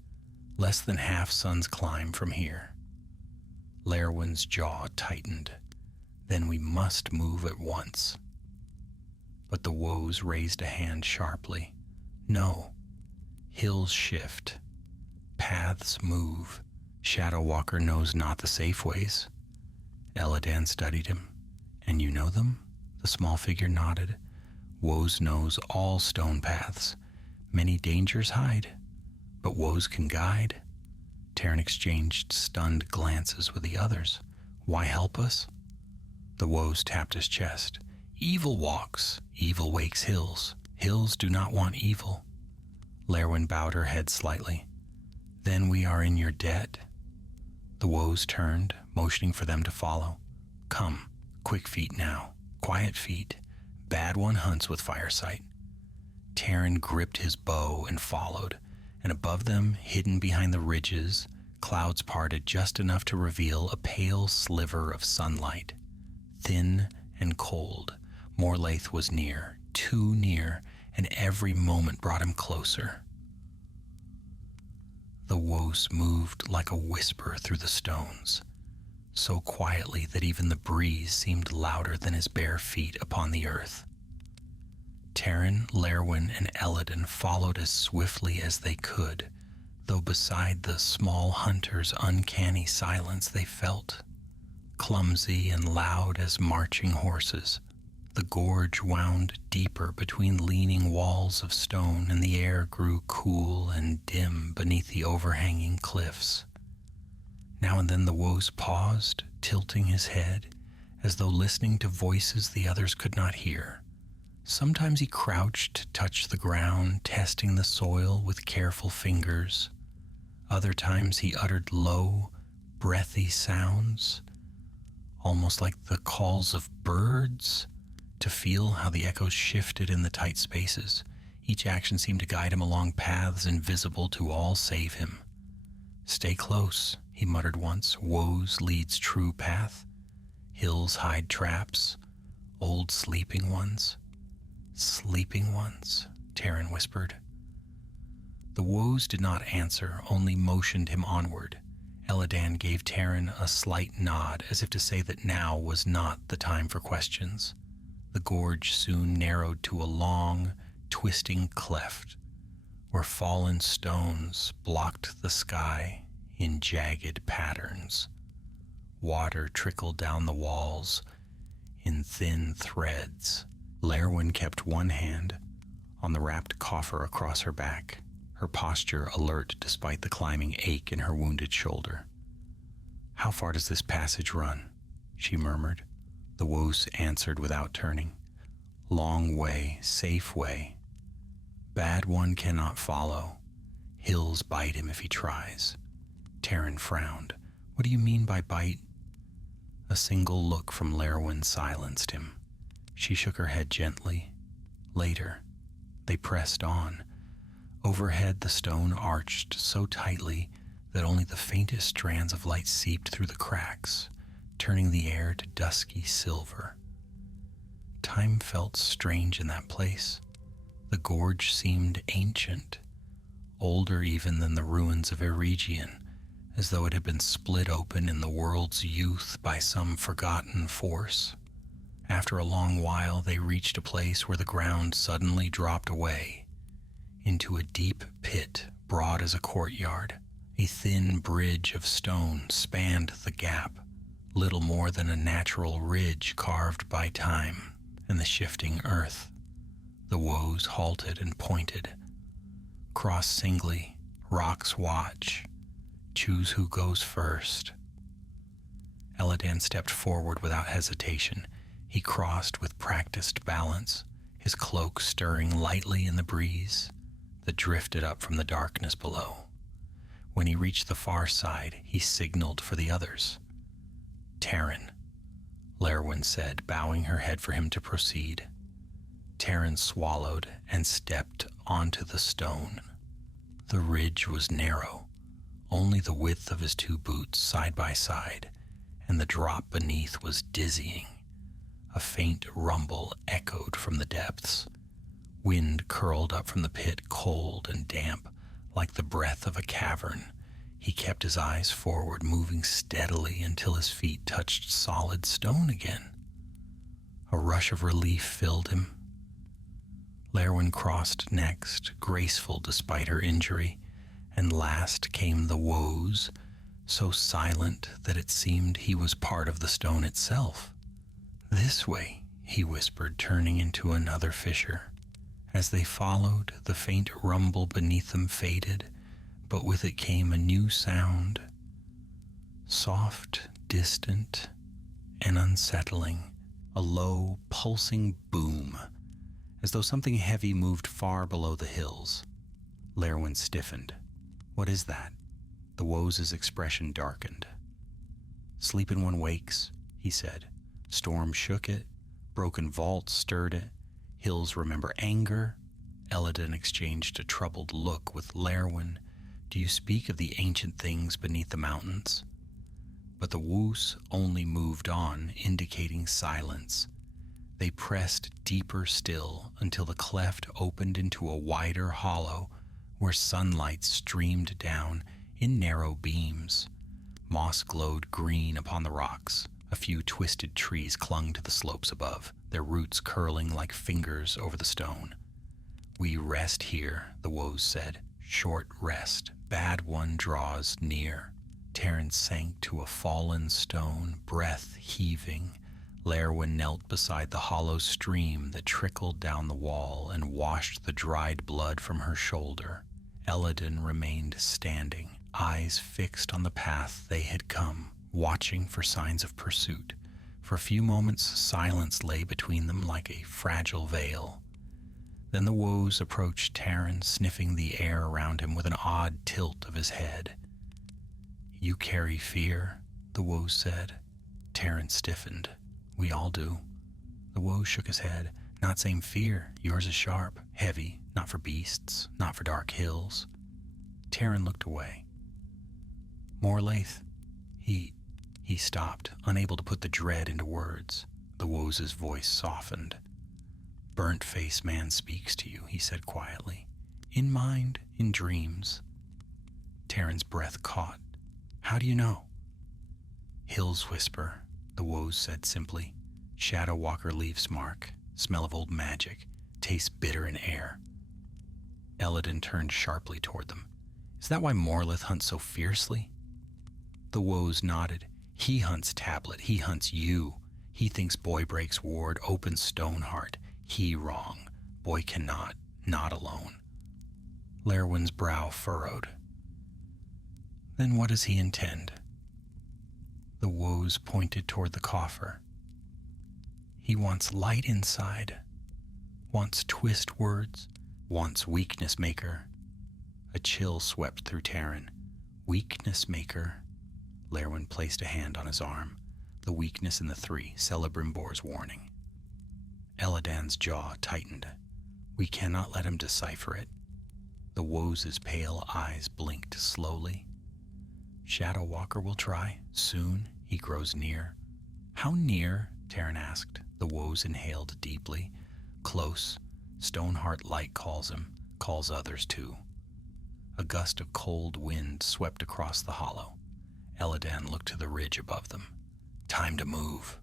Less than half sun's climb from here." Lerwin's jaw tightened. "Then we must move at once." But the woes raised a hand sharply. "No. Hills shift. Paths move. Shadow Walker knows not the safe ways." Eladan studied him. "And you know them?" The small figure nodded. "Woes knows all stone paths. Many dangers hide, but woes can guide." Taryn exchanged stunned glances with the others. "Why help us?" The woes tapped his chest. "Evil walks, evil wakes hills. Hills do not want evil." Lerwin bowed her head slightly. "Then we are in your debt." The woes turned, motioning for them to follow. "Come, quick feet now, quiet feet. Bad one hunts with firesight." Taryn gripped his bow and followed, and above them, hidden behind the ridges, clouds parted just enough to reveal a pale sliver of sunlight. Thin and cold, Morlaith was near, too near, and every moment brought him closer. The woes moved like a whisper through the stones, so quietly that even the breeze seemed louder than his bare feet upon the earth. Taran, Lerwin, and Elladan followed as swiftly as they could, though beside the small hunter's uncanny silence they felt, clumsy and loud as marching horses. The gorge wound deeper between leaning walls of stone, and the air grew cool and dim beneath the overhanging cliffs. Now and then the woes paused, tilting his head, as though listening to voices the others could not hear. Sometimes he crouched to touch the ground, testing the soil with careful fingers. Other times he uttered low, breathy sounds, almost like the calls of birds, to feel how the echoes shifted in the tight spaces. Each action seemed to guide him along paths invisible to all save him. "Stay close," he muttered once. "Woes leads true path. Hills hide traps. Old sleeping ones." "Sleeping ones," Taran whispered. The woes did not answer, only motioned him onward. Elladan gave Taran a slight nod, as if to say that now was not the time for questions. The gorge soon narrowed to a long, twisting cleft, where fallen stones blocked the sky in jagged patterns. Water trickled down the walls in thin threads. Lerwin kept one hand on the wrapped coffer across her back, her posture alert despite the climbing ache in her wounded shoulder. "How far does this passage run?" she murmured. The woes answered without turning. "Long way, safe way. Bad one cannot follow. Hills bite him if he tries." Taran frowned. "What do you mean by bite?" A single look from Lerwin silenced him. She shook her head gently. Later, they pressed on. Overhead, the stone arched so tightly that only the faintest strands of light seeped through the cracks, turning the air to dusky silver. Time felt strange in that place. The gorge seemed ancient, older even than the ruins of Eregion, as though it had been split open in the world's youth by some forgotten force. After a long while, they reached a place where the ground suddenly dropped away into a deep pit broad as a courtyard. A thin bridge of stone spanned the gap, little more than a natural ridge carved by time and the shifting earth. The woes halted and pointed. "Cross singly, rocks watch. Choose who goes first." Elladan stepped forward without hesitation. He crossed with practiced balance, his cloak stirring lightly in the breeze that drifted up from the darkness below. When he reached the far side, he signaled for the others. "Taran," Lerwin said, bowing her head for him to proceed. Taran swallowed and stepped onto the stone. The ridge was narrow, only the width of his two boots side by side, and the drop beneath was dizzying. A faint rumble echoed from the depths. Wind curled up from the pit, cold and damp, like the breath of a cavern. He kept his eyes forward, moving steadily until his feet touched solid stone again. A rush of relief filled him. Lerwin crossed next, graceful despite her injury, and last came the woes, so silent that it seemed he was part of the stone itself. "This way," he whispered, turning into another fissure. As they followed, the faint rumble beneath them faded, but with it came a new sound, soft, distant, and unsettling, a low, pulsing boom, as though something heavy moved far below the hills. Lerwin stiffened. "What is that?" The woes' expression darkened. "Sleeping one wakes," he said. "Storm shook it, broken vaults stirred it. Hills remember anger." Elladan exchanged a troubled look with Lerwin. "Do you speak of the ancient things beneath the mountains?" But the woos only moved on, indicating silence. They pressed deeper still until the cleft opened into a wider hollow where sunlight streamed down, in narrow beams. Moss glowed green upon the rocks. A few twisted trees clung to the slopes above, their roots curling like fingers over the stone. "We rest here," the woes said. "Short rest. Bad one draws near." Terence sank to a fallen stone, breath heaving. Lerwin knelt beside the hollow stream that trickled down the wall and washed the dried blood from her shoulder. Elladan remained standing, eyes fixed on the path they had come, watching for signs of pursuit. For a few moments, silence lay between them like a fragile veil. Then the woes approached Taran, sniffing the air around him with an odd tilt of his head. "You carry fear," the woes said. Taran stiffened. "We all do." The woes shook his head. "Not same fear. Yours is sharp, heavy, not for beasts, not for dark hills." Taran looked away. "Morlaith, he stopped, unable to put the dread into words. The woes' voice softened. "Burnt-faced man speaks to you," he said quietly. "In mind, in dreams." Taran's breath caught. "How do you know?" "Hills whisper," the woes said simply. "Shadow Walker leaves mark, smell of old magic, tastes bitter in air." Elladan turned sharply toward them. "Is that why Morlith hunts so fiercely?" The woes nodded. "He hunts Tablet, he hunts you. He thinks boy breaks ward, opens Stoneheart. He wrong. Boy cannot, not alone." Lerwin's brow furrowed. "Then what does he intend?" The woes pointed toward the coffer. "He wants light inside, wants twist words, wants weakness maker." A chill swept through Taran. "Weakness maker." Lerwin placed a hand on his arm. The weakness in the three, Celebrimbor's warning. Elladan's jaw tightened. "We cannot let him decipher it." The woes' pale eyes blinked slowly. "Shadow Walker will try. Soon he grows near." "How near?" Taran asked. The woes inhaled deeply. "Close. Stoneheart light calls him, calls others too." A gust of cold wind swept across the hollow. Elladan looked to the ridge above them. "Time to move."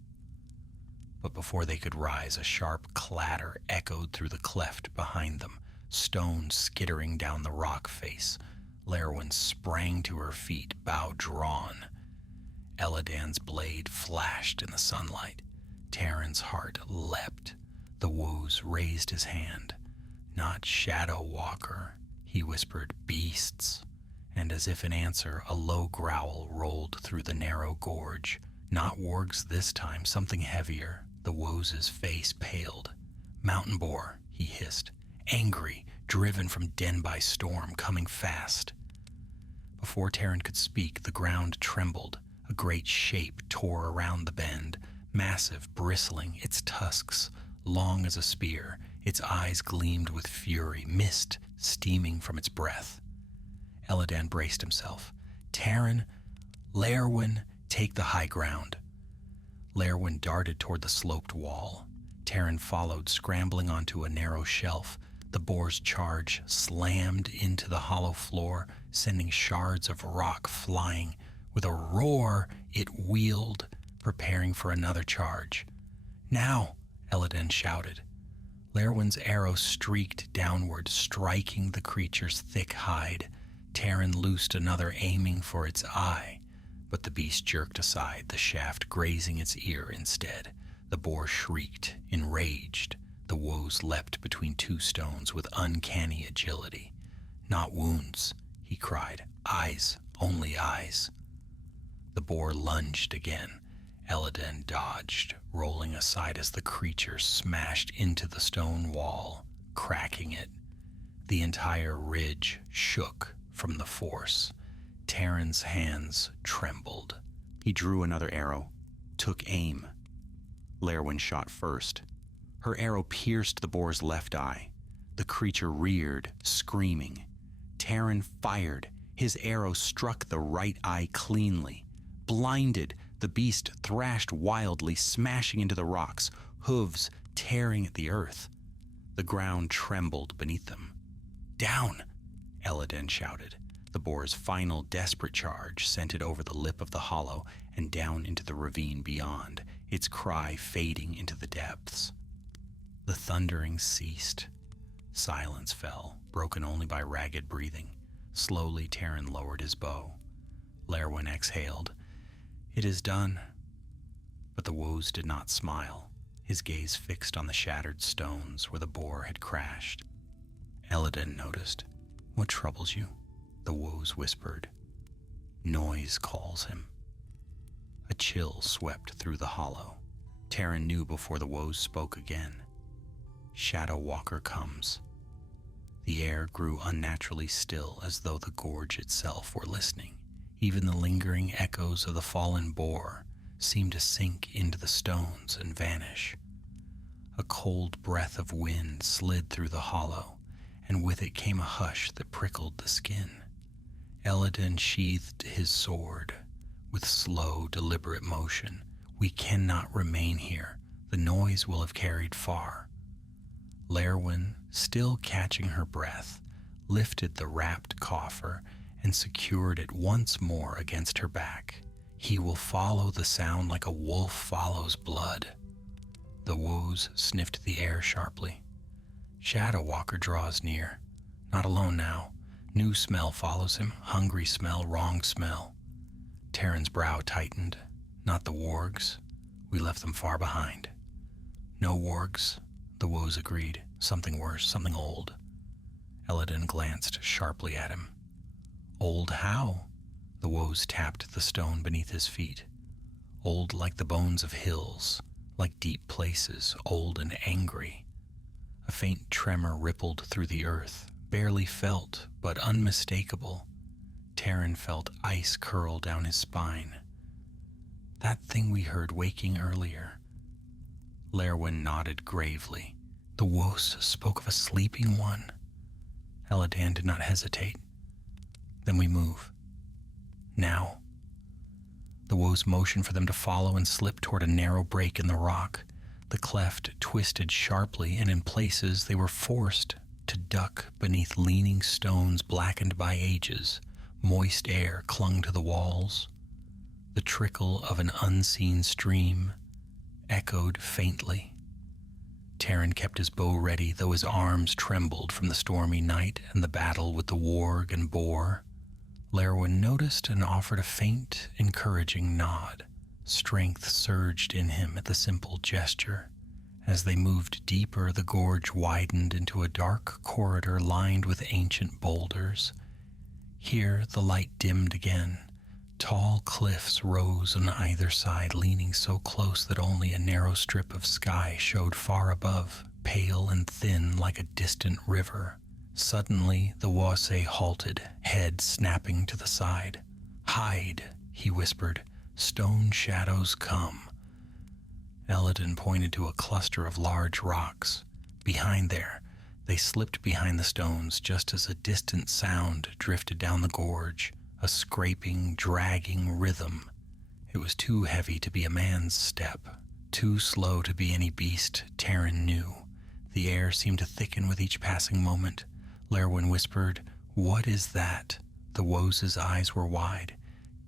But before they could rise, a sharp clatter echoed through the cleft behind them, stones skittering down the rock face. Lerwin sprang to her feet, bow drawn. Elladan's blade flashed in the sunlight. Taran's heart leapt. The woes raised his hand. "Not Shadow Walker," he whispered, "beasts." And as if in answer, a low growl rolled through the narrow gorge. Not wargs this time, something heavier. The woes' face paled. "Mountain boar," he hissed. "Angry, driven from den by storm, coming fast." Before Taran could speak, the ground trembled. A great shape tore around the bend, massive, bristling, its tusks long as a spear. Its eyes gleamed with fury, mist steaming from its breath. Elladan braced himself. "Taran, Lerwin, take the high ground." Lerwin darted toward the sloped wall. Taran followed, scrambling onto a narrow shelf. The boar's charge slammed into the hollow floor, sending shards of rock flying. With a roar, it wheeled, preparing for another charge. "Now!" Elladan shouted. Lerwin's arrow streaked downward, striking the creature's thick hide. Taran loosed another, aiming for its eye, but the beast jerked aside, the shaft grazing its ear instead. The boar shrieked, enraged. The woes leapt between two stones with uncanny agility. "Not wounds," he cried. "Eyes, only eyes." The boar lunged again. Elladan dodged, rolling aside as the creature smashed into the stone wall, cracking it. The entire ridge shook from the force. Taran's hands trembled. He drew another arrow, took aim. Lerwin shot first. Her arrow pierced the boar's left eye. The creature reared, screaming. Taran fired. His arrow struck the right eye cleanly. Blinded, the beast thrashed wildly, smashing into the rocks, hooves tearing at the earth. The ground trembled beneath them. "Down!" Elladan shouted. The boar's final desperate charge sent it over the lip of the hollow and down into the ravine beyond, its cry fading into the depths. The thundering ceased. Silence fell, broken only by ragged breathing. Slowly, Taran lowered his bow. Lerwin exhaled. "It is done." But the woes did not smile, his gaze fixed on the shattered stones where the boar had crashed. Elladan noticed. "What troubles you?" the woes whispered. "Noise calls him." A chill swept through the hollow. Taran knew before the woes spoke again. Shadow Walker comes. The air grew unnaturally still, as though the gorge itself were listening. Even the lingering echoes of the fallen boar seemed to sink into the stones and vanish. A cold breath of wind slid through the hollow, and with it came a hush that prickled the skin. Elladan sheathed his sword with slow, deliberate motion. "We cannot remain here. The noise will have carried far." Lerwin, still catching her breath, lifted the wrapped coffer and secured it once more against her back. "He will follow the sound like a wolf follows blood." The woes sniffed the air sharply. Shadow Walker draws near. Not alone now. New smell follows him. Hungry smell, wrong smell. Taran's brow tightened. "Not the wargs. We left them far behind." "No wargs," the woes agreed. "Something worse, something old." Elladan glanced sharply at him. "Old how?" The woes tapped the stone beneath his feet. "Old like the bones of hills, like deep places, old and angry." A faint tremor rippled through the earth, barely felt, but unmistakable. Taran felt ice curl down his spine. "That thing we heard waking earlier." Lerwin nodded gravely. "The woes spoke of a sleeping one." Elladan did not hesitate. "Then we move. Now." The woes motioned for them to follow and slip toward a narrow break in the rock. The cleft twisted sharply, and in places they were forced to duck beneath leaning stones blackened by ages. Moist air clung to the walls. The trickle of an unseen stream echoed faintly. Taran kept his bow ready, though his arms trembled from the stormy night and the battle with the warg and boar. Lerwin noticed and offered a faint, encouraging nod. Strength surged in him at the simple gesture. As they moved deeper, the gorge widened into a dark corridor lined with ancient boulders. Here the light dimmed again. Tall cliffs rose on either side, leaning so close that only a narrow strip of sky showed far above, pale and thin like a distant river. Suddenly, the Wase halted, head snapping to the side. "Hide," he whispered. "Stone shadows come." Elladan pointed to a cluster of large rocks. Behind there, they slipped behind the stones just as a distant sound drifted down the gorge, a scraping, dragging rhythm. It was too heavy to be a man's step, too slow to be any beast Taran knew. The air seemed to thicken with each passing moment. Lerwin whispered, "What is that?" The woes' eyes were wide.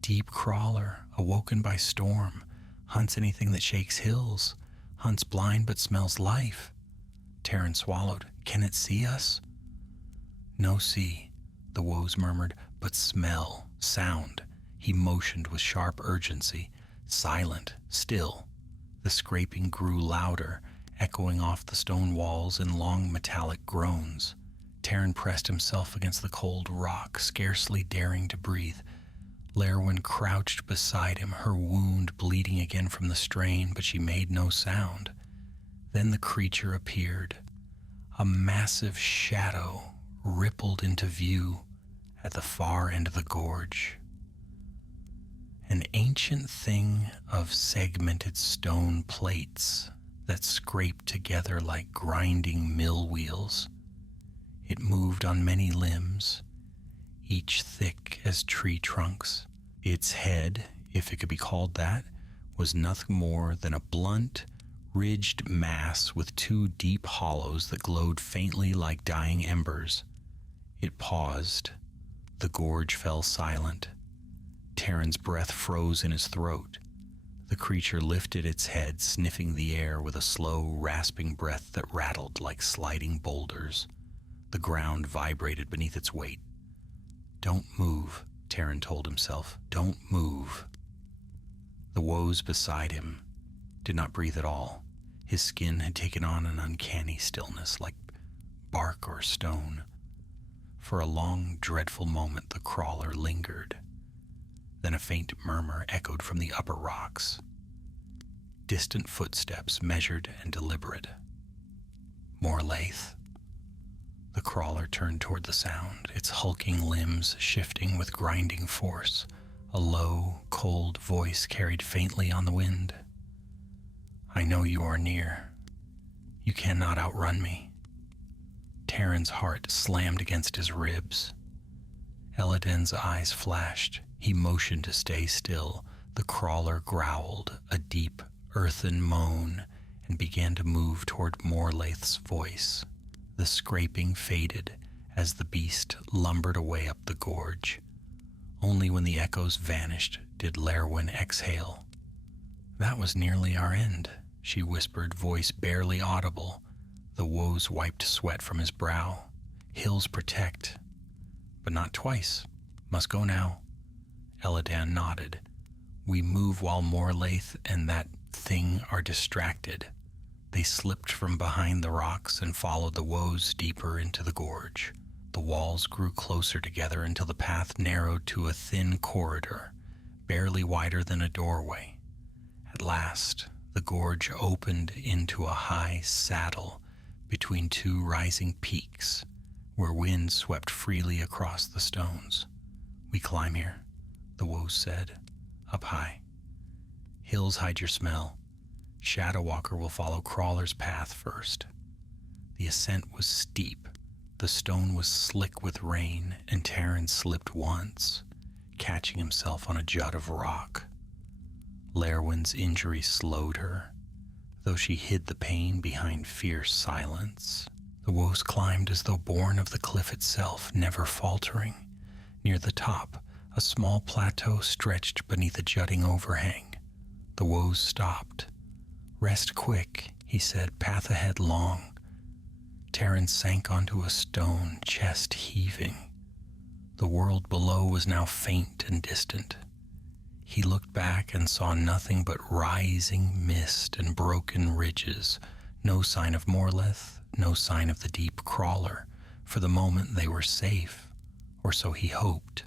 "Deep crawler, awoken by storm. Hunts anything that shakes hills. Hunts blind but smells life." Taran swallowed. "Can it see us?" "No see," the woes murmured, "but smell, sound." He motioned with sharp urgency. Silent, still. The scraping grew louder, echoing off the stone walls in long metallic groans. Taran pressed himself against the cold rock, scarcely daring to breathe. Lerwin crouched beside him, her wound bleeding again from the strain, but she made no sound. Then the creature appeared. A massive shadow rippled into view at the far end of the gorge. An ancient thing of segmented stone plates that scraped together like grinding mill wheels. It moved on many limbs, each thick as tree trunks. Its head, if it could be called that, was nothing more than a blunt, ridged mass with two deep hollows that glowed faintly like dying embers. It paused. The gorge fell silent. Taryn's breath froze in his throat. The creature lifted its head, sniffing the air with a slow, rasping breath that rattled like sliding boulders. The ground vibrated beneath its weight. "Don't move," Taryn told himself. "Don't move." The woes beside him did not breathe at all. His skin had taken on an uncanny stillness, like bark or stone. For a long, dreadful moment, the crawler lingered. Then a faint murmur echoed from the upper rocks. Distant footsteps, measured and deliberate. Morlaith. The crawler turned toward the sound, its hulking limbs shifting with grinding force. A low, cold voice carried faintly on the wind. "I know you are near. You cannot outrun me." Taryn's heart slammed against his ribs. Elladan's eyes flashed. He motioned to stay still. The crawler growled, a deep, earthen moan, and began to move toward Morlaith's voice. The scraping faded as the beast lumbered away up the gorge. Only when the echoes vanished did Lerwin exhale. "That was nearly our end," she whispered, voice barely audible. The woes wiped sweat from his brow. "Hills protect, but not twice. Must go now." Elladan nodded. "We move while Morlaith and that thing are distracted." They slipped from behind the rocks and followed the woes deeper into the gorge. The walls grew closer together until the path narrowed to a thin corridor, barely wider than a doorway. At last, the gorge opened into a high saddle between two rising peaks, where wind swept freely across the stones. "We climb here," the woes said, "up high. Hills hide your smell. Shadow Walker will follow Crawler's path first." The ascent was steep. The stone was slick with rain, and Taryn slipped once, catching himself on a jut of rock. Lerwin's injury slowed her, though she hid the pain behind fierce silence. The woes climbed as though born of the cliff itself, never faltering. Near the top, a small plateau stretched beneath a jutting overhang. The woes stopped. "Rest quick," he said, "path ahead long." Taryn sank onto a stone, chest heaving. The world below was now faint and distant. He looked back and saw nothing but rising mist and broken ridges. No sign of Morlaith, no sign of the deep crawler. For the moment they were safe, or so he hoped.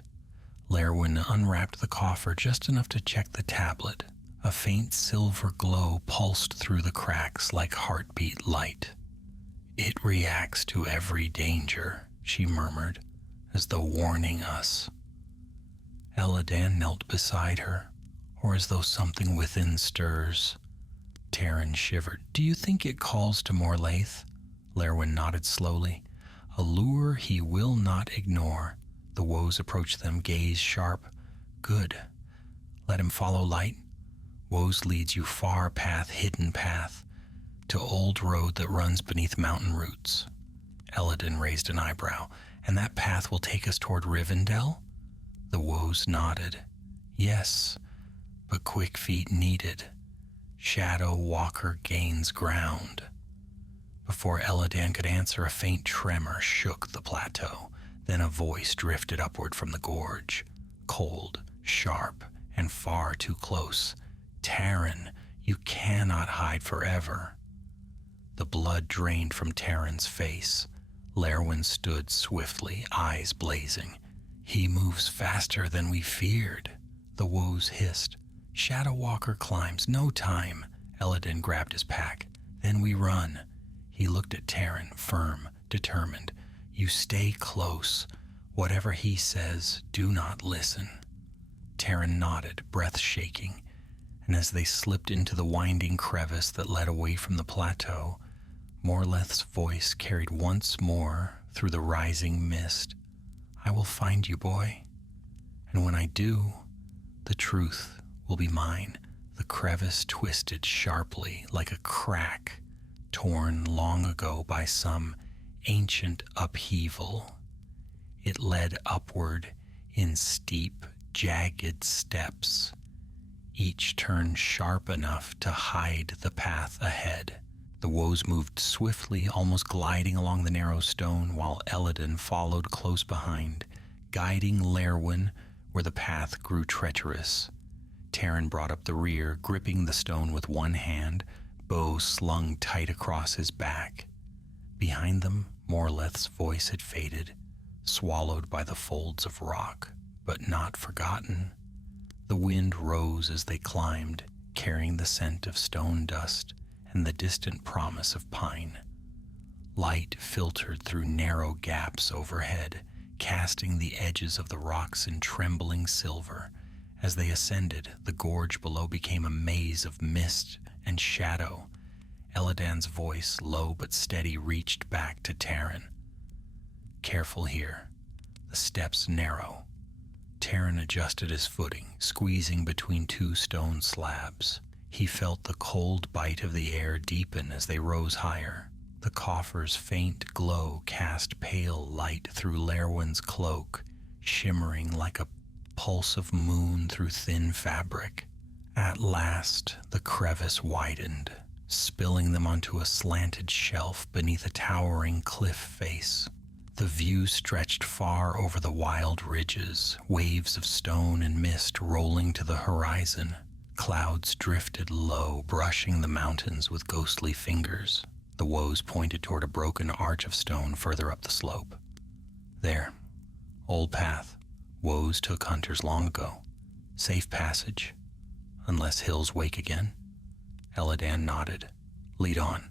Lerwin unwrapped the coffer just enough to check the tablet. A faint silver glow pulsed through the cracks like heartbeat light. "It reacts to every danger," she murmured, as though warning us. Elladan knelt beside her, or as though something within stirs. Taryn shivered. "Do you think it calls to Morlaith?" Lerwin nodded slowly. "A lure he will not ignore." The woes approached them, gaze sharp. "Good. Let him follow light. Woes leads you far path, hidden path, to old road that runs beneath mountain roots." Elladan raised an eyebrow. "And that path will take us toward Rivendell?" The woes nodded. "Yes, but quick feet needed. Shadow Walker gains ground." Before Elladan could answer, a faint tremor shook the plateau. Then a voice drifted upward from the gorge, cold, sharp, and far too close. "Taryn, you cannot hide forever." The blood drained from Taryn's face. Lerwin stood swiftly, eyes blazing. "He moves faster than we feared," the woes hissed. "Shadow Walker climbs, no time." Elladan grabbed his pack. "Then we run." He looked at Taryn, firm, determined. "You stay close. Whatever he says, do not listen." Taryn nodded, breath shaking, and as they slipped into the winding crevice that led away from the plateau, Morlaith's voice carried once more through the rising mist. "I will find you, boy. And when I do, the truth will be mine." The crevice twisted sharply like a crack torn long ago by some ancient upheaval. It led upward in steep, jagged steps, each turn sharp enough to hide the path ahead. The woes moved swiftly, almost gliding along the narrow stone, while Elladan followed close behind, guiding Lerwin where the path grew treacherous. Taran brought up the rear, gripping the stone with one hand, bow slung tight across his back. Behind them, Morleth's voice had faded, swallowed by the folds of rock, but not forgotten. The wind rose as they climbed, carrying the scent of stone dust and the distant promise of pine. Light filtered through narrow gaps overhead, casting the edges of the rocks in trembling silver. As they ascended, the gorge below became a maze of mist and shadow. Elladan's voice, low but steady, reached back to Taran. "Careful here. The steps narrow." Taran adjusted his footing, squeezing between two stone slabs. He felt the cold bite of the air deepen as they rose higher. The coffer's faint glow cast pale light through Lerwin's cloak, shimmering like a pulse of moon through thin fabric. At last, the crevice widened, spilling them onto a slanted shelf beneath a towering cliff face. The view stretched far over the wild ridges, waves of stone and mist rolling to the horizon. Clouds drifted low, brushing the mountains with ghostly fingers. The woes pointed toward a broken arch of stone further up the slope. "There. Old path. Woes took hunters long ago. Safe passage. Unless hills wake again." Elladan nodded. "Lead on."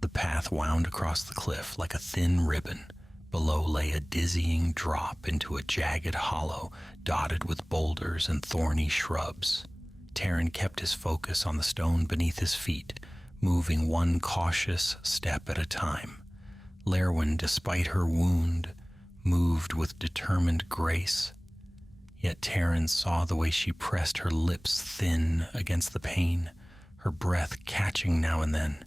The path wound across the cliff like a thin ribbon. Below lay a dizzying drop into a jagged hollow dotted with boulders and thorny shrubs. Taran kept his focus on the stone beneath his feet, moving one cautious step at a time. Lerwin, despite her wound, moved with determined grace. Yet Taran saw the way she pressed her lips thin against the pain, her breath catching now and then.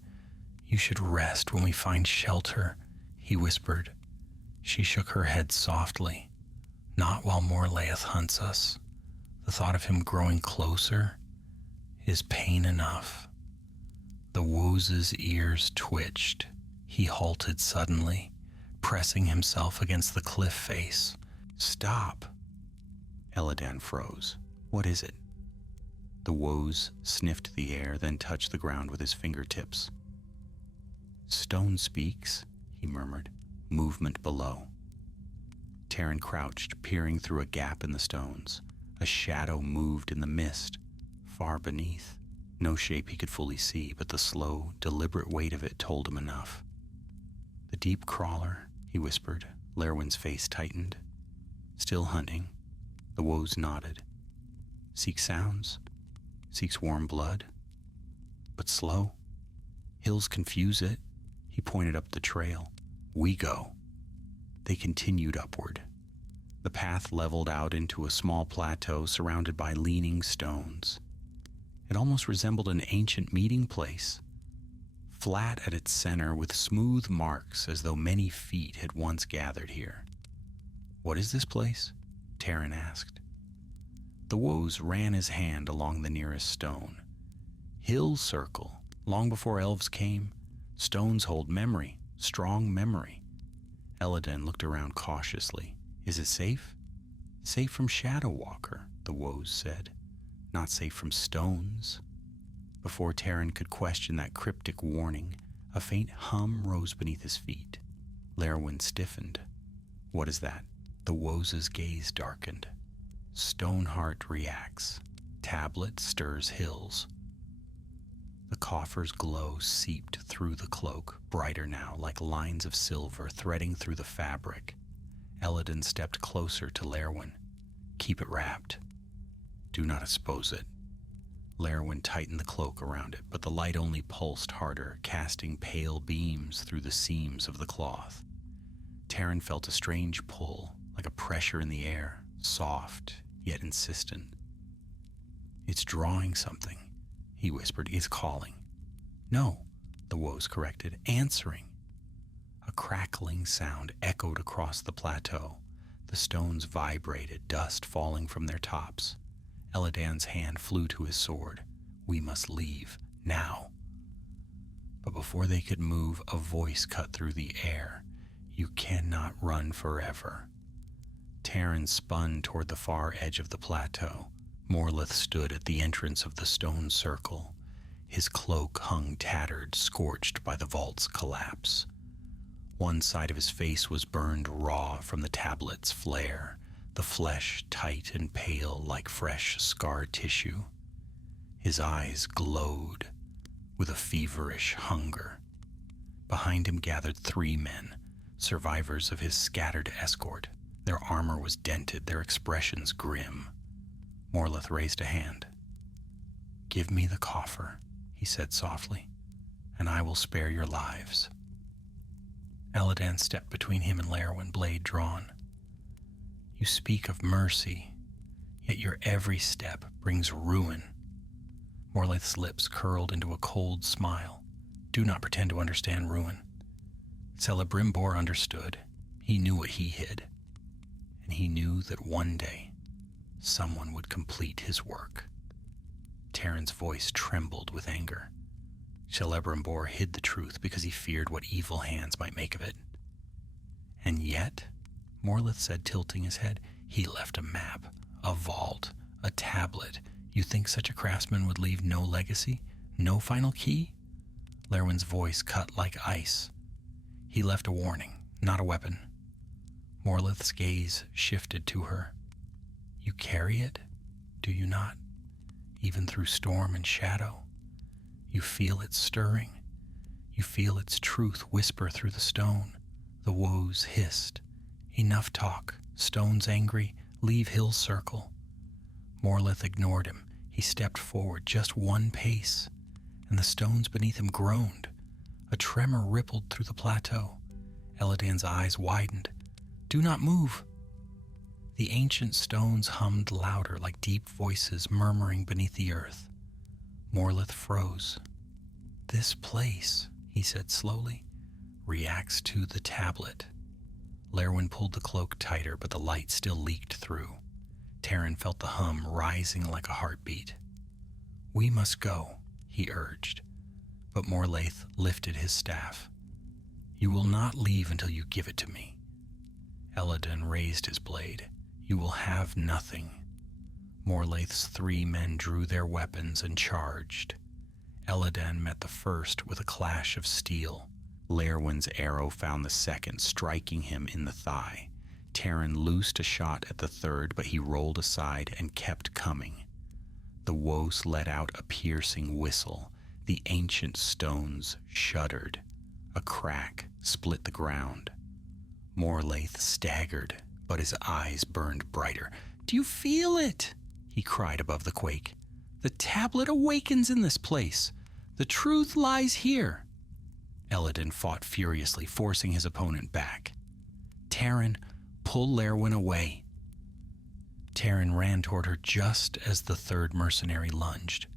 "You should rest when we find shelter," he whispered. She shook her head softly. "Not while Morleth hunts us. The thought of him growing closer is pain enough." The woe's ears twitched. He halted suddenly, pressing himself against the cliff face. "Stop." Elladan froze. "What is it?" The woes sniffed the air, then touched the ground with his fingertips. "Stone speaks," he murmured. "Movement below." Taran crouched, peering through a gap in the stones. A shadow moved in the mist, far beneath. No shape he could fully see, but the slow, deliberate weight of it told him enough. "The deep crawler," he whispered. Lerwin's face tightened. "Still hunting." The woes nodded. "Seeks sounds, seeks warm blood, but slow. Hills confuse it." He pointed up the trail. "We go." They continued upward. The path leveled out into a small plateau surrounded by leaning stones. It almost resembled an ancient meeting place, flat at its center with smooth marks as though many feet had once gathered here. "What is this place?" Taran asked. The woes ran his hand along the nearest stone. "Hill Circle. Long before elves came, stones hold memory, strong memory." Elladan looked around cautiously. "Is it safe?" "Safe from Shadow Walker," the woes said. "Not safe from stones." Before Taran could question that cryptic warning, a faint hum rose beneath his feet. Lerwin stiffened. "What is that?" The woes' gaze darkened. "Stoneheart reacts. Tablet stirs hills." The coffer's glow seeped through the cloak, brighter now, like lines of silver threading through the fabric. Elladan stepped closer to Lerwin. "Keep it wrapped. Do not expose it." Lerwin tightened the cloak around it, but the light only pulsed harder, casting pale beams through the seams of the cloth. Taran felt a strange pull, like a pressure in the air, soft yet insistent. "It's drawing something," he whispered. "It's calling." "No," the woes corrected. "Answering." A crackling sound echoed across the plateau. The stones vibrated, dust falling from their tops. Eladan's hand flew to his sword. We must leave, now. But before they could move, a voice cut through the air. You cannot run forever. Taran spun toward the far edge of the plateau. Morleth stood at the entrance of the stone circle. His cloak hung tattered, scorched by the vault's collapse. One side of his face was burned raw from the tablet's flare, the flesh tight and pale like fresh scar tissue. His eyes glowed with a feverish hunger. Behind him gathered 3 men, survivors of his scattered escort. Their armor was dented, their expressions grim. Morleth raised a hand. "Give me the coffer," he said softly, "and I will spare your lives." Eladan stepped between him and Lerwin, blade drawn. "You speak of mercy, yet your every step brings ruin." Morleth's lips curled into a cold smile. "Do not pretend to understand ruin." Celebrimbor understood. He knew what he hid. And he knew that one day, someone would complete his work. Taran's voice trembled with anger. Celebrimbor hid the truth because he feared what evil hands might make of it. "And yet," Morleth said, tilting his head, "he left a map, a vault, a tablet. You think such a craftsman would leave no legacy? No final key?" Lerwin's voice cut like ice. "He left a warning, not a weapon." Morleth's gaze shifted to her. "You carry it, do you not? Even through storm and shadow? You feel it stirring. You feel its truth whisper through the stone." The woes hissed. "Enough talk. Stone's angry. Leave hill circle." Morleth ignored him. He stepped forward just 1 pace, and the stones beneath him groaned. A tremor rippled through the plateau. Eladan's eyes widened. "Do not move." The ancient stones hummed louder like deep voices murmuring beneath the earth. Morleth froze. "This place," he said slowly, "reacts to the tablet." Lerwin pulled the cloak tighter, but the light still leaked through. Taran felt the hum rising like a heartbeat. "We must go," he urged, but Morleth lifted his staff. "You will not leave until you give it to me." Eladan raised his blade. "You will have nothing." Morleth's 3 men drew their weapons and charged. Eladan met the first with a clash of steel. Lerwin's arrow found the second, striking him in the thigh. Taran loosed a shot at the third, but he rolled aside and kept coming. The woes let out a piercing whistle. The ancient stones shuddered. A crack split the ground. Morleth staggered, but his eyes burned brighter. "Do you feel it?" he cried above the quake. "The tablet awakens in this place. The truth lies here." Eladan fought furiously, forcing his opponent back. "Taran, pull Lerwin away." Taran ran toward her just as the third mercenary lunged.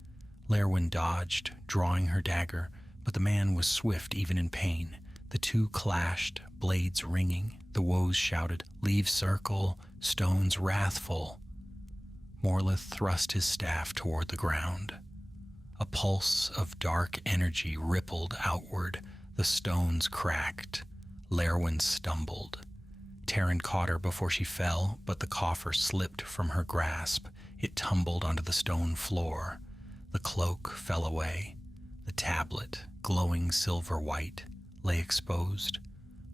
Lerwin dodged, drawing her dagger, but the man was swift even in pain. The 2 clashed, blades ringing. The woes shouted, "Leave circle, stones wrathful." Morleth thrust his staff toward the ground. A pulse of dark energy rippled outward. The stones cracked. Lerwin stumbled. Taran caught her before she fell, but the coffer slipped from her grasp. It tumbled onto the stone floor. The cloak fell away. The tablet, glowing silver white, lay exposed.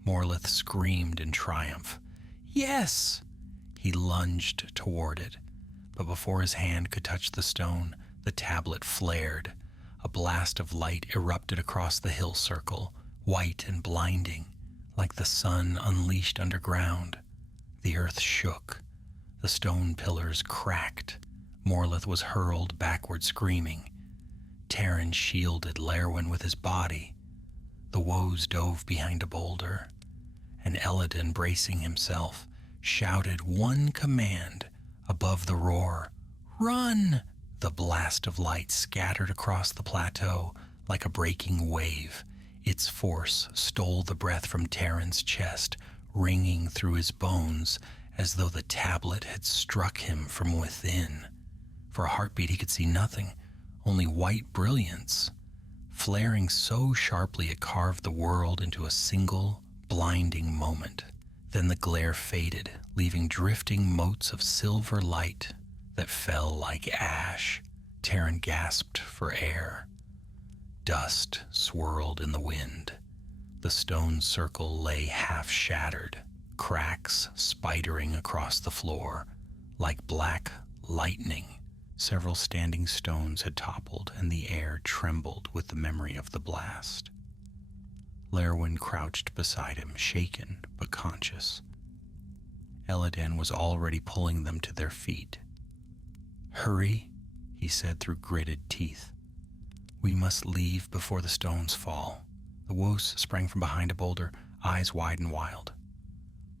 Morleth screamed in triumph. "Yes!" He lunged toward it, but before his hand could touch the stone, the tablet flared. A blast of light erupted across the hill circle, white and blinding, like the sun unleashed underground. The earth shook. The stone pillars cracked. Morleth was hurled backward screaming. Taran shielded Lerwin with his body. The woes dove behind a boulder, and Eladan, bracing himself, shouted one command above the roar. "Run!" The blast of light scattered across the plateau like a breaking wave. Its force stole the breath from Taran's chest, ringing through his bones as though the tablet had struck him from within. For a heartbeat he could see nothing, only white brilliance, flaring so sharply it carved the world into a single, blinding moment. Then the glare faded, leaving drifting motes of silver light that fell like ash. Taryn gasped for air. Dust swirled in the wind. The stone circle lay half-shattered, cracks spidering across the floor like black lightning. Several standing stones had toppled, and the air trembled with the memory of the blast. Lerwin crouched beside him, shaken but conscious. Elladan was already pulling them to their feet. "Hurry," he said through gritted teeth. "We must leave before the stones fall." The Woos sprang from behind a boulder, eyes wide and wild.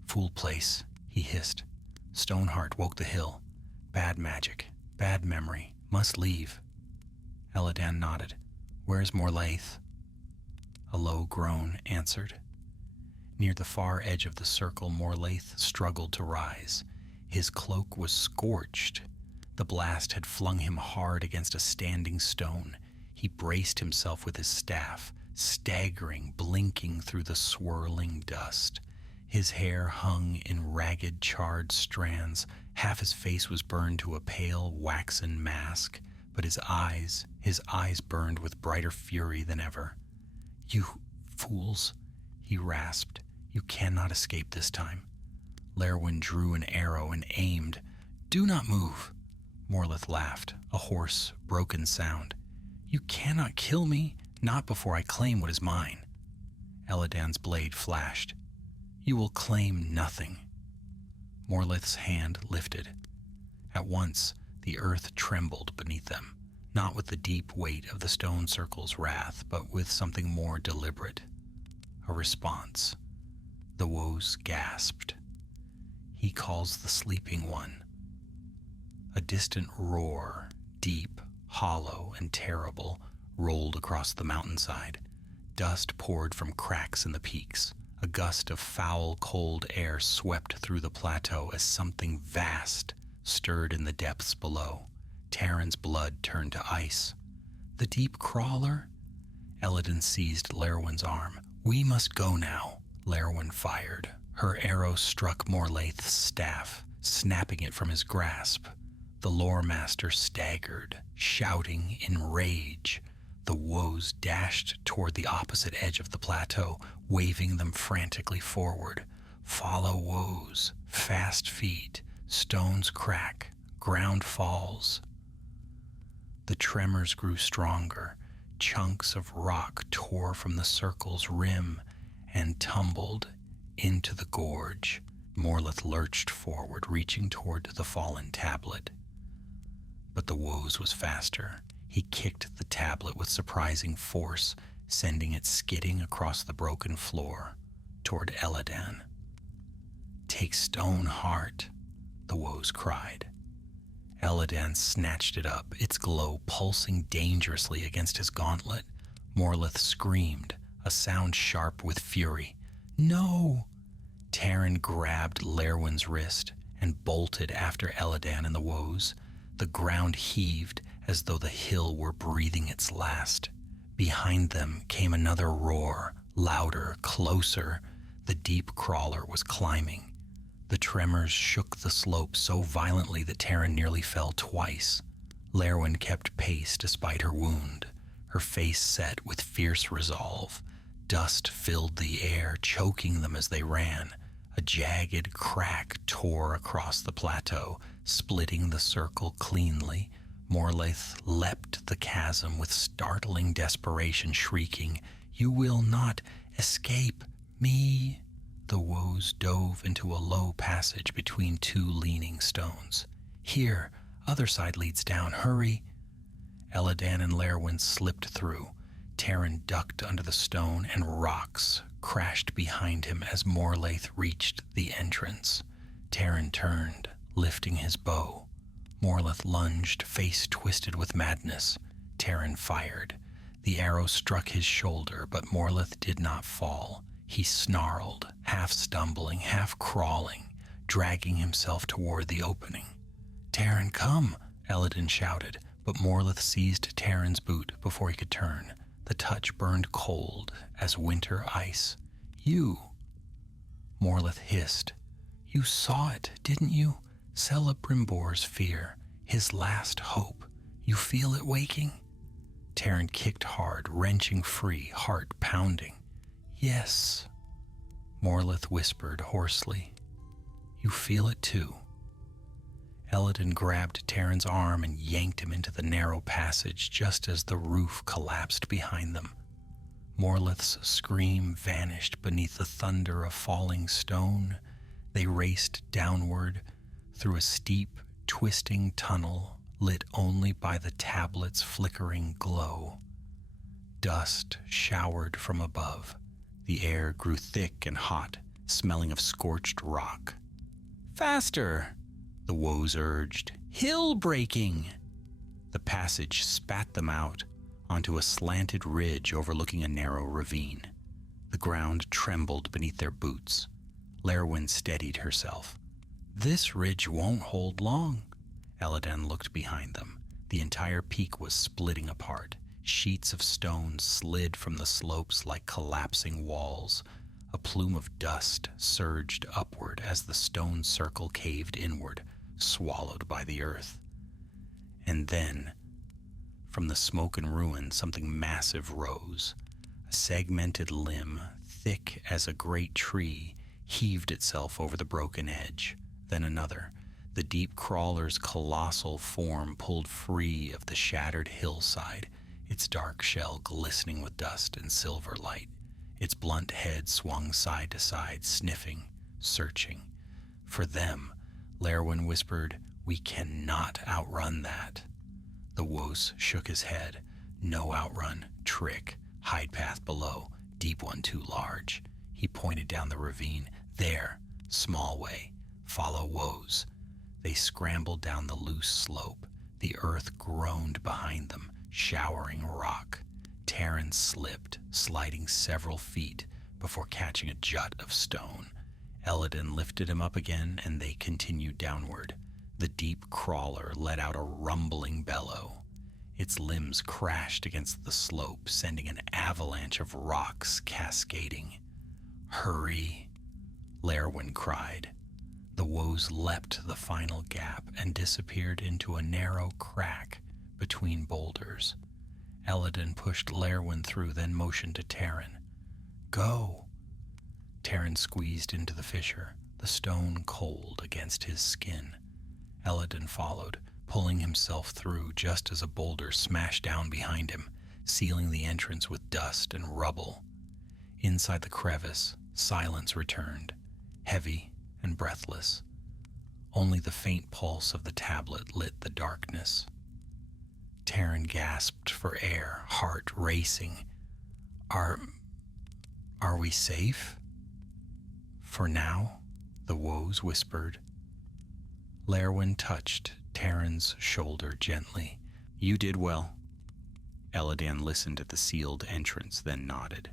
"Fool place," he hissed. Stoneheart woke the hill. "Bad magic, bad memory, must leave." Elladan nodded. "Where's Morlaith?" A low groan answered. Near the far edge of the circle, Morlaith struggled to rise. His cloak was scorched. The blast had flung him hard against a standing stone. He braced himself with his staff, staggering, blinking through the swirling dust. His hair hung in ragged, charred strands. Half his face was burned to a pale, waxen mask, but his eyes burned with brighter fury than ever. "You fools," he rasped. "You cannot escape this time." Lerwin drew an arrow and aimed. "Do not move." Morlith laughed, a hoarse, broken sound. "You cannot kill me, not before I claim what is mine." Elladan's blade flashed. "You will claim nothing." Morlith's hand lifted. At once, the earth trembled beneath them, not with the deep weight of the stone circle's wrath, but with something more deliberate. A response. The Woos gasped. "He calls the sleeping one." A distant roar, deep, hollow, and terrible, rolled across the mountainside. Dust poured from cracks in the peaks. A gust of foul, cold air swept through the plateau as something vast stirred in the depths below. Taryn's blood turned to ice. "The deep crawler?" Elladan seized Lerwin's arm. "We must go now." Lerwin fired. Her arrow struck Morlaith's staff, snapping it from his grasp. The lore master staggered, shouting in rage. The Woos dashed toward the opposite edge of the plateau, waving them frantically forward. Follow Woos, fast feet, stones crack, ground falls. The tremors grew stronger. Chunks of rock tore from the circle's rim and tumbled into the gorge. Morlith lurched forward, reaching toward the fallen tablet. But the Woos was faster. He kicked the tablet with surprising force, sending it skidding across the broken floor toward Elladan. "Take stone heart," the Woos cried. Elladan snatched it up, its glow pulsing dangerously against his gauntlet. Morlith screamed, a sound sharp with fury. "No!" Taryn grabbed Lerwin's wrist and bolted after Elladan and the Woos. The ground heaved as though the hill were breathing its last. Behind them came another roar, louder, closer. The deep crawler was climbing. The tremors shook the slope so violently that Taryn nearly fell twice. Lerwin kept pace despite her wound, her face set with fierce resolve. Dust filled the air, choking them as they ran. A jagged crack tore across the plateau, splitting the circle cleanly. Morlaith leapt the chasm with startling desperation, shrieking, "You will not escape me!" The Woos dove into a low passage between two leaning stones. "Here, other side leads down, hurry!" Elladan and Lerwin slipped through. Taryn ducked under the stone, and rocks crashed behind him as Morlaith reached the entrance. Taryn turned, lifting his bow. Morlaith lunged, face twisted with madness. Taryn fired. The arrow struck his shoulder, but Morlaith did not fall. He snarled, half stumbling, half crawling, dragging himself toward the opening. "Taran, come!" Elladan shouted, but Morleth seized Taran's boot before he could turn. The touch burned cold as winter ice. "You!" Morleth hissed. "You saw it, didn't you? Celebrimbor's fear, his last hope. You feel it waking?" Taran kicked hard, wrenching free, heart pounding. "Yes," Morleth whispered hoarsely. "You feel it too." Elladan grabbed Taran's arm and yanked him into the narrow passage just as the roof collapsed behind them. Morleth's scream vanished beneath the thunder of falling stone. They raced downward through a steep, twisting tunnel lit only by the tablet's flickering glow. Dust showered from above. The air grew thick and hot, smelling of scorched rock. "Faster!" the woes urged. "Hill breaking!" The passage spat them out onto a slanted ridge overlooking a narrow ravine. The ground trembled beneath their boots. Lerwin steadied herself. "This ridge won't hold long." Elladan looked behind them. The entire peak was splitting apart. Sheets of stone slid from the slopes like collapsing walls. A plume of dust surged upward as the stone circle caved inward, swallowed by the earth. And then, from the smoke and ruin, something massive rose. A segmented limb, thick as a great tree, heaved itself over the broken edge. Then another. The deep crawler's colossal form pulled free of the shattered hillside, its dark shell glistening with dust and silver light. Its blunt head swung side to side, sniffing, searching. "For them," Lerwin whispered, "we cannot outrun that." The Wos shook his head. "No outrun, trick, hide path below, deep one too large." He pointed down the ravine. "There, small way, follow Wos." They scrambled down the loose slope. The earth groaned behind them, showering rock. Taran slipped, sliding several feet before catching a jut of stone. Elladan lifted him up again, and they continued downward. The deep crawler let out a rumbling bellow. Its limbs crashed against the slope, sending an avalanche of rocks cascading. "Hurry!" Lerwin cried. The Woes leapt the final gap and disappeared into a narrow crack between boulders. Elladan pushed Lerwin through, then motioned to Taran. "Go!" Taran squeezed into the fissure, the stone cold against his skin. Elladan followed, pulling himself through just as a boulder smashed down behind him, sealing the entrance with dust and rubble. Inside the crevice, silence returned, heavy and breathless. Only the faint pulse of the tablet lit the darkness. Taran gasped for air, heart racing. Are we safe?" "For now," the Woes whispered. Lerwin touched Taran's shoulder gently. "You did well." Elladan listened at the sealed entrance, then nodded.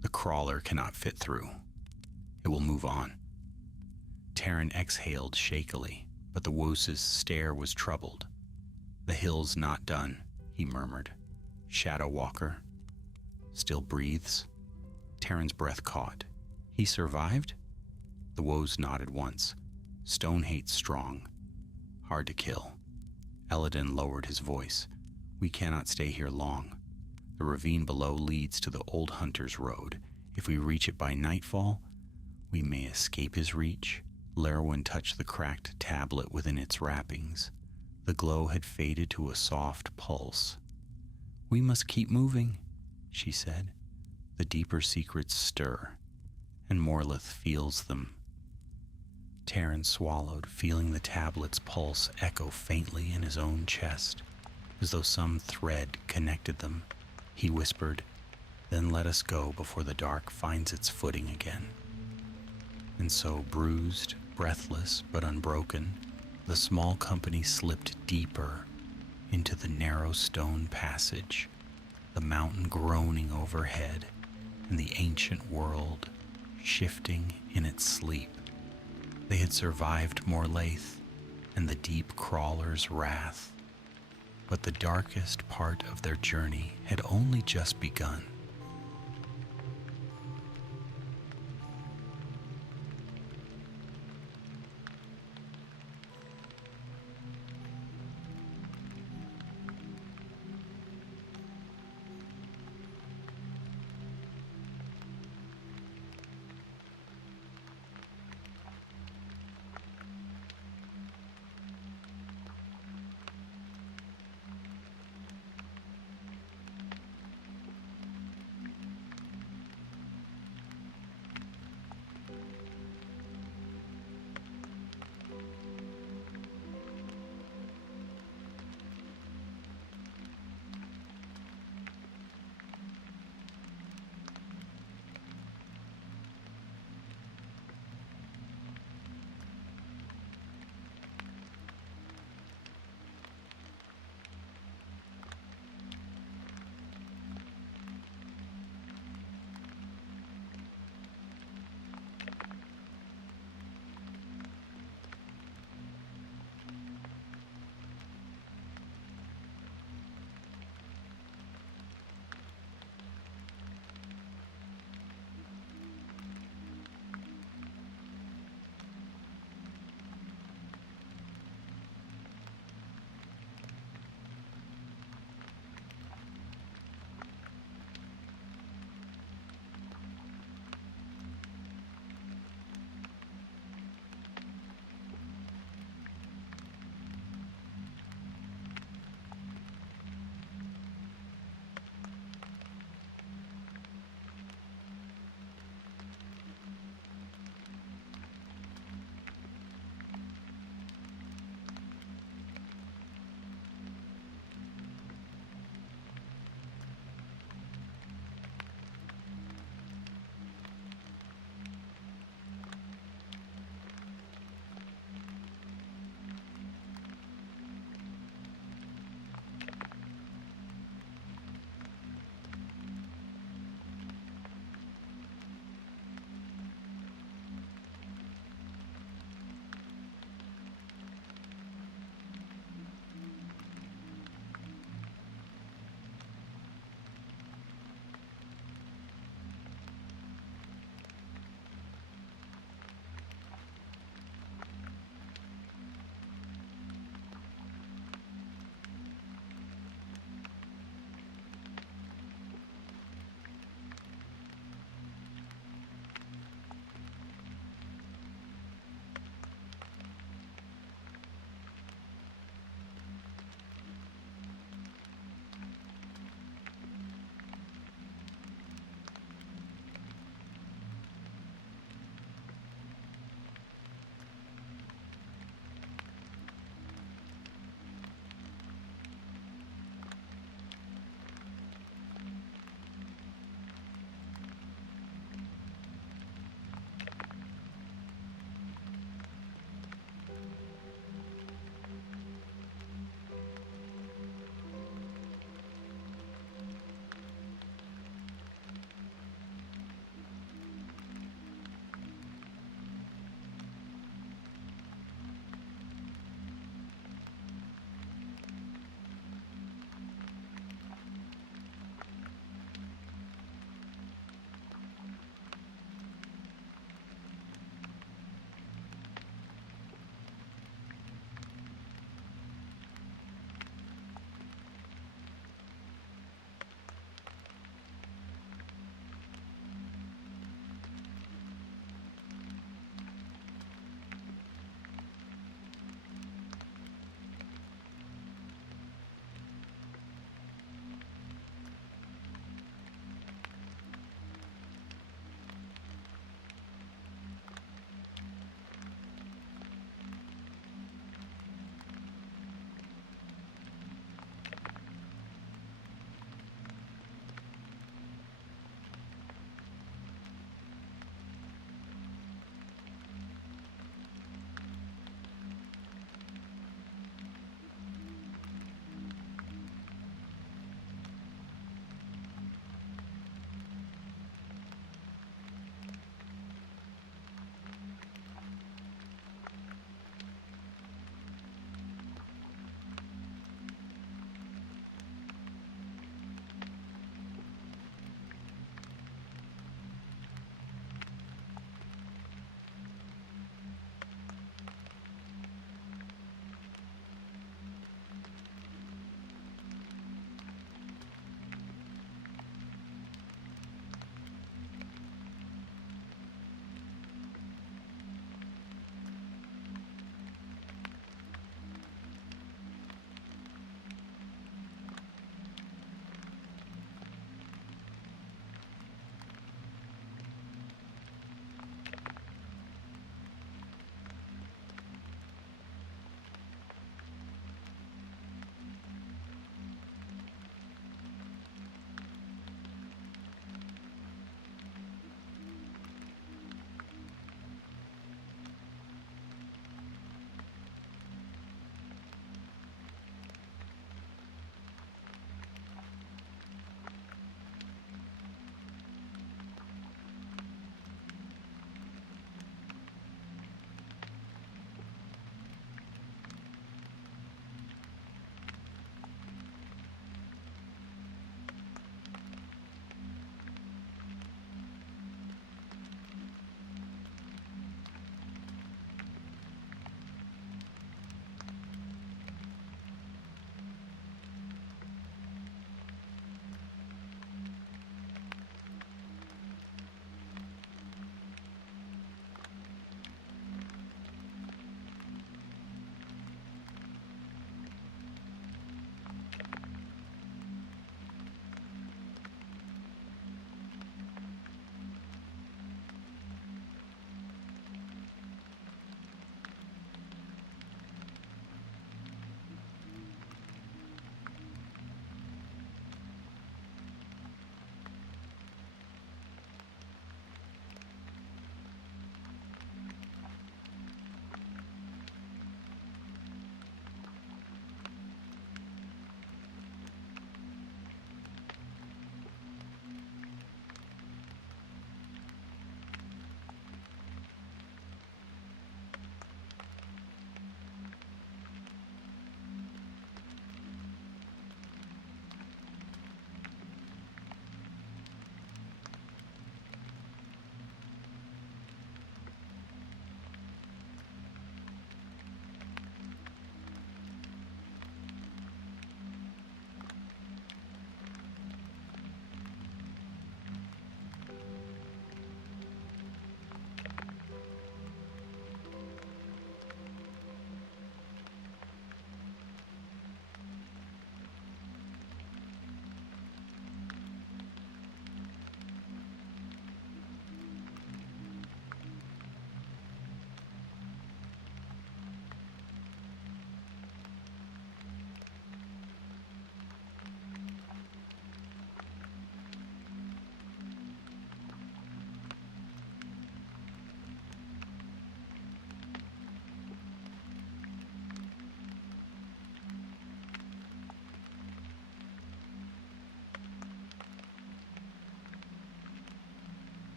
"The crawler cannot fit through. It will move on." Taran exhaled shakily, but the Wos' stare was troubled. "The hill's not done," he murmured. "Shadow Walker still breathes." Taran's breath caught. "He survived?" The Woes nodded once. "Stone hate's strong. Hard to kill." Elladan lowered his voice. "We cannot stay here long. The ravine below leads to the Old Hunter's Road. If we reach it by nightfall, we may escape his reach." Lerwin touched the cracked tablet within its wrappings. The glow had faded to a soft pulse. "We must keep moving," she said. "The deeper secrets stir, and Morleth feels them." Taran swallowed, feeling the tablet's pulse echo faintly in his own chest, as though some thread connected them. He whispered, "Then let us go before the dark finds its footing again." And so, bruised, breathless, but unbroken, the small company slipped deeper into the narrow stone passage, the mountain groaning overhead, and the ancient world shifting in its sleep. They had survived Morlaith and the deep crawler's wrath, but the darkest part of their journey had only just begun.